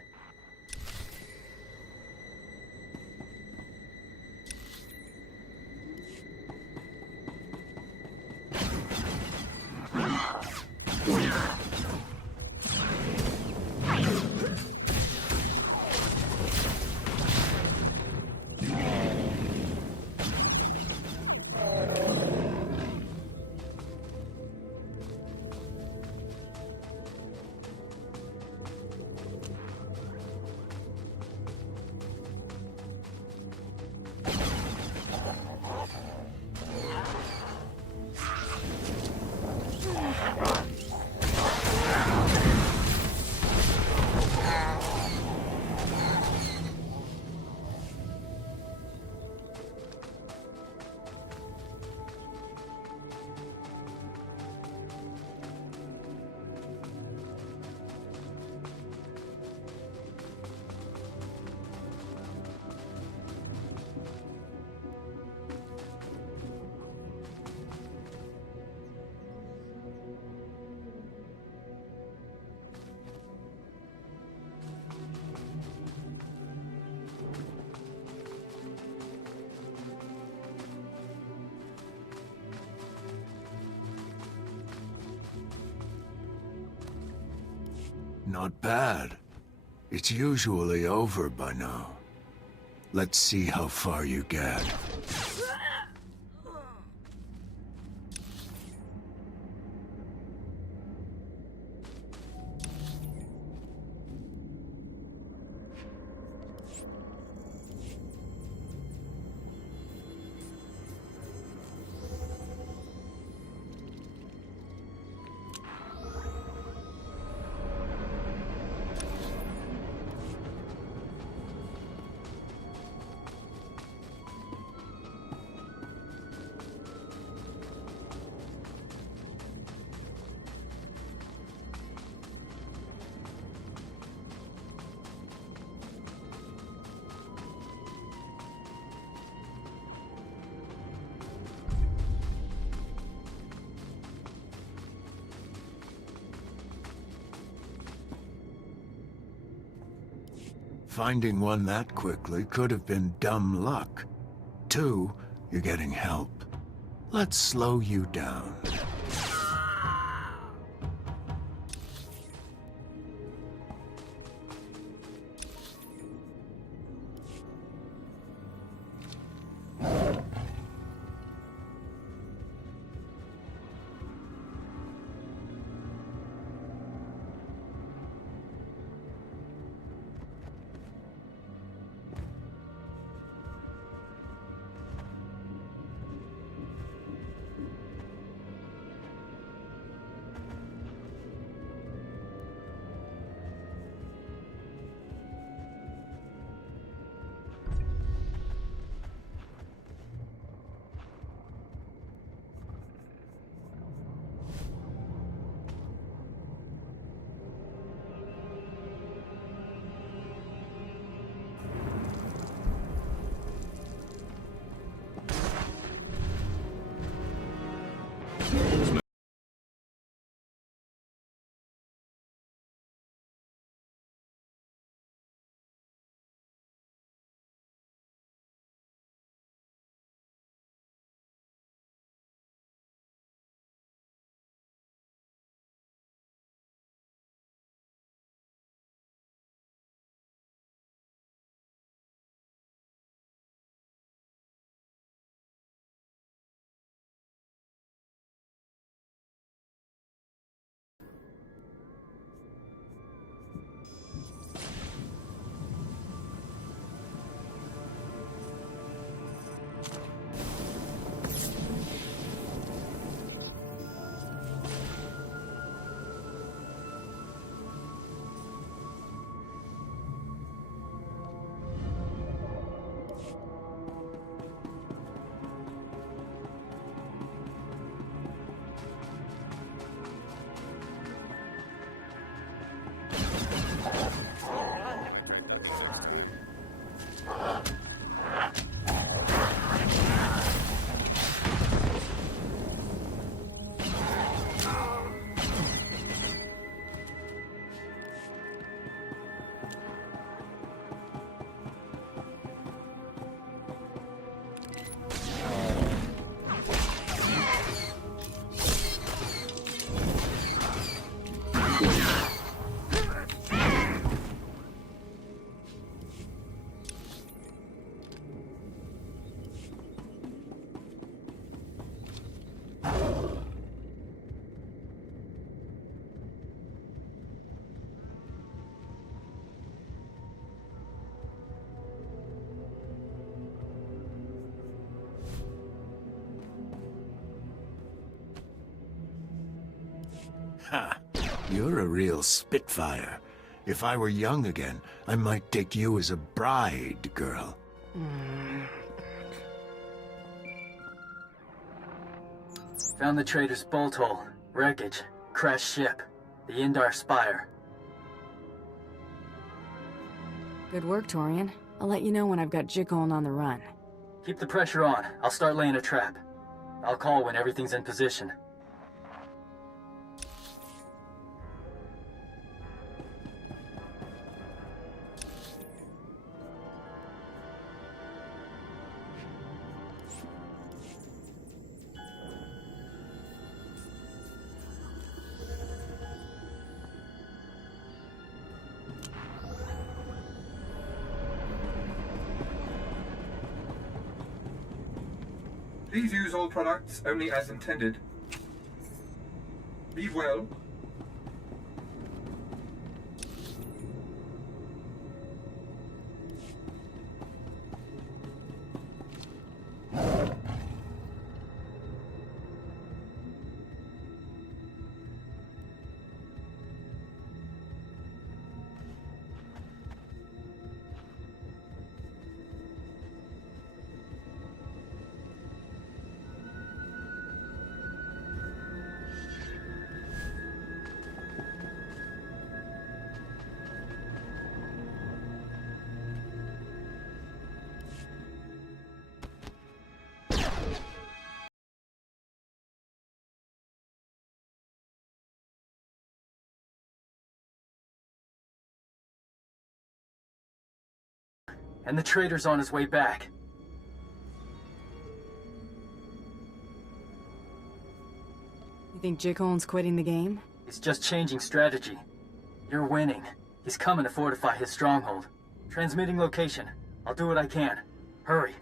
Not bad. It's usually over by now. Let's see how far you get. Finding one that quickly could have been dumb luck. 2, you're getting help. Let's slow you down. Ha! You're a real spitfire. If I were young again, I might take you as a bride, girl. Found the trader's bolt hole, wreckage, crashed ship, the Indar Spire. Good work, Torian. I'll let you know when I've got Jickoln on the run. Keep the pressure on. I'll start laying a trap. I'll call when everything's in position. Please use all products only as intended. Be well. and the trader's on his way back. You think Jickone's quitting the game? He's just changing strategy. You're winning. He's coming to fortify his stronghold. Transmitting location. I'll do what I can. Hurry.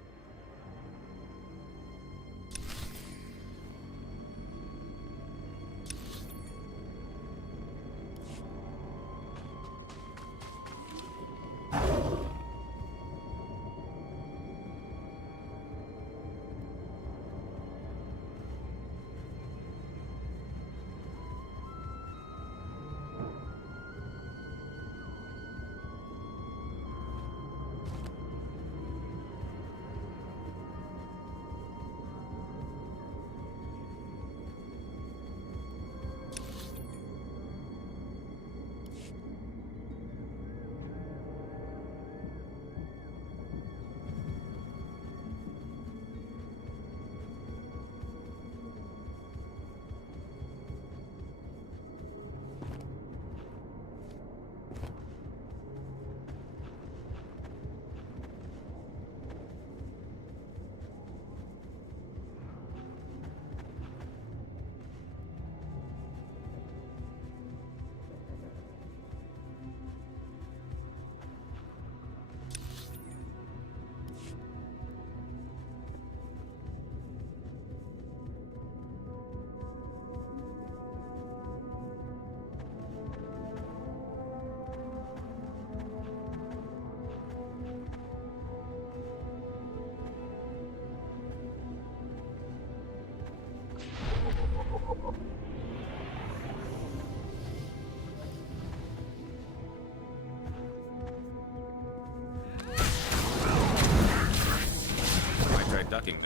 Ducking.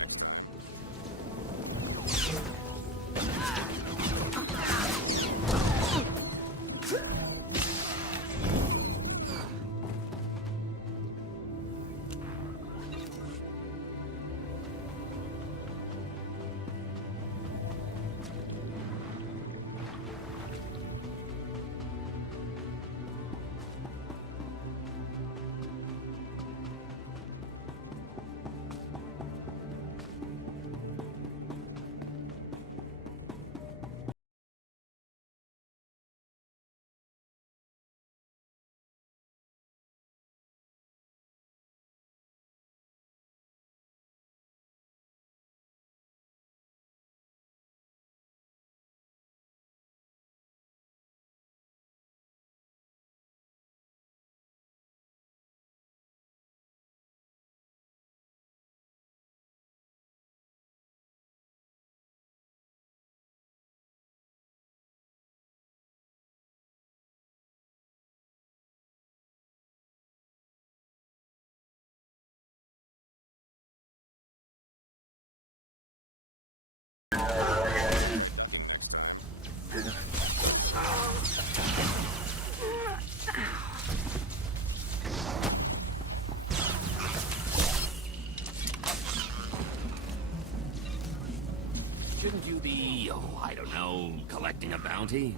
Shouldn't you be, oh, I don't know, collecting a bounty?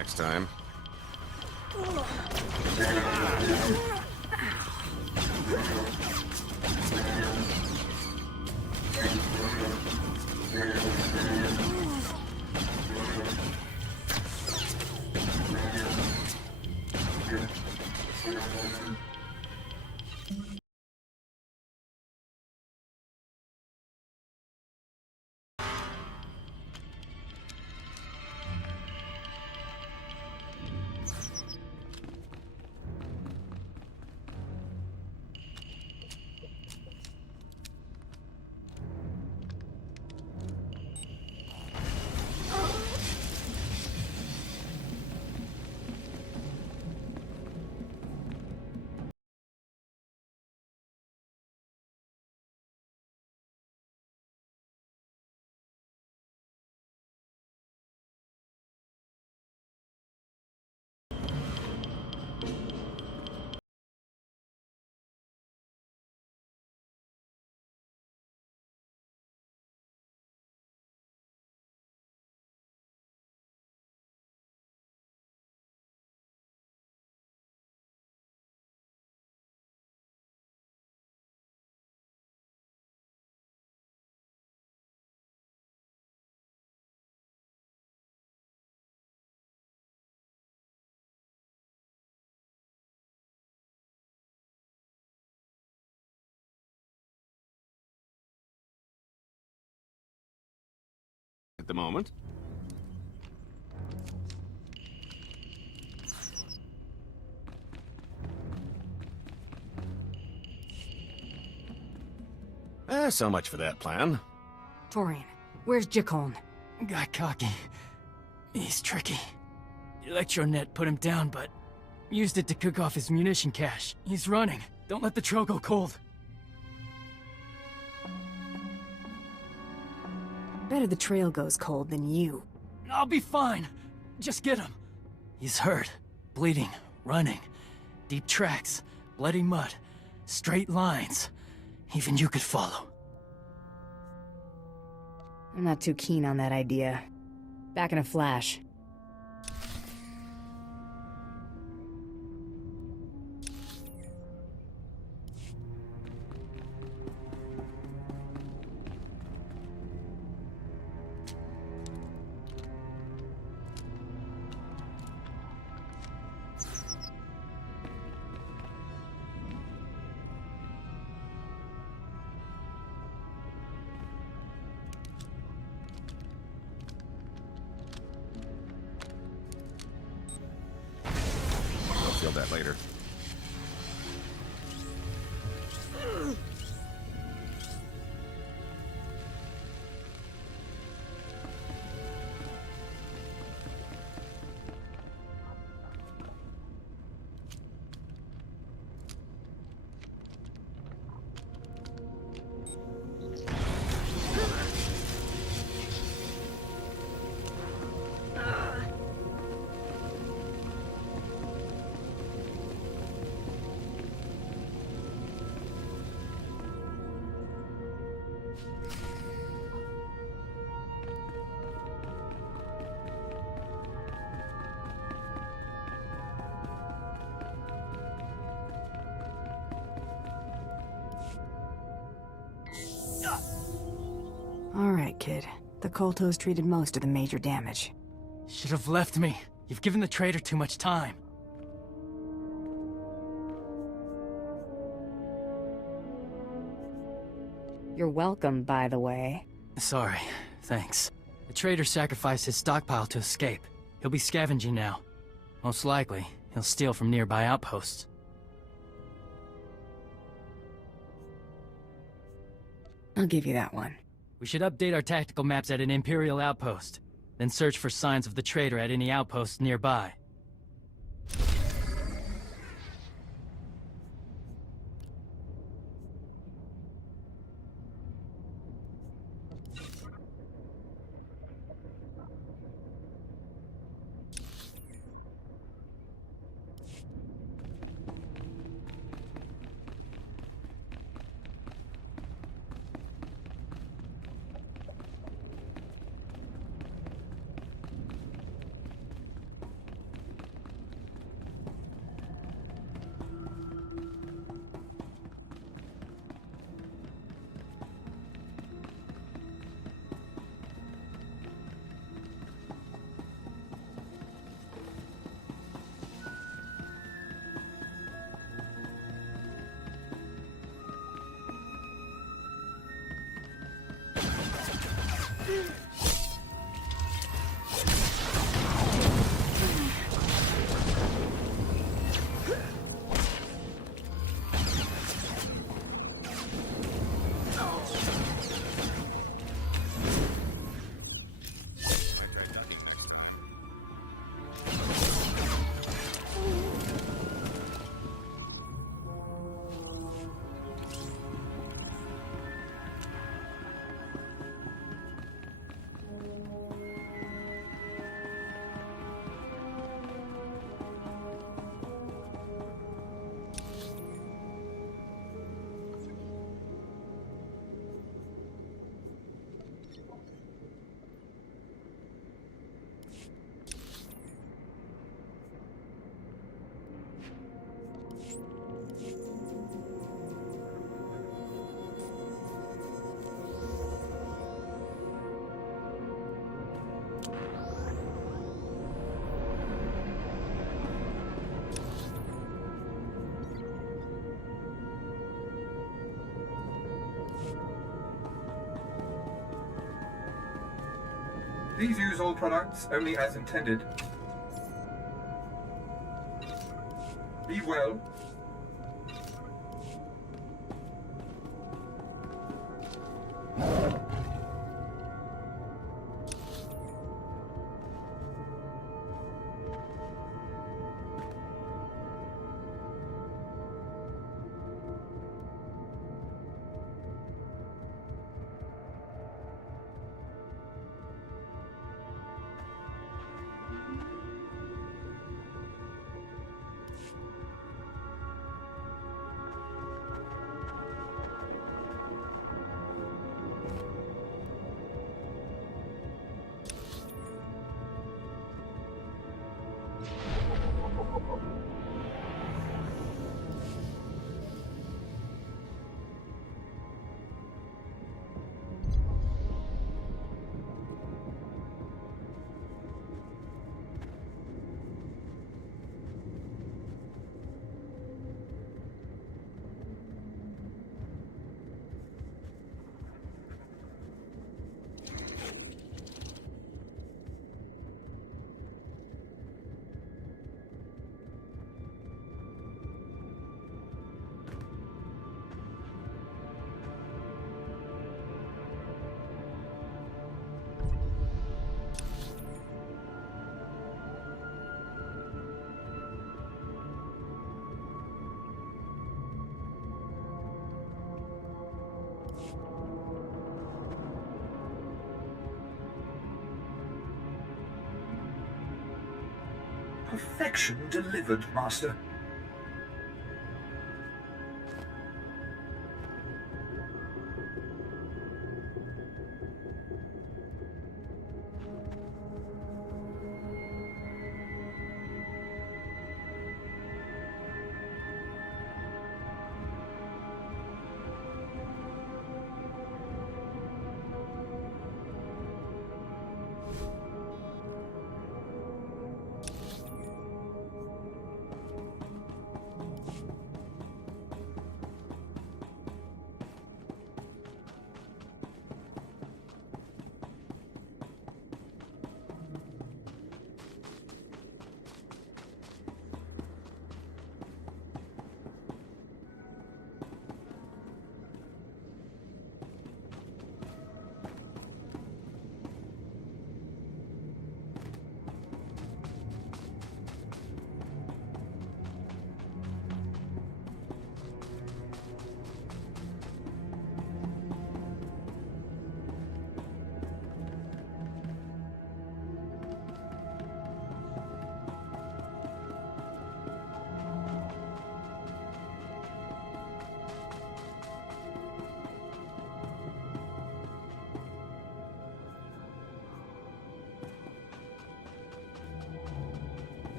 next time. At the moment. So much for that plan. Torian, where's Jakon? Got cocky. He's tricky. The electronet put him down, but used it to cook off his munition cache. He's running. Don't let the trail go cold. Better the trail goes cold than you. I'll be fine. Just get him. He's hurt, bleeding, running. Deep tracks, bloody mud, straight lines. Even you could follow. I'm not too keen on that idea. Back in a flash. Feel that later. All right, kid. The Koltos treated most of the major damage. Should have left me. You've given the traitor too much time. You're welcome, by the way. Sorry. Thanks. The traitor sacrificed his stockpile to escape. He'll be scavenging now. Most likely, he'll steal from nearby outposts. I'll give you that one. We should update our tactical maps at an Imperial outpost, then search for signs of the traitor at any outposts nearby. Please use all products only as intended. Be well. Perfection delivered, Master.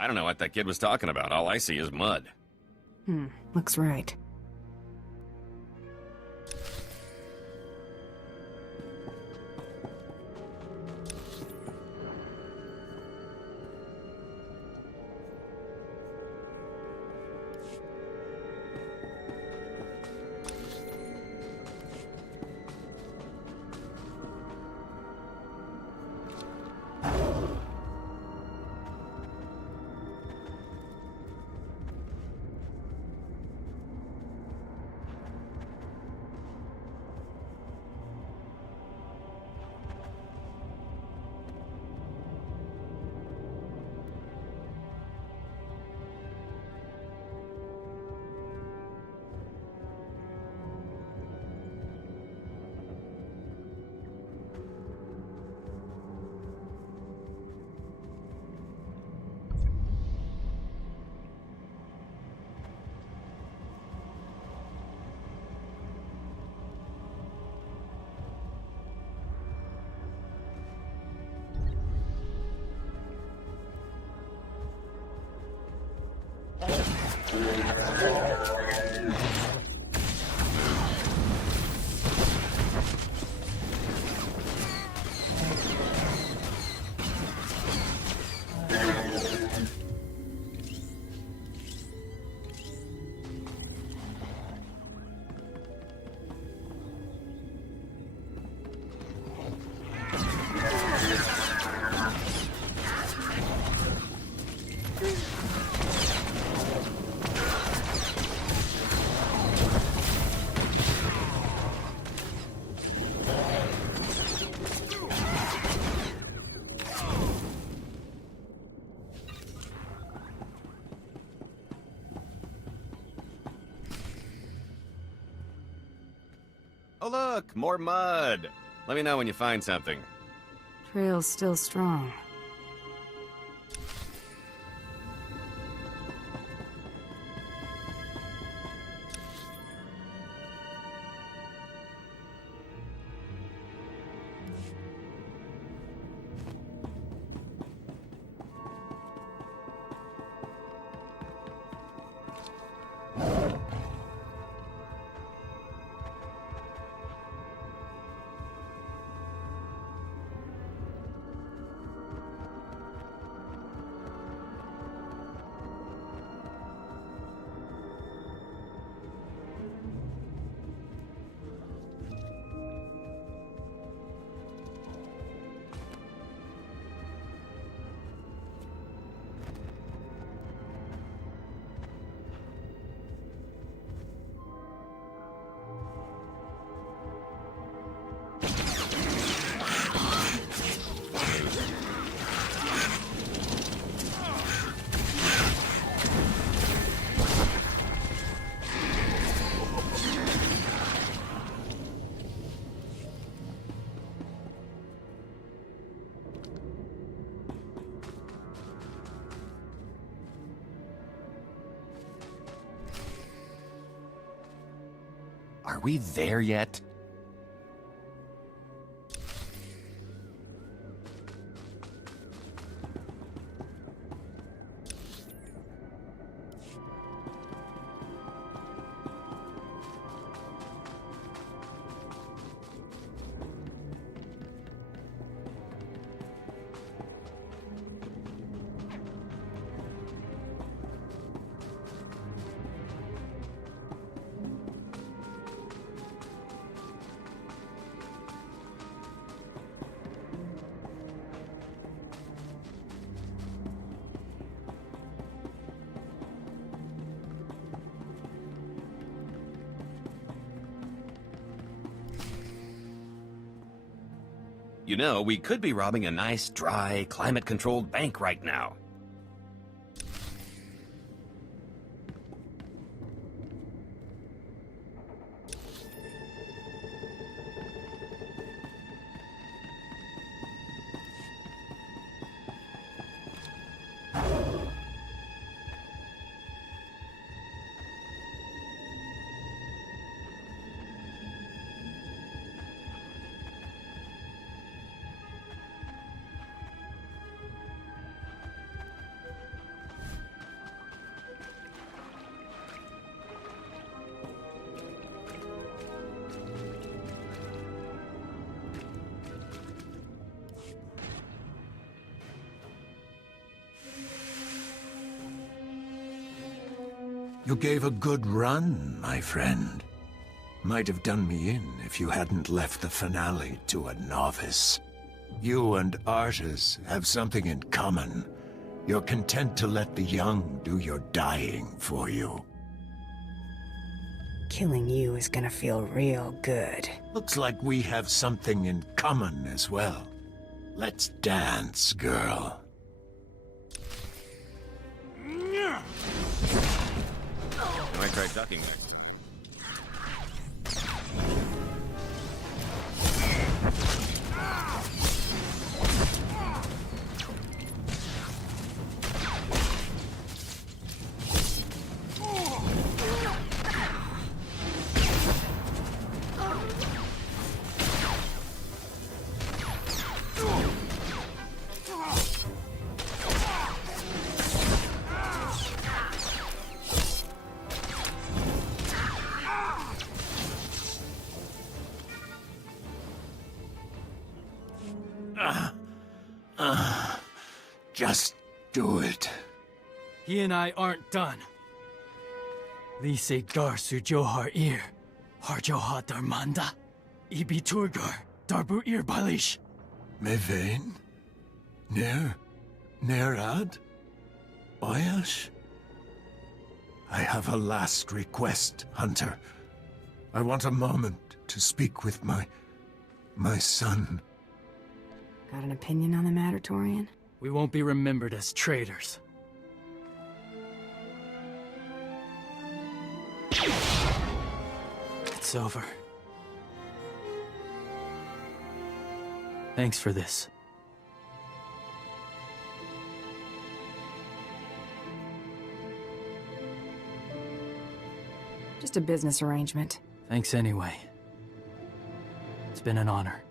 I don't know what that kid was talking about. All I see is mud. Looks right. Oh look, more mud. Let me know when you find something. Trail's still strong. Are we there yet? You know, we could be robbing a nice, dry, climate-controlled bank right now. You gave a good run, my friend. Might have done me in if you hadn't left the finale to a novice. You and Artus have something in common. You're content to let the young do your dying for you. Killing you is gonna feel real good. Looks like we have something in common as well. Let's dance, girl. I might try ducking next. Just do it. He and I aren't done. Lise gar sujohar ir, harjoha darmanda, ibi turgar, darbu ir balish. Mevain? Nerad? Oyash? I have a last request, Hunter. I want a moment to speak with my son. Got an opinion on the matter, Torian? We won't be remembered as traitors. It's over. Thanks for this. Just a business arrangement. Thanks anyway. It's been an honor.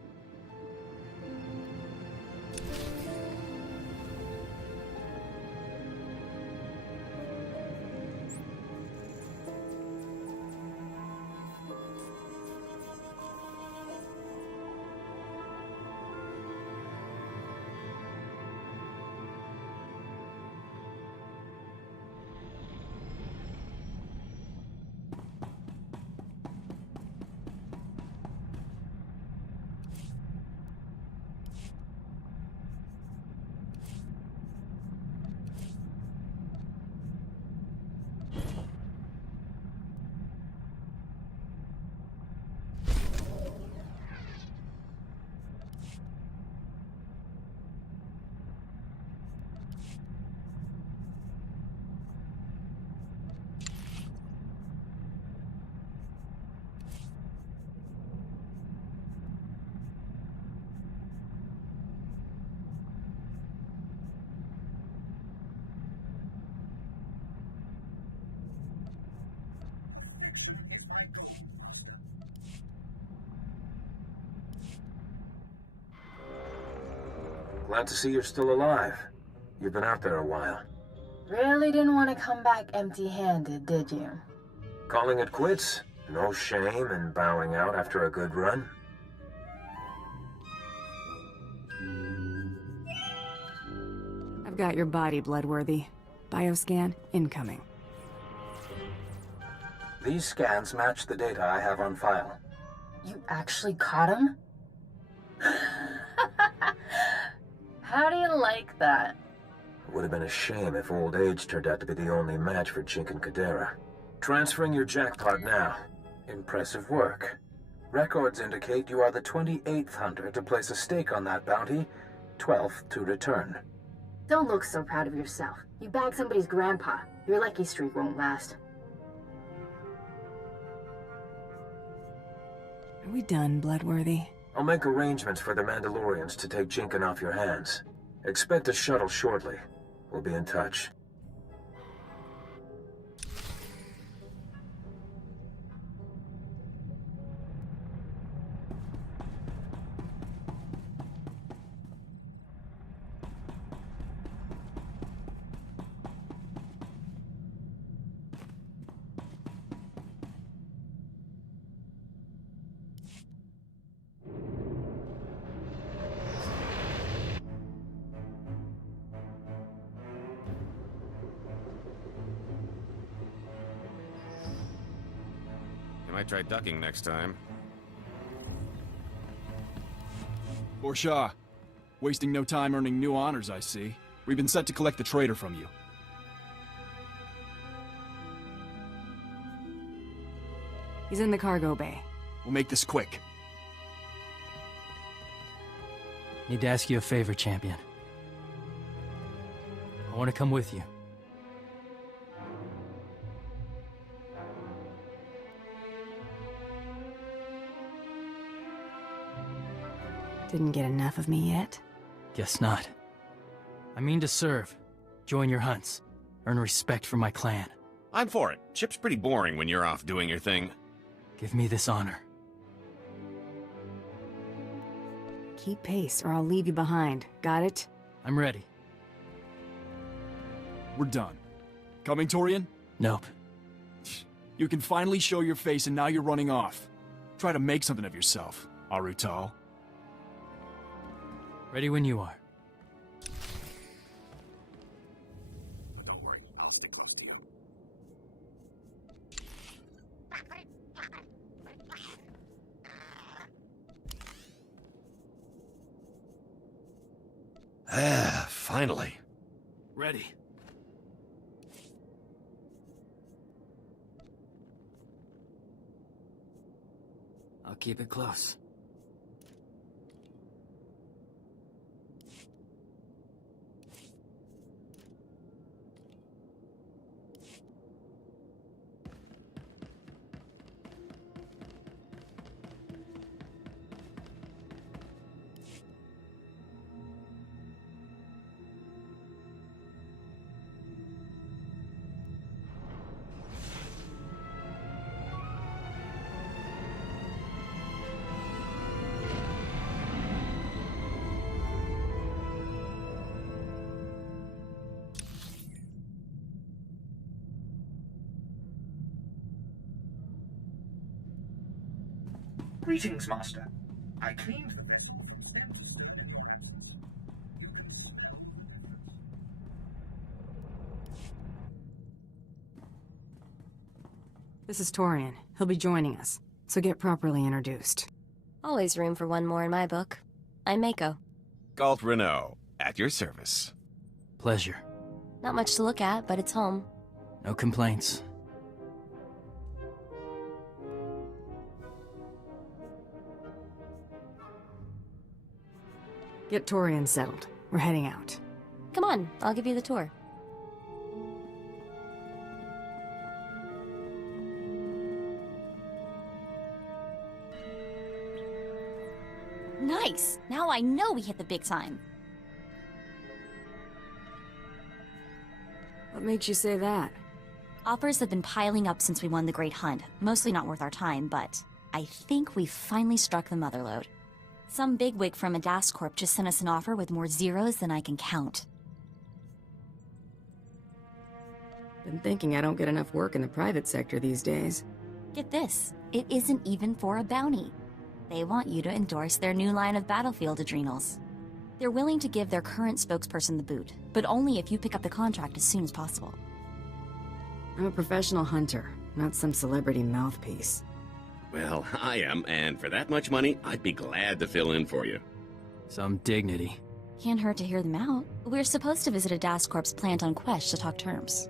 Glad to see you're still alive. You've been out there a while. Really didn't want to come back empty-handed, did you? Calling it quits? No shame in bowing out after a good run? I've got your body, Bloodworthy. Bioscan incoming. These scans match the data I have on file. You actually caught him? How do you like that? It would have been a shame if old age turned out to be the only match for Jink and Kadera. Transferring your jackpot now. Impressive work. Records indicate you are the 28th hunter to place a stake on that bounty, 12th to return. Don't look so proud of yourself. You bagged somebody's grandpa. Your lucky streak won't last. Are we done, Bloodworthy? I'll make arrangements for the Mandalorians to take Jinkin off your hands. Expect a shuttle shortly. We'll be in touch. Might try ducking next time. Borshaw, wasting no time earning new honors, I see. We've been set to collect the traitor from you. He's in the cargo bay. We'll make this quick. Need to ask you a favor, champion. I want to come with you. Didn't get enough of me yet? Guess not. I mean to serve. Join your hunts. Earn respect from my clan. I'm for it. Chip's pretty boring when you're off doing your thing. Give me this honor. Keep pace, or I'll leave you behind. Got it? I'm ready. We're done. Coming, Torian? Nope. You can finally show your face and now you're running off. Try to make something of yourself, Arutal. Ready when you are. Ah, finally. Ready. I'll keep it close. Greetings, Master. I cleaned them. This is Torian. He'll be joining us, so get properly introduced. Always room for one more in my book. I'm Mako. Galt Renault, at your service. Pleasure. Not much to look at, but it's home. No complaints. Get Torian settled. We're heading out. Come on, I'll give you the tour. Nice! Now I know we hit the big time. What makes you say that? Offers have been piling up since we won the Great Hunt. Mostly not worth our time, but I think we finally struck the motherlode. Some bigwig from a DAS Corp just sent us an offer with more zeros than I can count. Been thinking I don't get enough work in the private sector these days. Get this, it isn't even for a bounty. They want you to endorse their new line of battlefield adrenals. They're willing to give their current spokesperson the boot, but only if you pick up the contract as soon as possible. I'm a professional hunter, not some celebrity mouthpiece. Well, I am, and for that much money, I'd be glad to fill in for you. Some dignity. Can't hurt to hear them out. We're supposed to visit a DAS Corp's plant on Quesh to talk terms.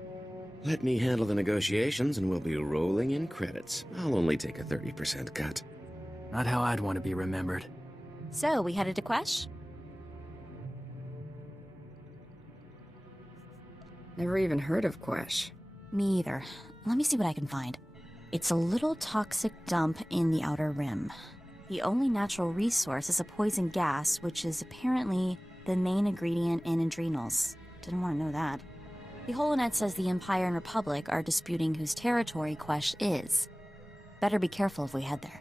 Let me handle the negotiations and we'll be rolling in credits. I'll only take a 30% cut. Not how I'd want to be remembered. So, we headed to Quesh? Never even heard of Quesh. Me either. Let me see what I can find. It's a little toxic dump in the Outer Rim. The only natural resource is a poison gas, which is apparently the main ingredient in adrenals. Didn't want to know that. The Holonet says the Empire and Republic are disputing whose territory Quesh is. Better be careful if we head there.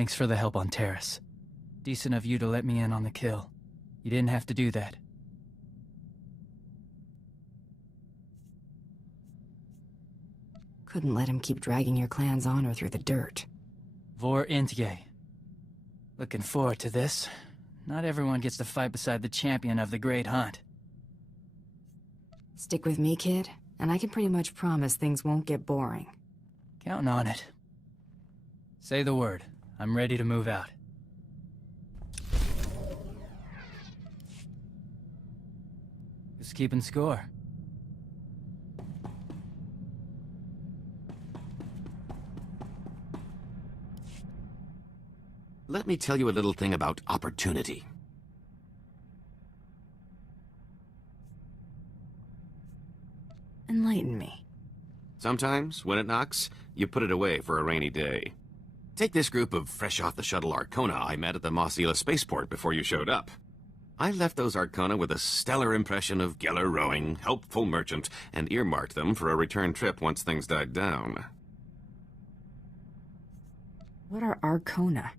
Thanks for the help on Terrace. Decent of you to let me in on the kill. You didn't have to do that. Couldn't let him keep dragging your clan's honor through the dirt. Vor Intye. Looking forward to this. Not everyone gets to fight beside the champion of the Great Hunt. Stick with me, kid, and I can pretty much promise things won't get boring. Counting on it. Say the word. I'm ready to move out. Who's keeping score? Let me tell you a little thing about opportunity. Enlighten me. Sometimes, when it knocks, you put it away for a rainy day. Take this group of fresh-off-the-shuttle Arcona I met at the Mosila spaceport before you showed up. I left those Arcona with a stellar impression of Geller rowing, helpful merchant, and earmarked them for a return trip once things died down. What are Arcona?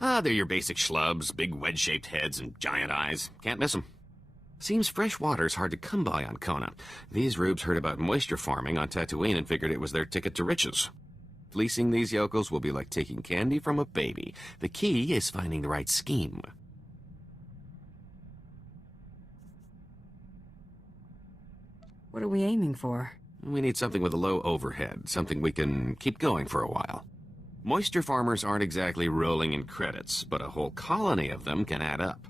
They're your basic schlubs, big wedge-shaped heads and giant eyes. Can't miss them. Seems fresh water's hard to come by on Kona. These rubes heard about moisture farming on Tatooine and figured it was their ticket to riches. Fleecing these yokels will be like taking candy from a baby. The key is finding the right scheme. What are we aiming for? We need something with a low overhead, something we can keep going for a while. Moisture farmers aren't exactly rolling in credits, but a whole colony of them can add up.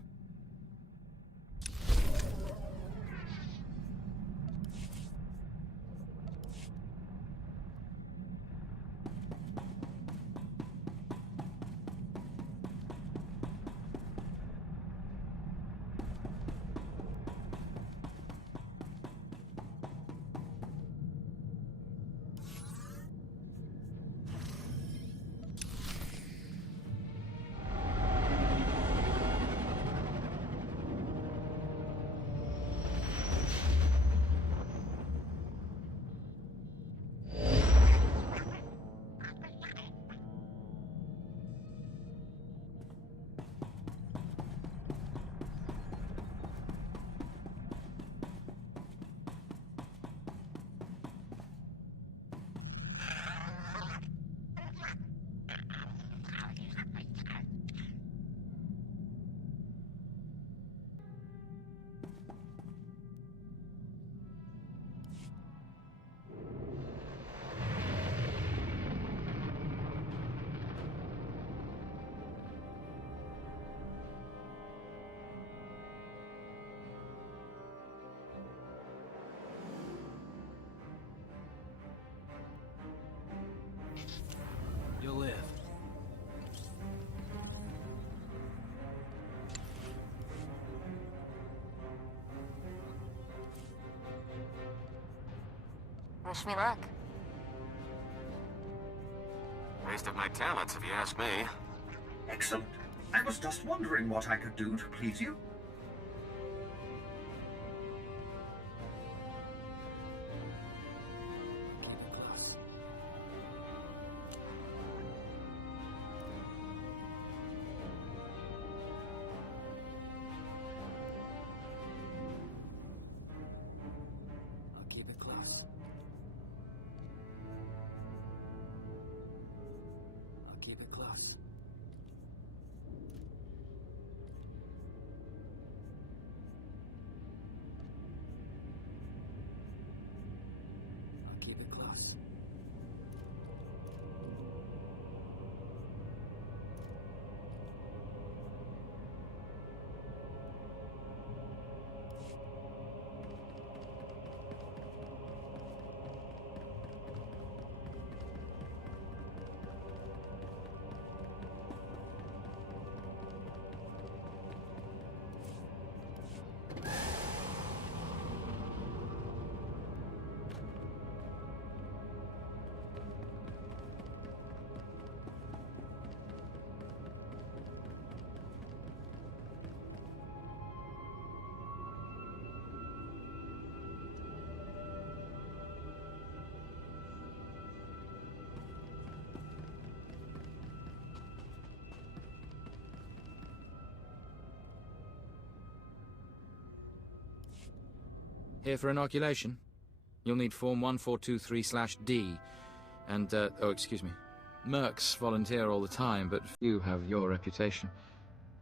You'll live. Wish me luck. Waste of my talents, if you ask me. Excellent. I was just wondering what I could do to please you. Keep it close. I'll keep it close. I'll keep it close. Here for inoculation. You'll need Form 1423/D. And, oh, excuse me. Mercs volunteer all the time, but few have your reputation.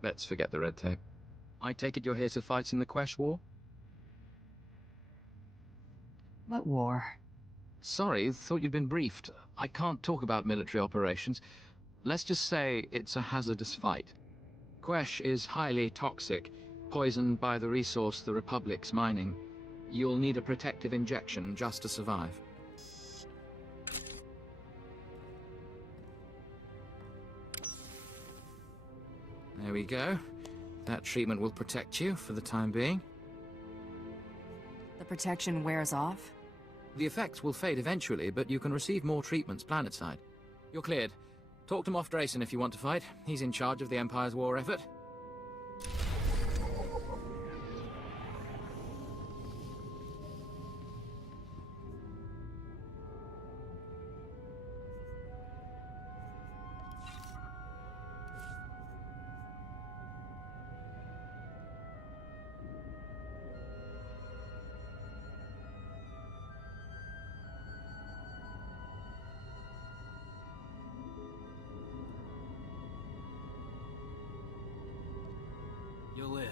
Let's forget the red tape. I take it you're here to fight in the Quesh War? What war? Sorry, thought you'd been briefed. I can't talk about military operations. Let's just say it's a hazardous fight. Quesh is highly toxic, poisoned by the resource the Republic's mining. You'll need a protective injection just to survive. There we go. That treatment will protect you for the time being. The protection wears off? The effects will fade eventually, but you can receive more treatments planetside. You're cleared. Talk to Moff Drayson if you want to fight. He's in charge of the Empire's war effort. You'll live.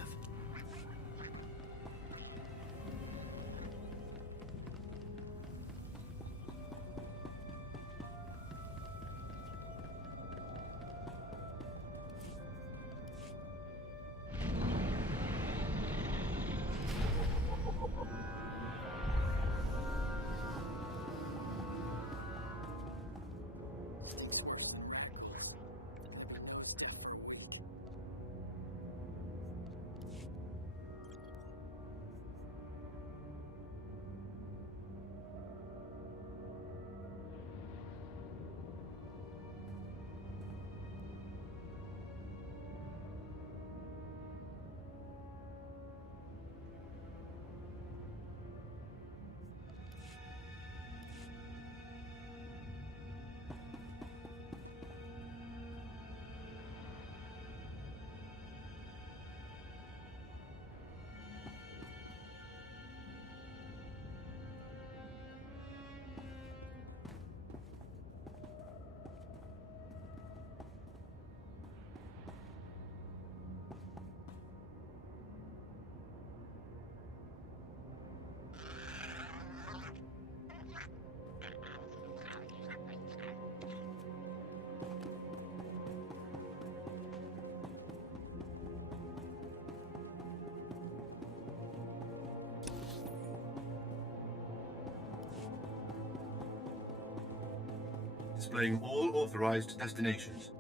Displaying all authorized destinations.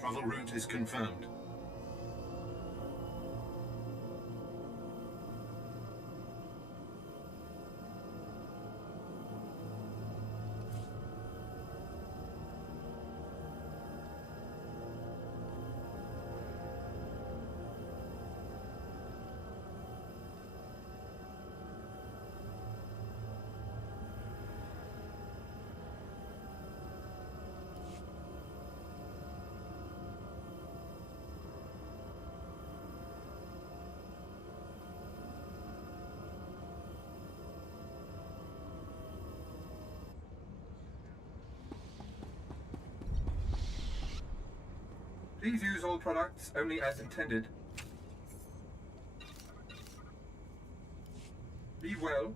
Travel route is confirmed. Please use all products only as intended. Be well.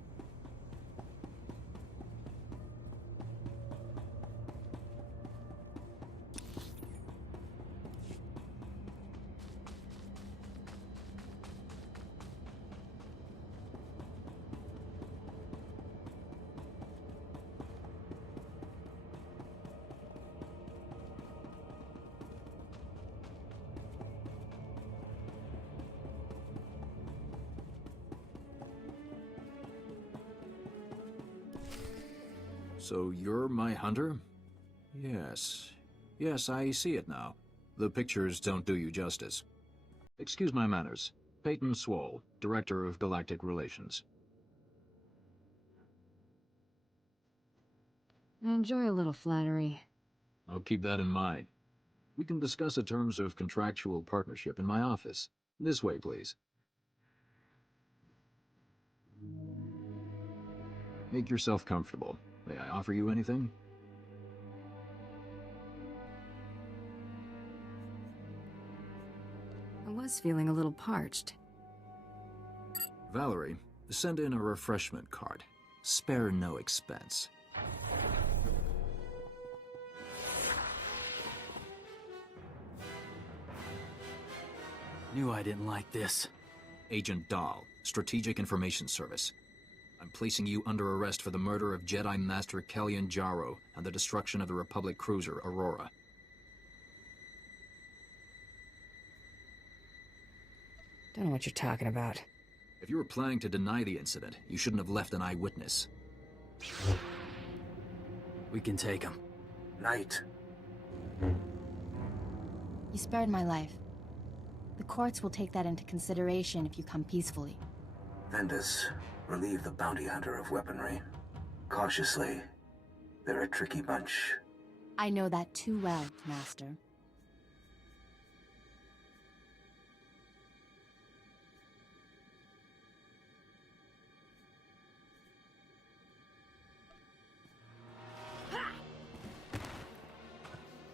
So you're my hunter? Yes. Yes, I see it now. The pictures don't do you justice. Excuse my manners. Peyton Swole, Director of Galactic Relations. I enjoy a little flattery. I'll keep that in mind. We can discuss the terms of contractual partnership in my office. This way, please. Make yourself comfortable. May I offer you anything? I was feeling a little parched. Valerie, Send in a refreshment card. Spare no expense. Knew I didn't like this. Agent Dahl, Strategic Information Service. I'm placing you under arrest for the murder of Jedi Master Kellyan Jarro and the destruction of the Republic cruiser Aurora. Don't know what you're talking about. If you were planning to deny the incident, you shouldn't have left an eyewitness. We can take him. Knight. You spared my life. The courts will take that into consideration if you come peacefully. Vendus, relieve the bounty hunter of weaponry. Cautiously. They're a tricky bunch. I know that too well, Master.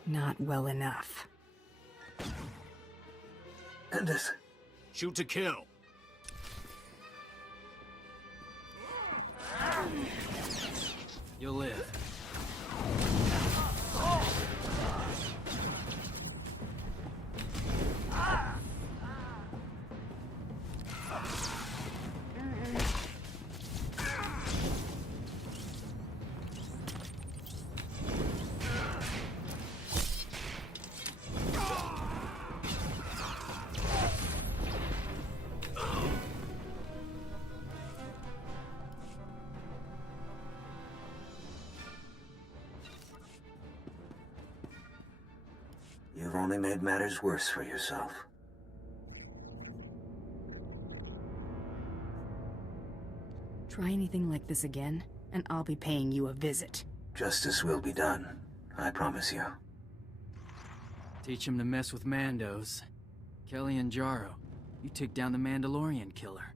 Not well enough. Vendus. Shoot to kill. You'll live. You've only made matters worse for yourself. Try anything like this again, and I'll be paying you a visit. Justice will be done. I promise you. Teach him to mess with Mandos. Kellyan Jarro, you took down the Mandalorian killer.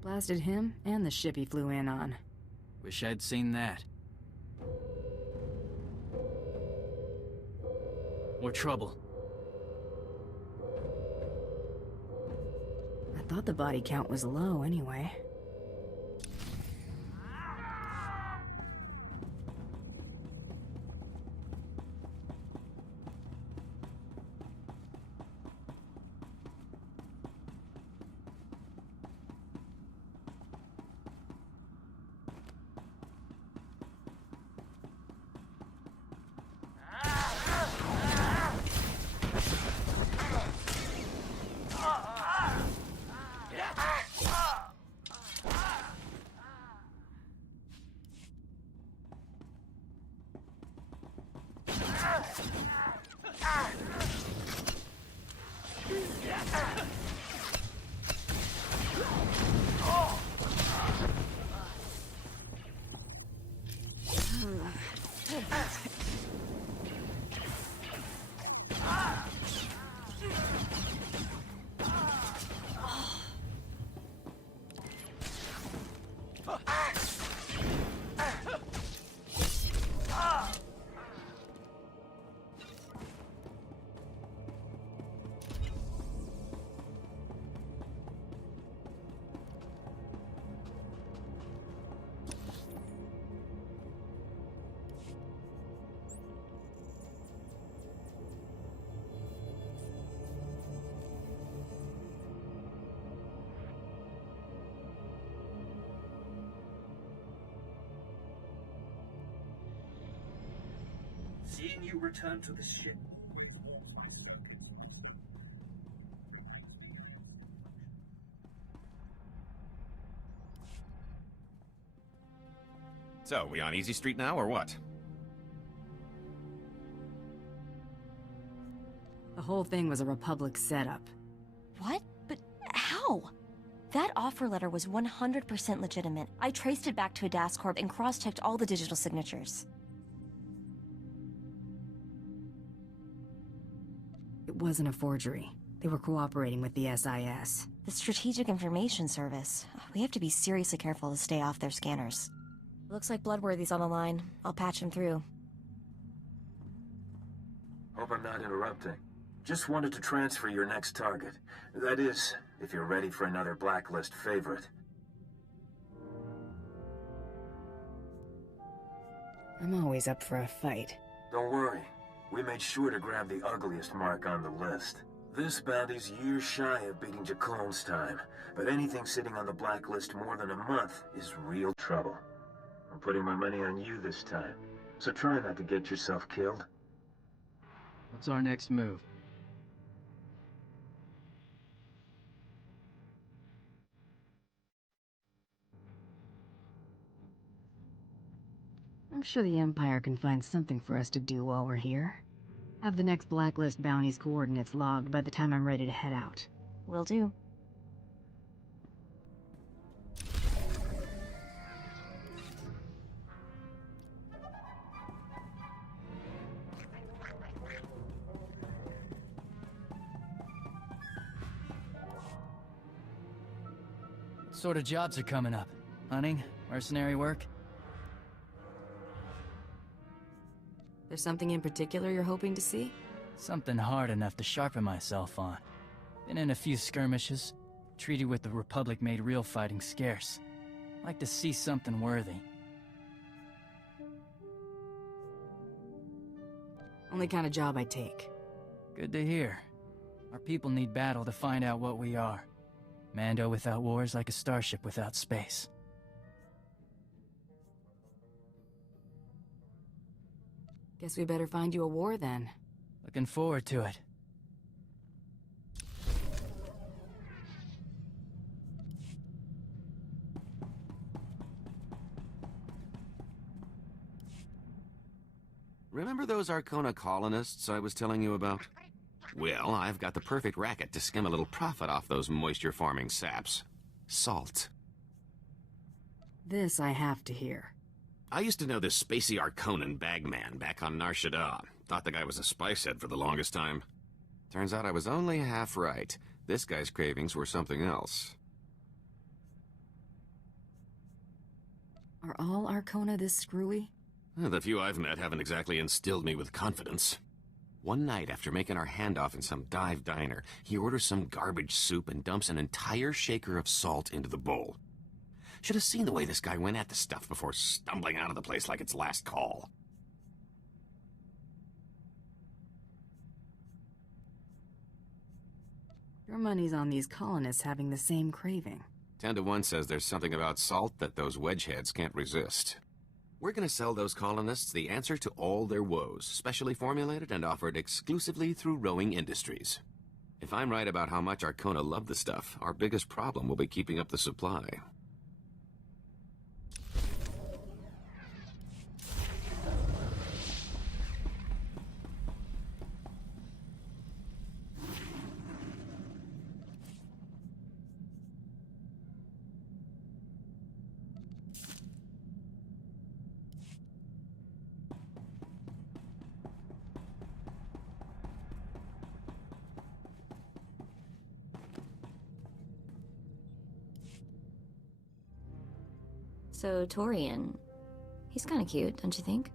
Blasted him and the ship he flew in on. Wish I'd seen that. More trouble. I thought the body count was low anyway. Seeing you return to the ship with more light circuit. So, we on Easy Street now, or what? The whole thing was a Republic setup. What? But how? That offer letter was 100% legitimate. I traced it back to a DAS Corp and cross-checked all the digital signatures. It wasn't a forgery. They were cooperating with the SIS. The Strategic Information Service. We have to be seriously careful to stay off their scanners. Looks like Bloodworthy's on the line. I'll patch him through. Hope I'm not interrupting. Just wanted to transfer your next target. That is, if you're ready for another blacklist favorite. I'm always up for a fight. Don't worry. We made sure to grab the ugliest mark on the list. This bounty's years shy of beating Jacone's time, but anything sitting on the blacklist more than a month is real trouble. I'm putting my money on you this time, so try not to get yourself killed. What's our next move? I'm sure the Empire can find something for us to do while we're here. Have the next blacklist bounty's coordinates logged by the time I'm ready to head out. Will do. What sort of jobs are coming up? Hunting? Mercenary work? There's something in particular you're hoping to see? Something hard enough to sharpen myself on. Been in a few skirmishes. Treaty with the Republic made real fighting scarce. Like to see something worthy. Only kind of job I take. Good to hear. Our people need battle to find out what we are. Mando without war is like a starship without space. Guess we better find you a war then. Looking forward to it. Remember those Arcona colonists I was telling you about? Well, I've got the perfect racket to skim a little profit off those moisture-farming saps. Salt. This I have to hear. I used to know this spacey Arconan bagman back on Nar Shaddaa. Thought the guy was a spice head for the longest time. Turns out I was only half right. This guy's cravings were something else. Are all Arcona this screwy? The few I've met haven't exactly instilled me with confidence. One night after making our handoff in some dive diner, he orders some garbage soup and dumps an entire shaker of salt into the bowl. Should have seen the way this guy went at the stuff before stumbling out of the place like its last call. Your money's on these colonists having the same craving. 10 to 1 says there's something about salt that those wedgeheads can't resist. We're gonna sell those colonists the answer to all their woes, specially formulated and offered exclusively through Rowing Industries. If I'm right about how much Arcona love the stuff, our biggest problem will be keeping up the supply. So, Torian, he's kind of cute, don't you think?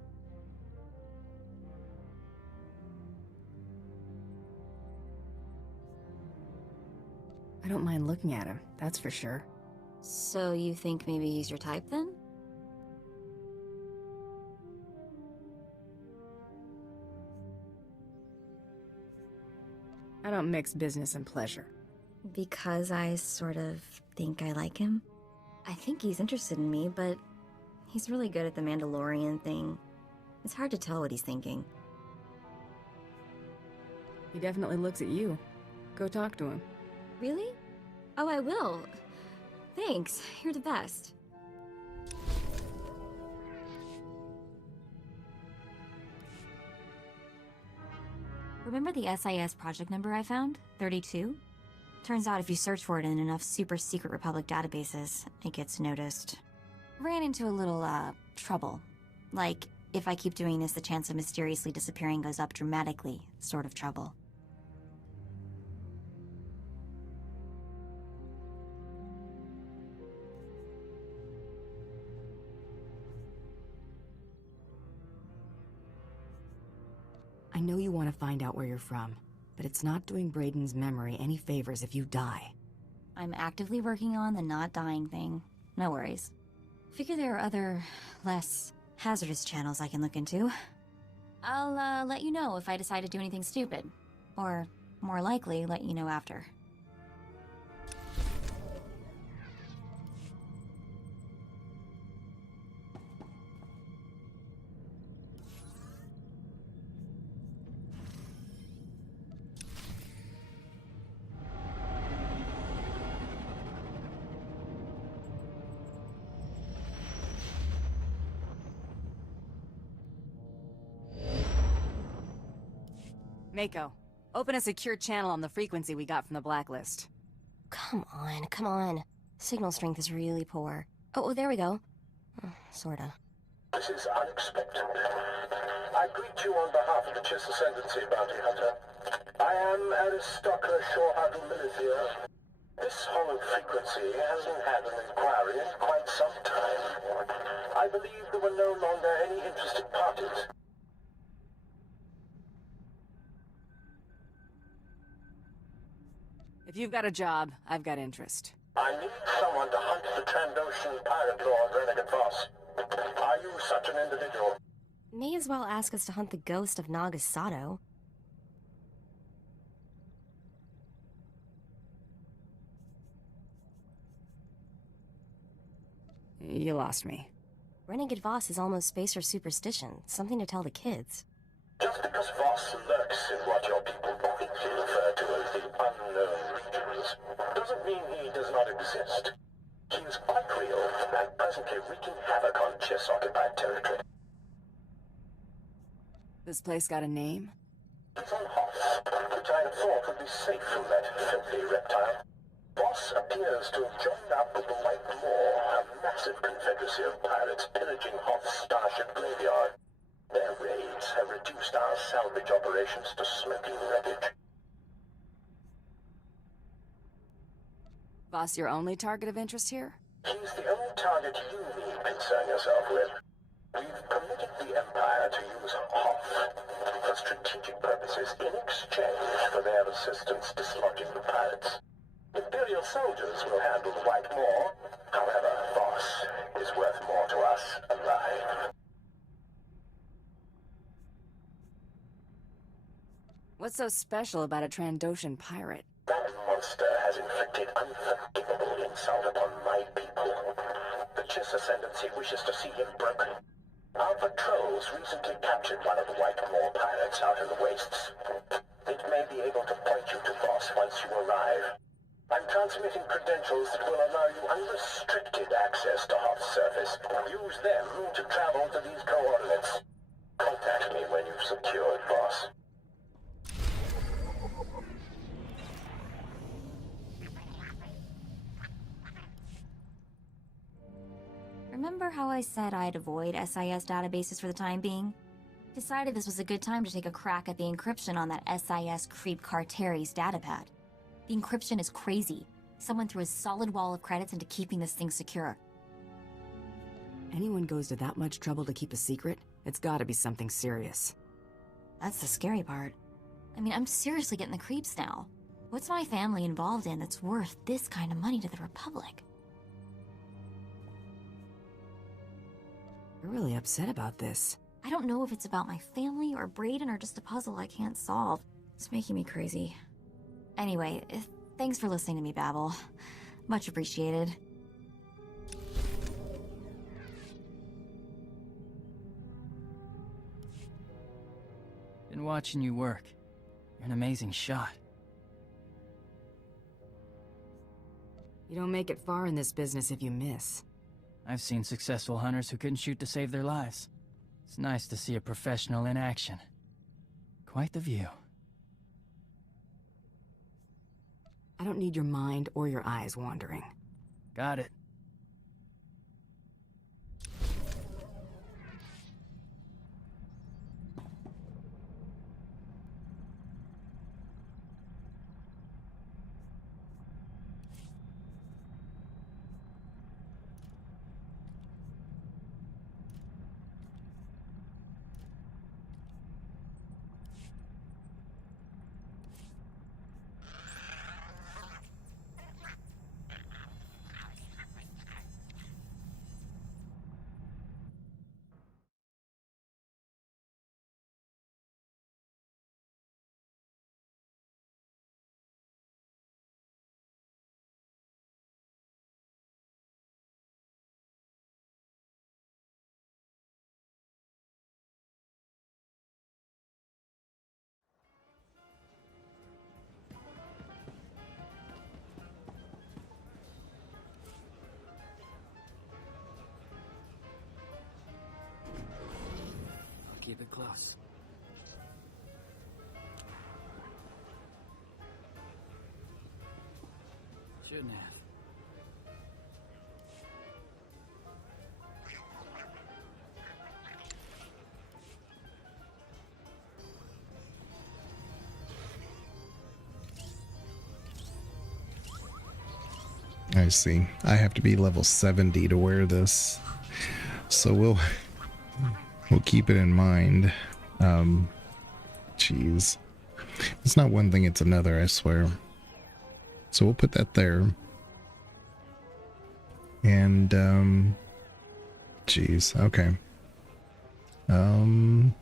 I don't mind looking at him, that's for sure. So you think maybe he's your type, then? I don't mix business and pleasure. Because I sort of think I like him? I think he's interested in me, but he's really good at the Mandalorian thing. It's hard to tell what he's thinking. He definitely looks at you. Go talk to him. Really? Oh, I will. Thanks, you're the best. Remember the SIS project number I found? 32? Turns out if you search for it in enough super secret Republic databases, it gets noticed. Ran into a little, trouble. Like, if I keep doing this, the chance of mysteriously disappearing goes up dramatically, sort of trouble. I know you want to find out where you're from. but it's not doing Brayden's memory any favors if you die. I'm actively working on the not dying thing. No worries. Figure there are other, less hazardous channels I can look into. I'll let you know if I decide to do anything stupid. Or, more likely, let you know after. Mako, open a secure channel on the frequency we got from the blacklist. Come on. Signal strength is really poor. Oh, there we go. Sorta. This is unexpected. I greet you on behalf of the Chiss Ascendancy, Bounty Hunter. I am Aristocra Shorehardle Milithier. This hollow frequency hasn't had an inquiry in quite some time. I believe there were no longer any interested parties. If you've got a job, I've got interest. I need someone to hunt the Trandoshan pirate lord Renegade Voss. Are you such an individual? May as well ask us to hunt the ghost of Nagasado. You lost me. Renegade Voss is almost spacer superstition, something to tell the kids. Just because Voss lurks in what your people quickly refer to as the unknown regions, doesn't mean he does not exist. He is quite real, and presently wreaking havoc on Chiss-occupied territory. This place got a name? He's on Hoth, which I had thought would be safe from that filthy reptile. Voss appears to have joined up with the White Moor, a massive confederacy of pirates pillaging Hoth's starship graveyard. Their raids have reduced our salvage operations to smoking wreckage. Voss your only target of interest here? He's the only target you need concern yourself with. We've permitted the Empire to use Hoth for strategic purposes in exchange for their assistance dislodging the pirates. Imperial soldiers will handle the White Moor. However, Voss is worth more to us alive. What's so special about a Trandoshan pirate? That monster has inflicted unforgivable insult upon my people. The Chiss Ascendancy wishes to see him broken. Our patrols recently captured one of the White Moor pirates out in the wastes. It may be able to point you to Voss once you arrive. I'm transmitting credentials that will allow you unrestricted access to Hoth's surface. Use them to travel to these coordinates. Contact me when you've secured Voss. Remember how I said I'd avoid SIS databases for the time being? Decided this was a good time to take a crack at the encryption on that SIS creep Carteri's datapad. The encryption is crazy. Someone threw a solid wall of credits into keeping this thing secure. Anyone goes to that much trouble to keep a secret? It's gotta be something serious. That's the scary part. I mean, I'm seriously getting the creeps now. What's my family involved in that's worth this kind of money to the Republic? You're really upset about this. I don't know if it's about my family or Brayden or just a puzzle I can't solve. It's making me crazy. Anyway, thanks for listening to me babble. Much appreciated. Been watching you work. You're an amazing shot. You don't make it far in this business if you miss. I've seen successful hunters who couldn't shoot to save their lives. It's nice to see a professional in action. Quite the view. I don't need your mind or your eyes wandering. Got it. close. Shouldn't have. I see. I have to be level 70 to wear this. So we'll keep it in mind. Jeez. It's not one thing, it's another, I swear. So we'll put that there. And jeez, okay. You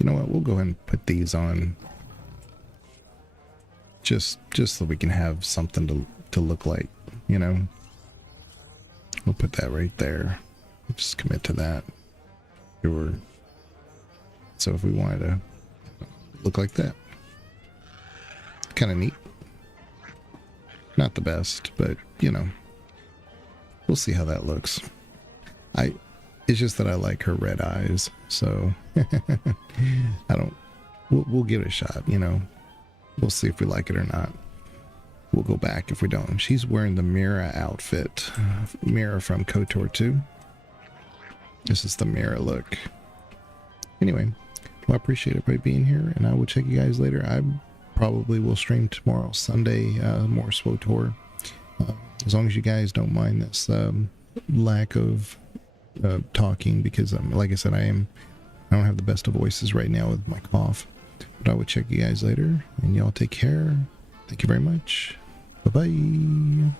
know what? We'll go ahead and put these on. Just so we can have something to look like, you know. We'll put that right there. Just commit to that. Sure. So if we wanted to look like that, kind of neat. Not the best, but you know, we'll see how that looks. It's just that I like her red eyes, so we'll give it a shot, you know. We'll see if we like it or not. We'll go back if we don't. She's wearing the Mira outfit. Mira from KOTOR 2. This is the Mira look. Anyway, well, I appreciate everybody being here, and I will check you guys later. I probably will stream tomorrow, Sunday, more SWTOR. As long as you guys don't mind this lack of talking, because like I said, I don't have the best of voices right now with my cough. But I will check you guys later, and y'all take care. Thank you very much. Bye-bye.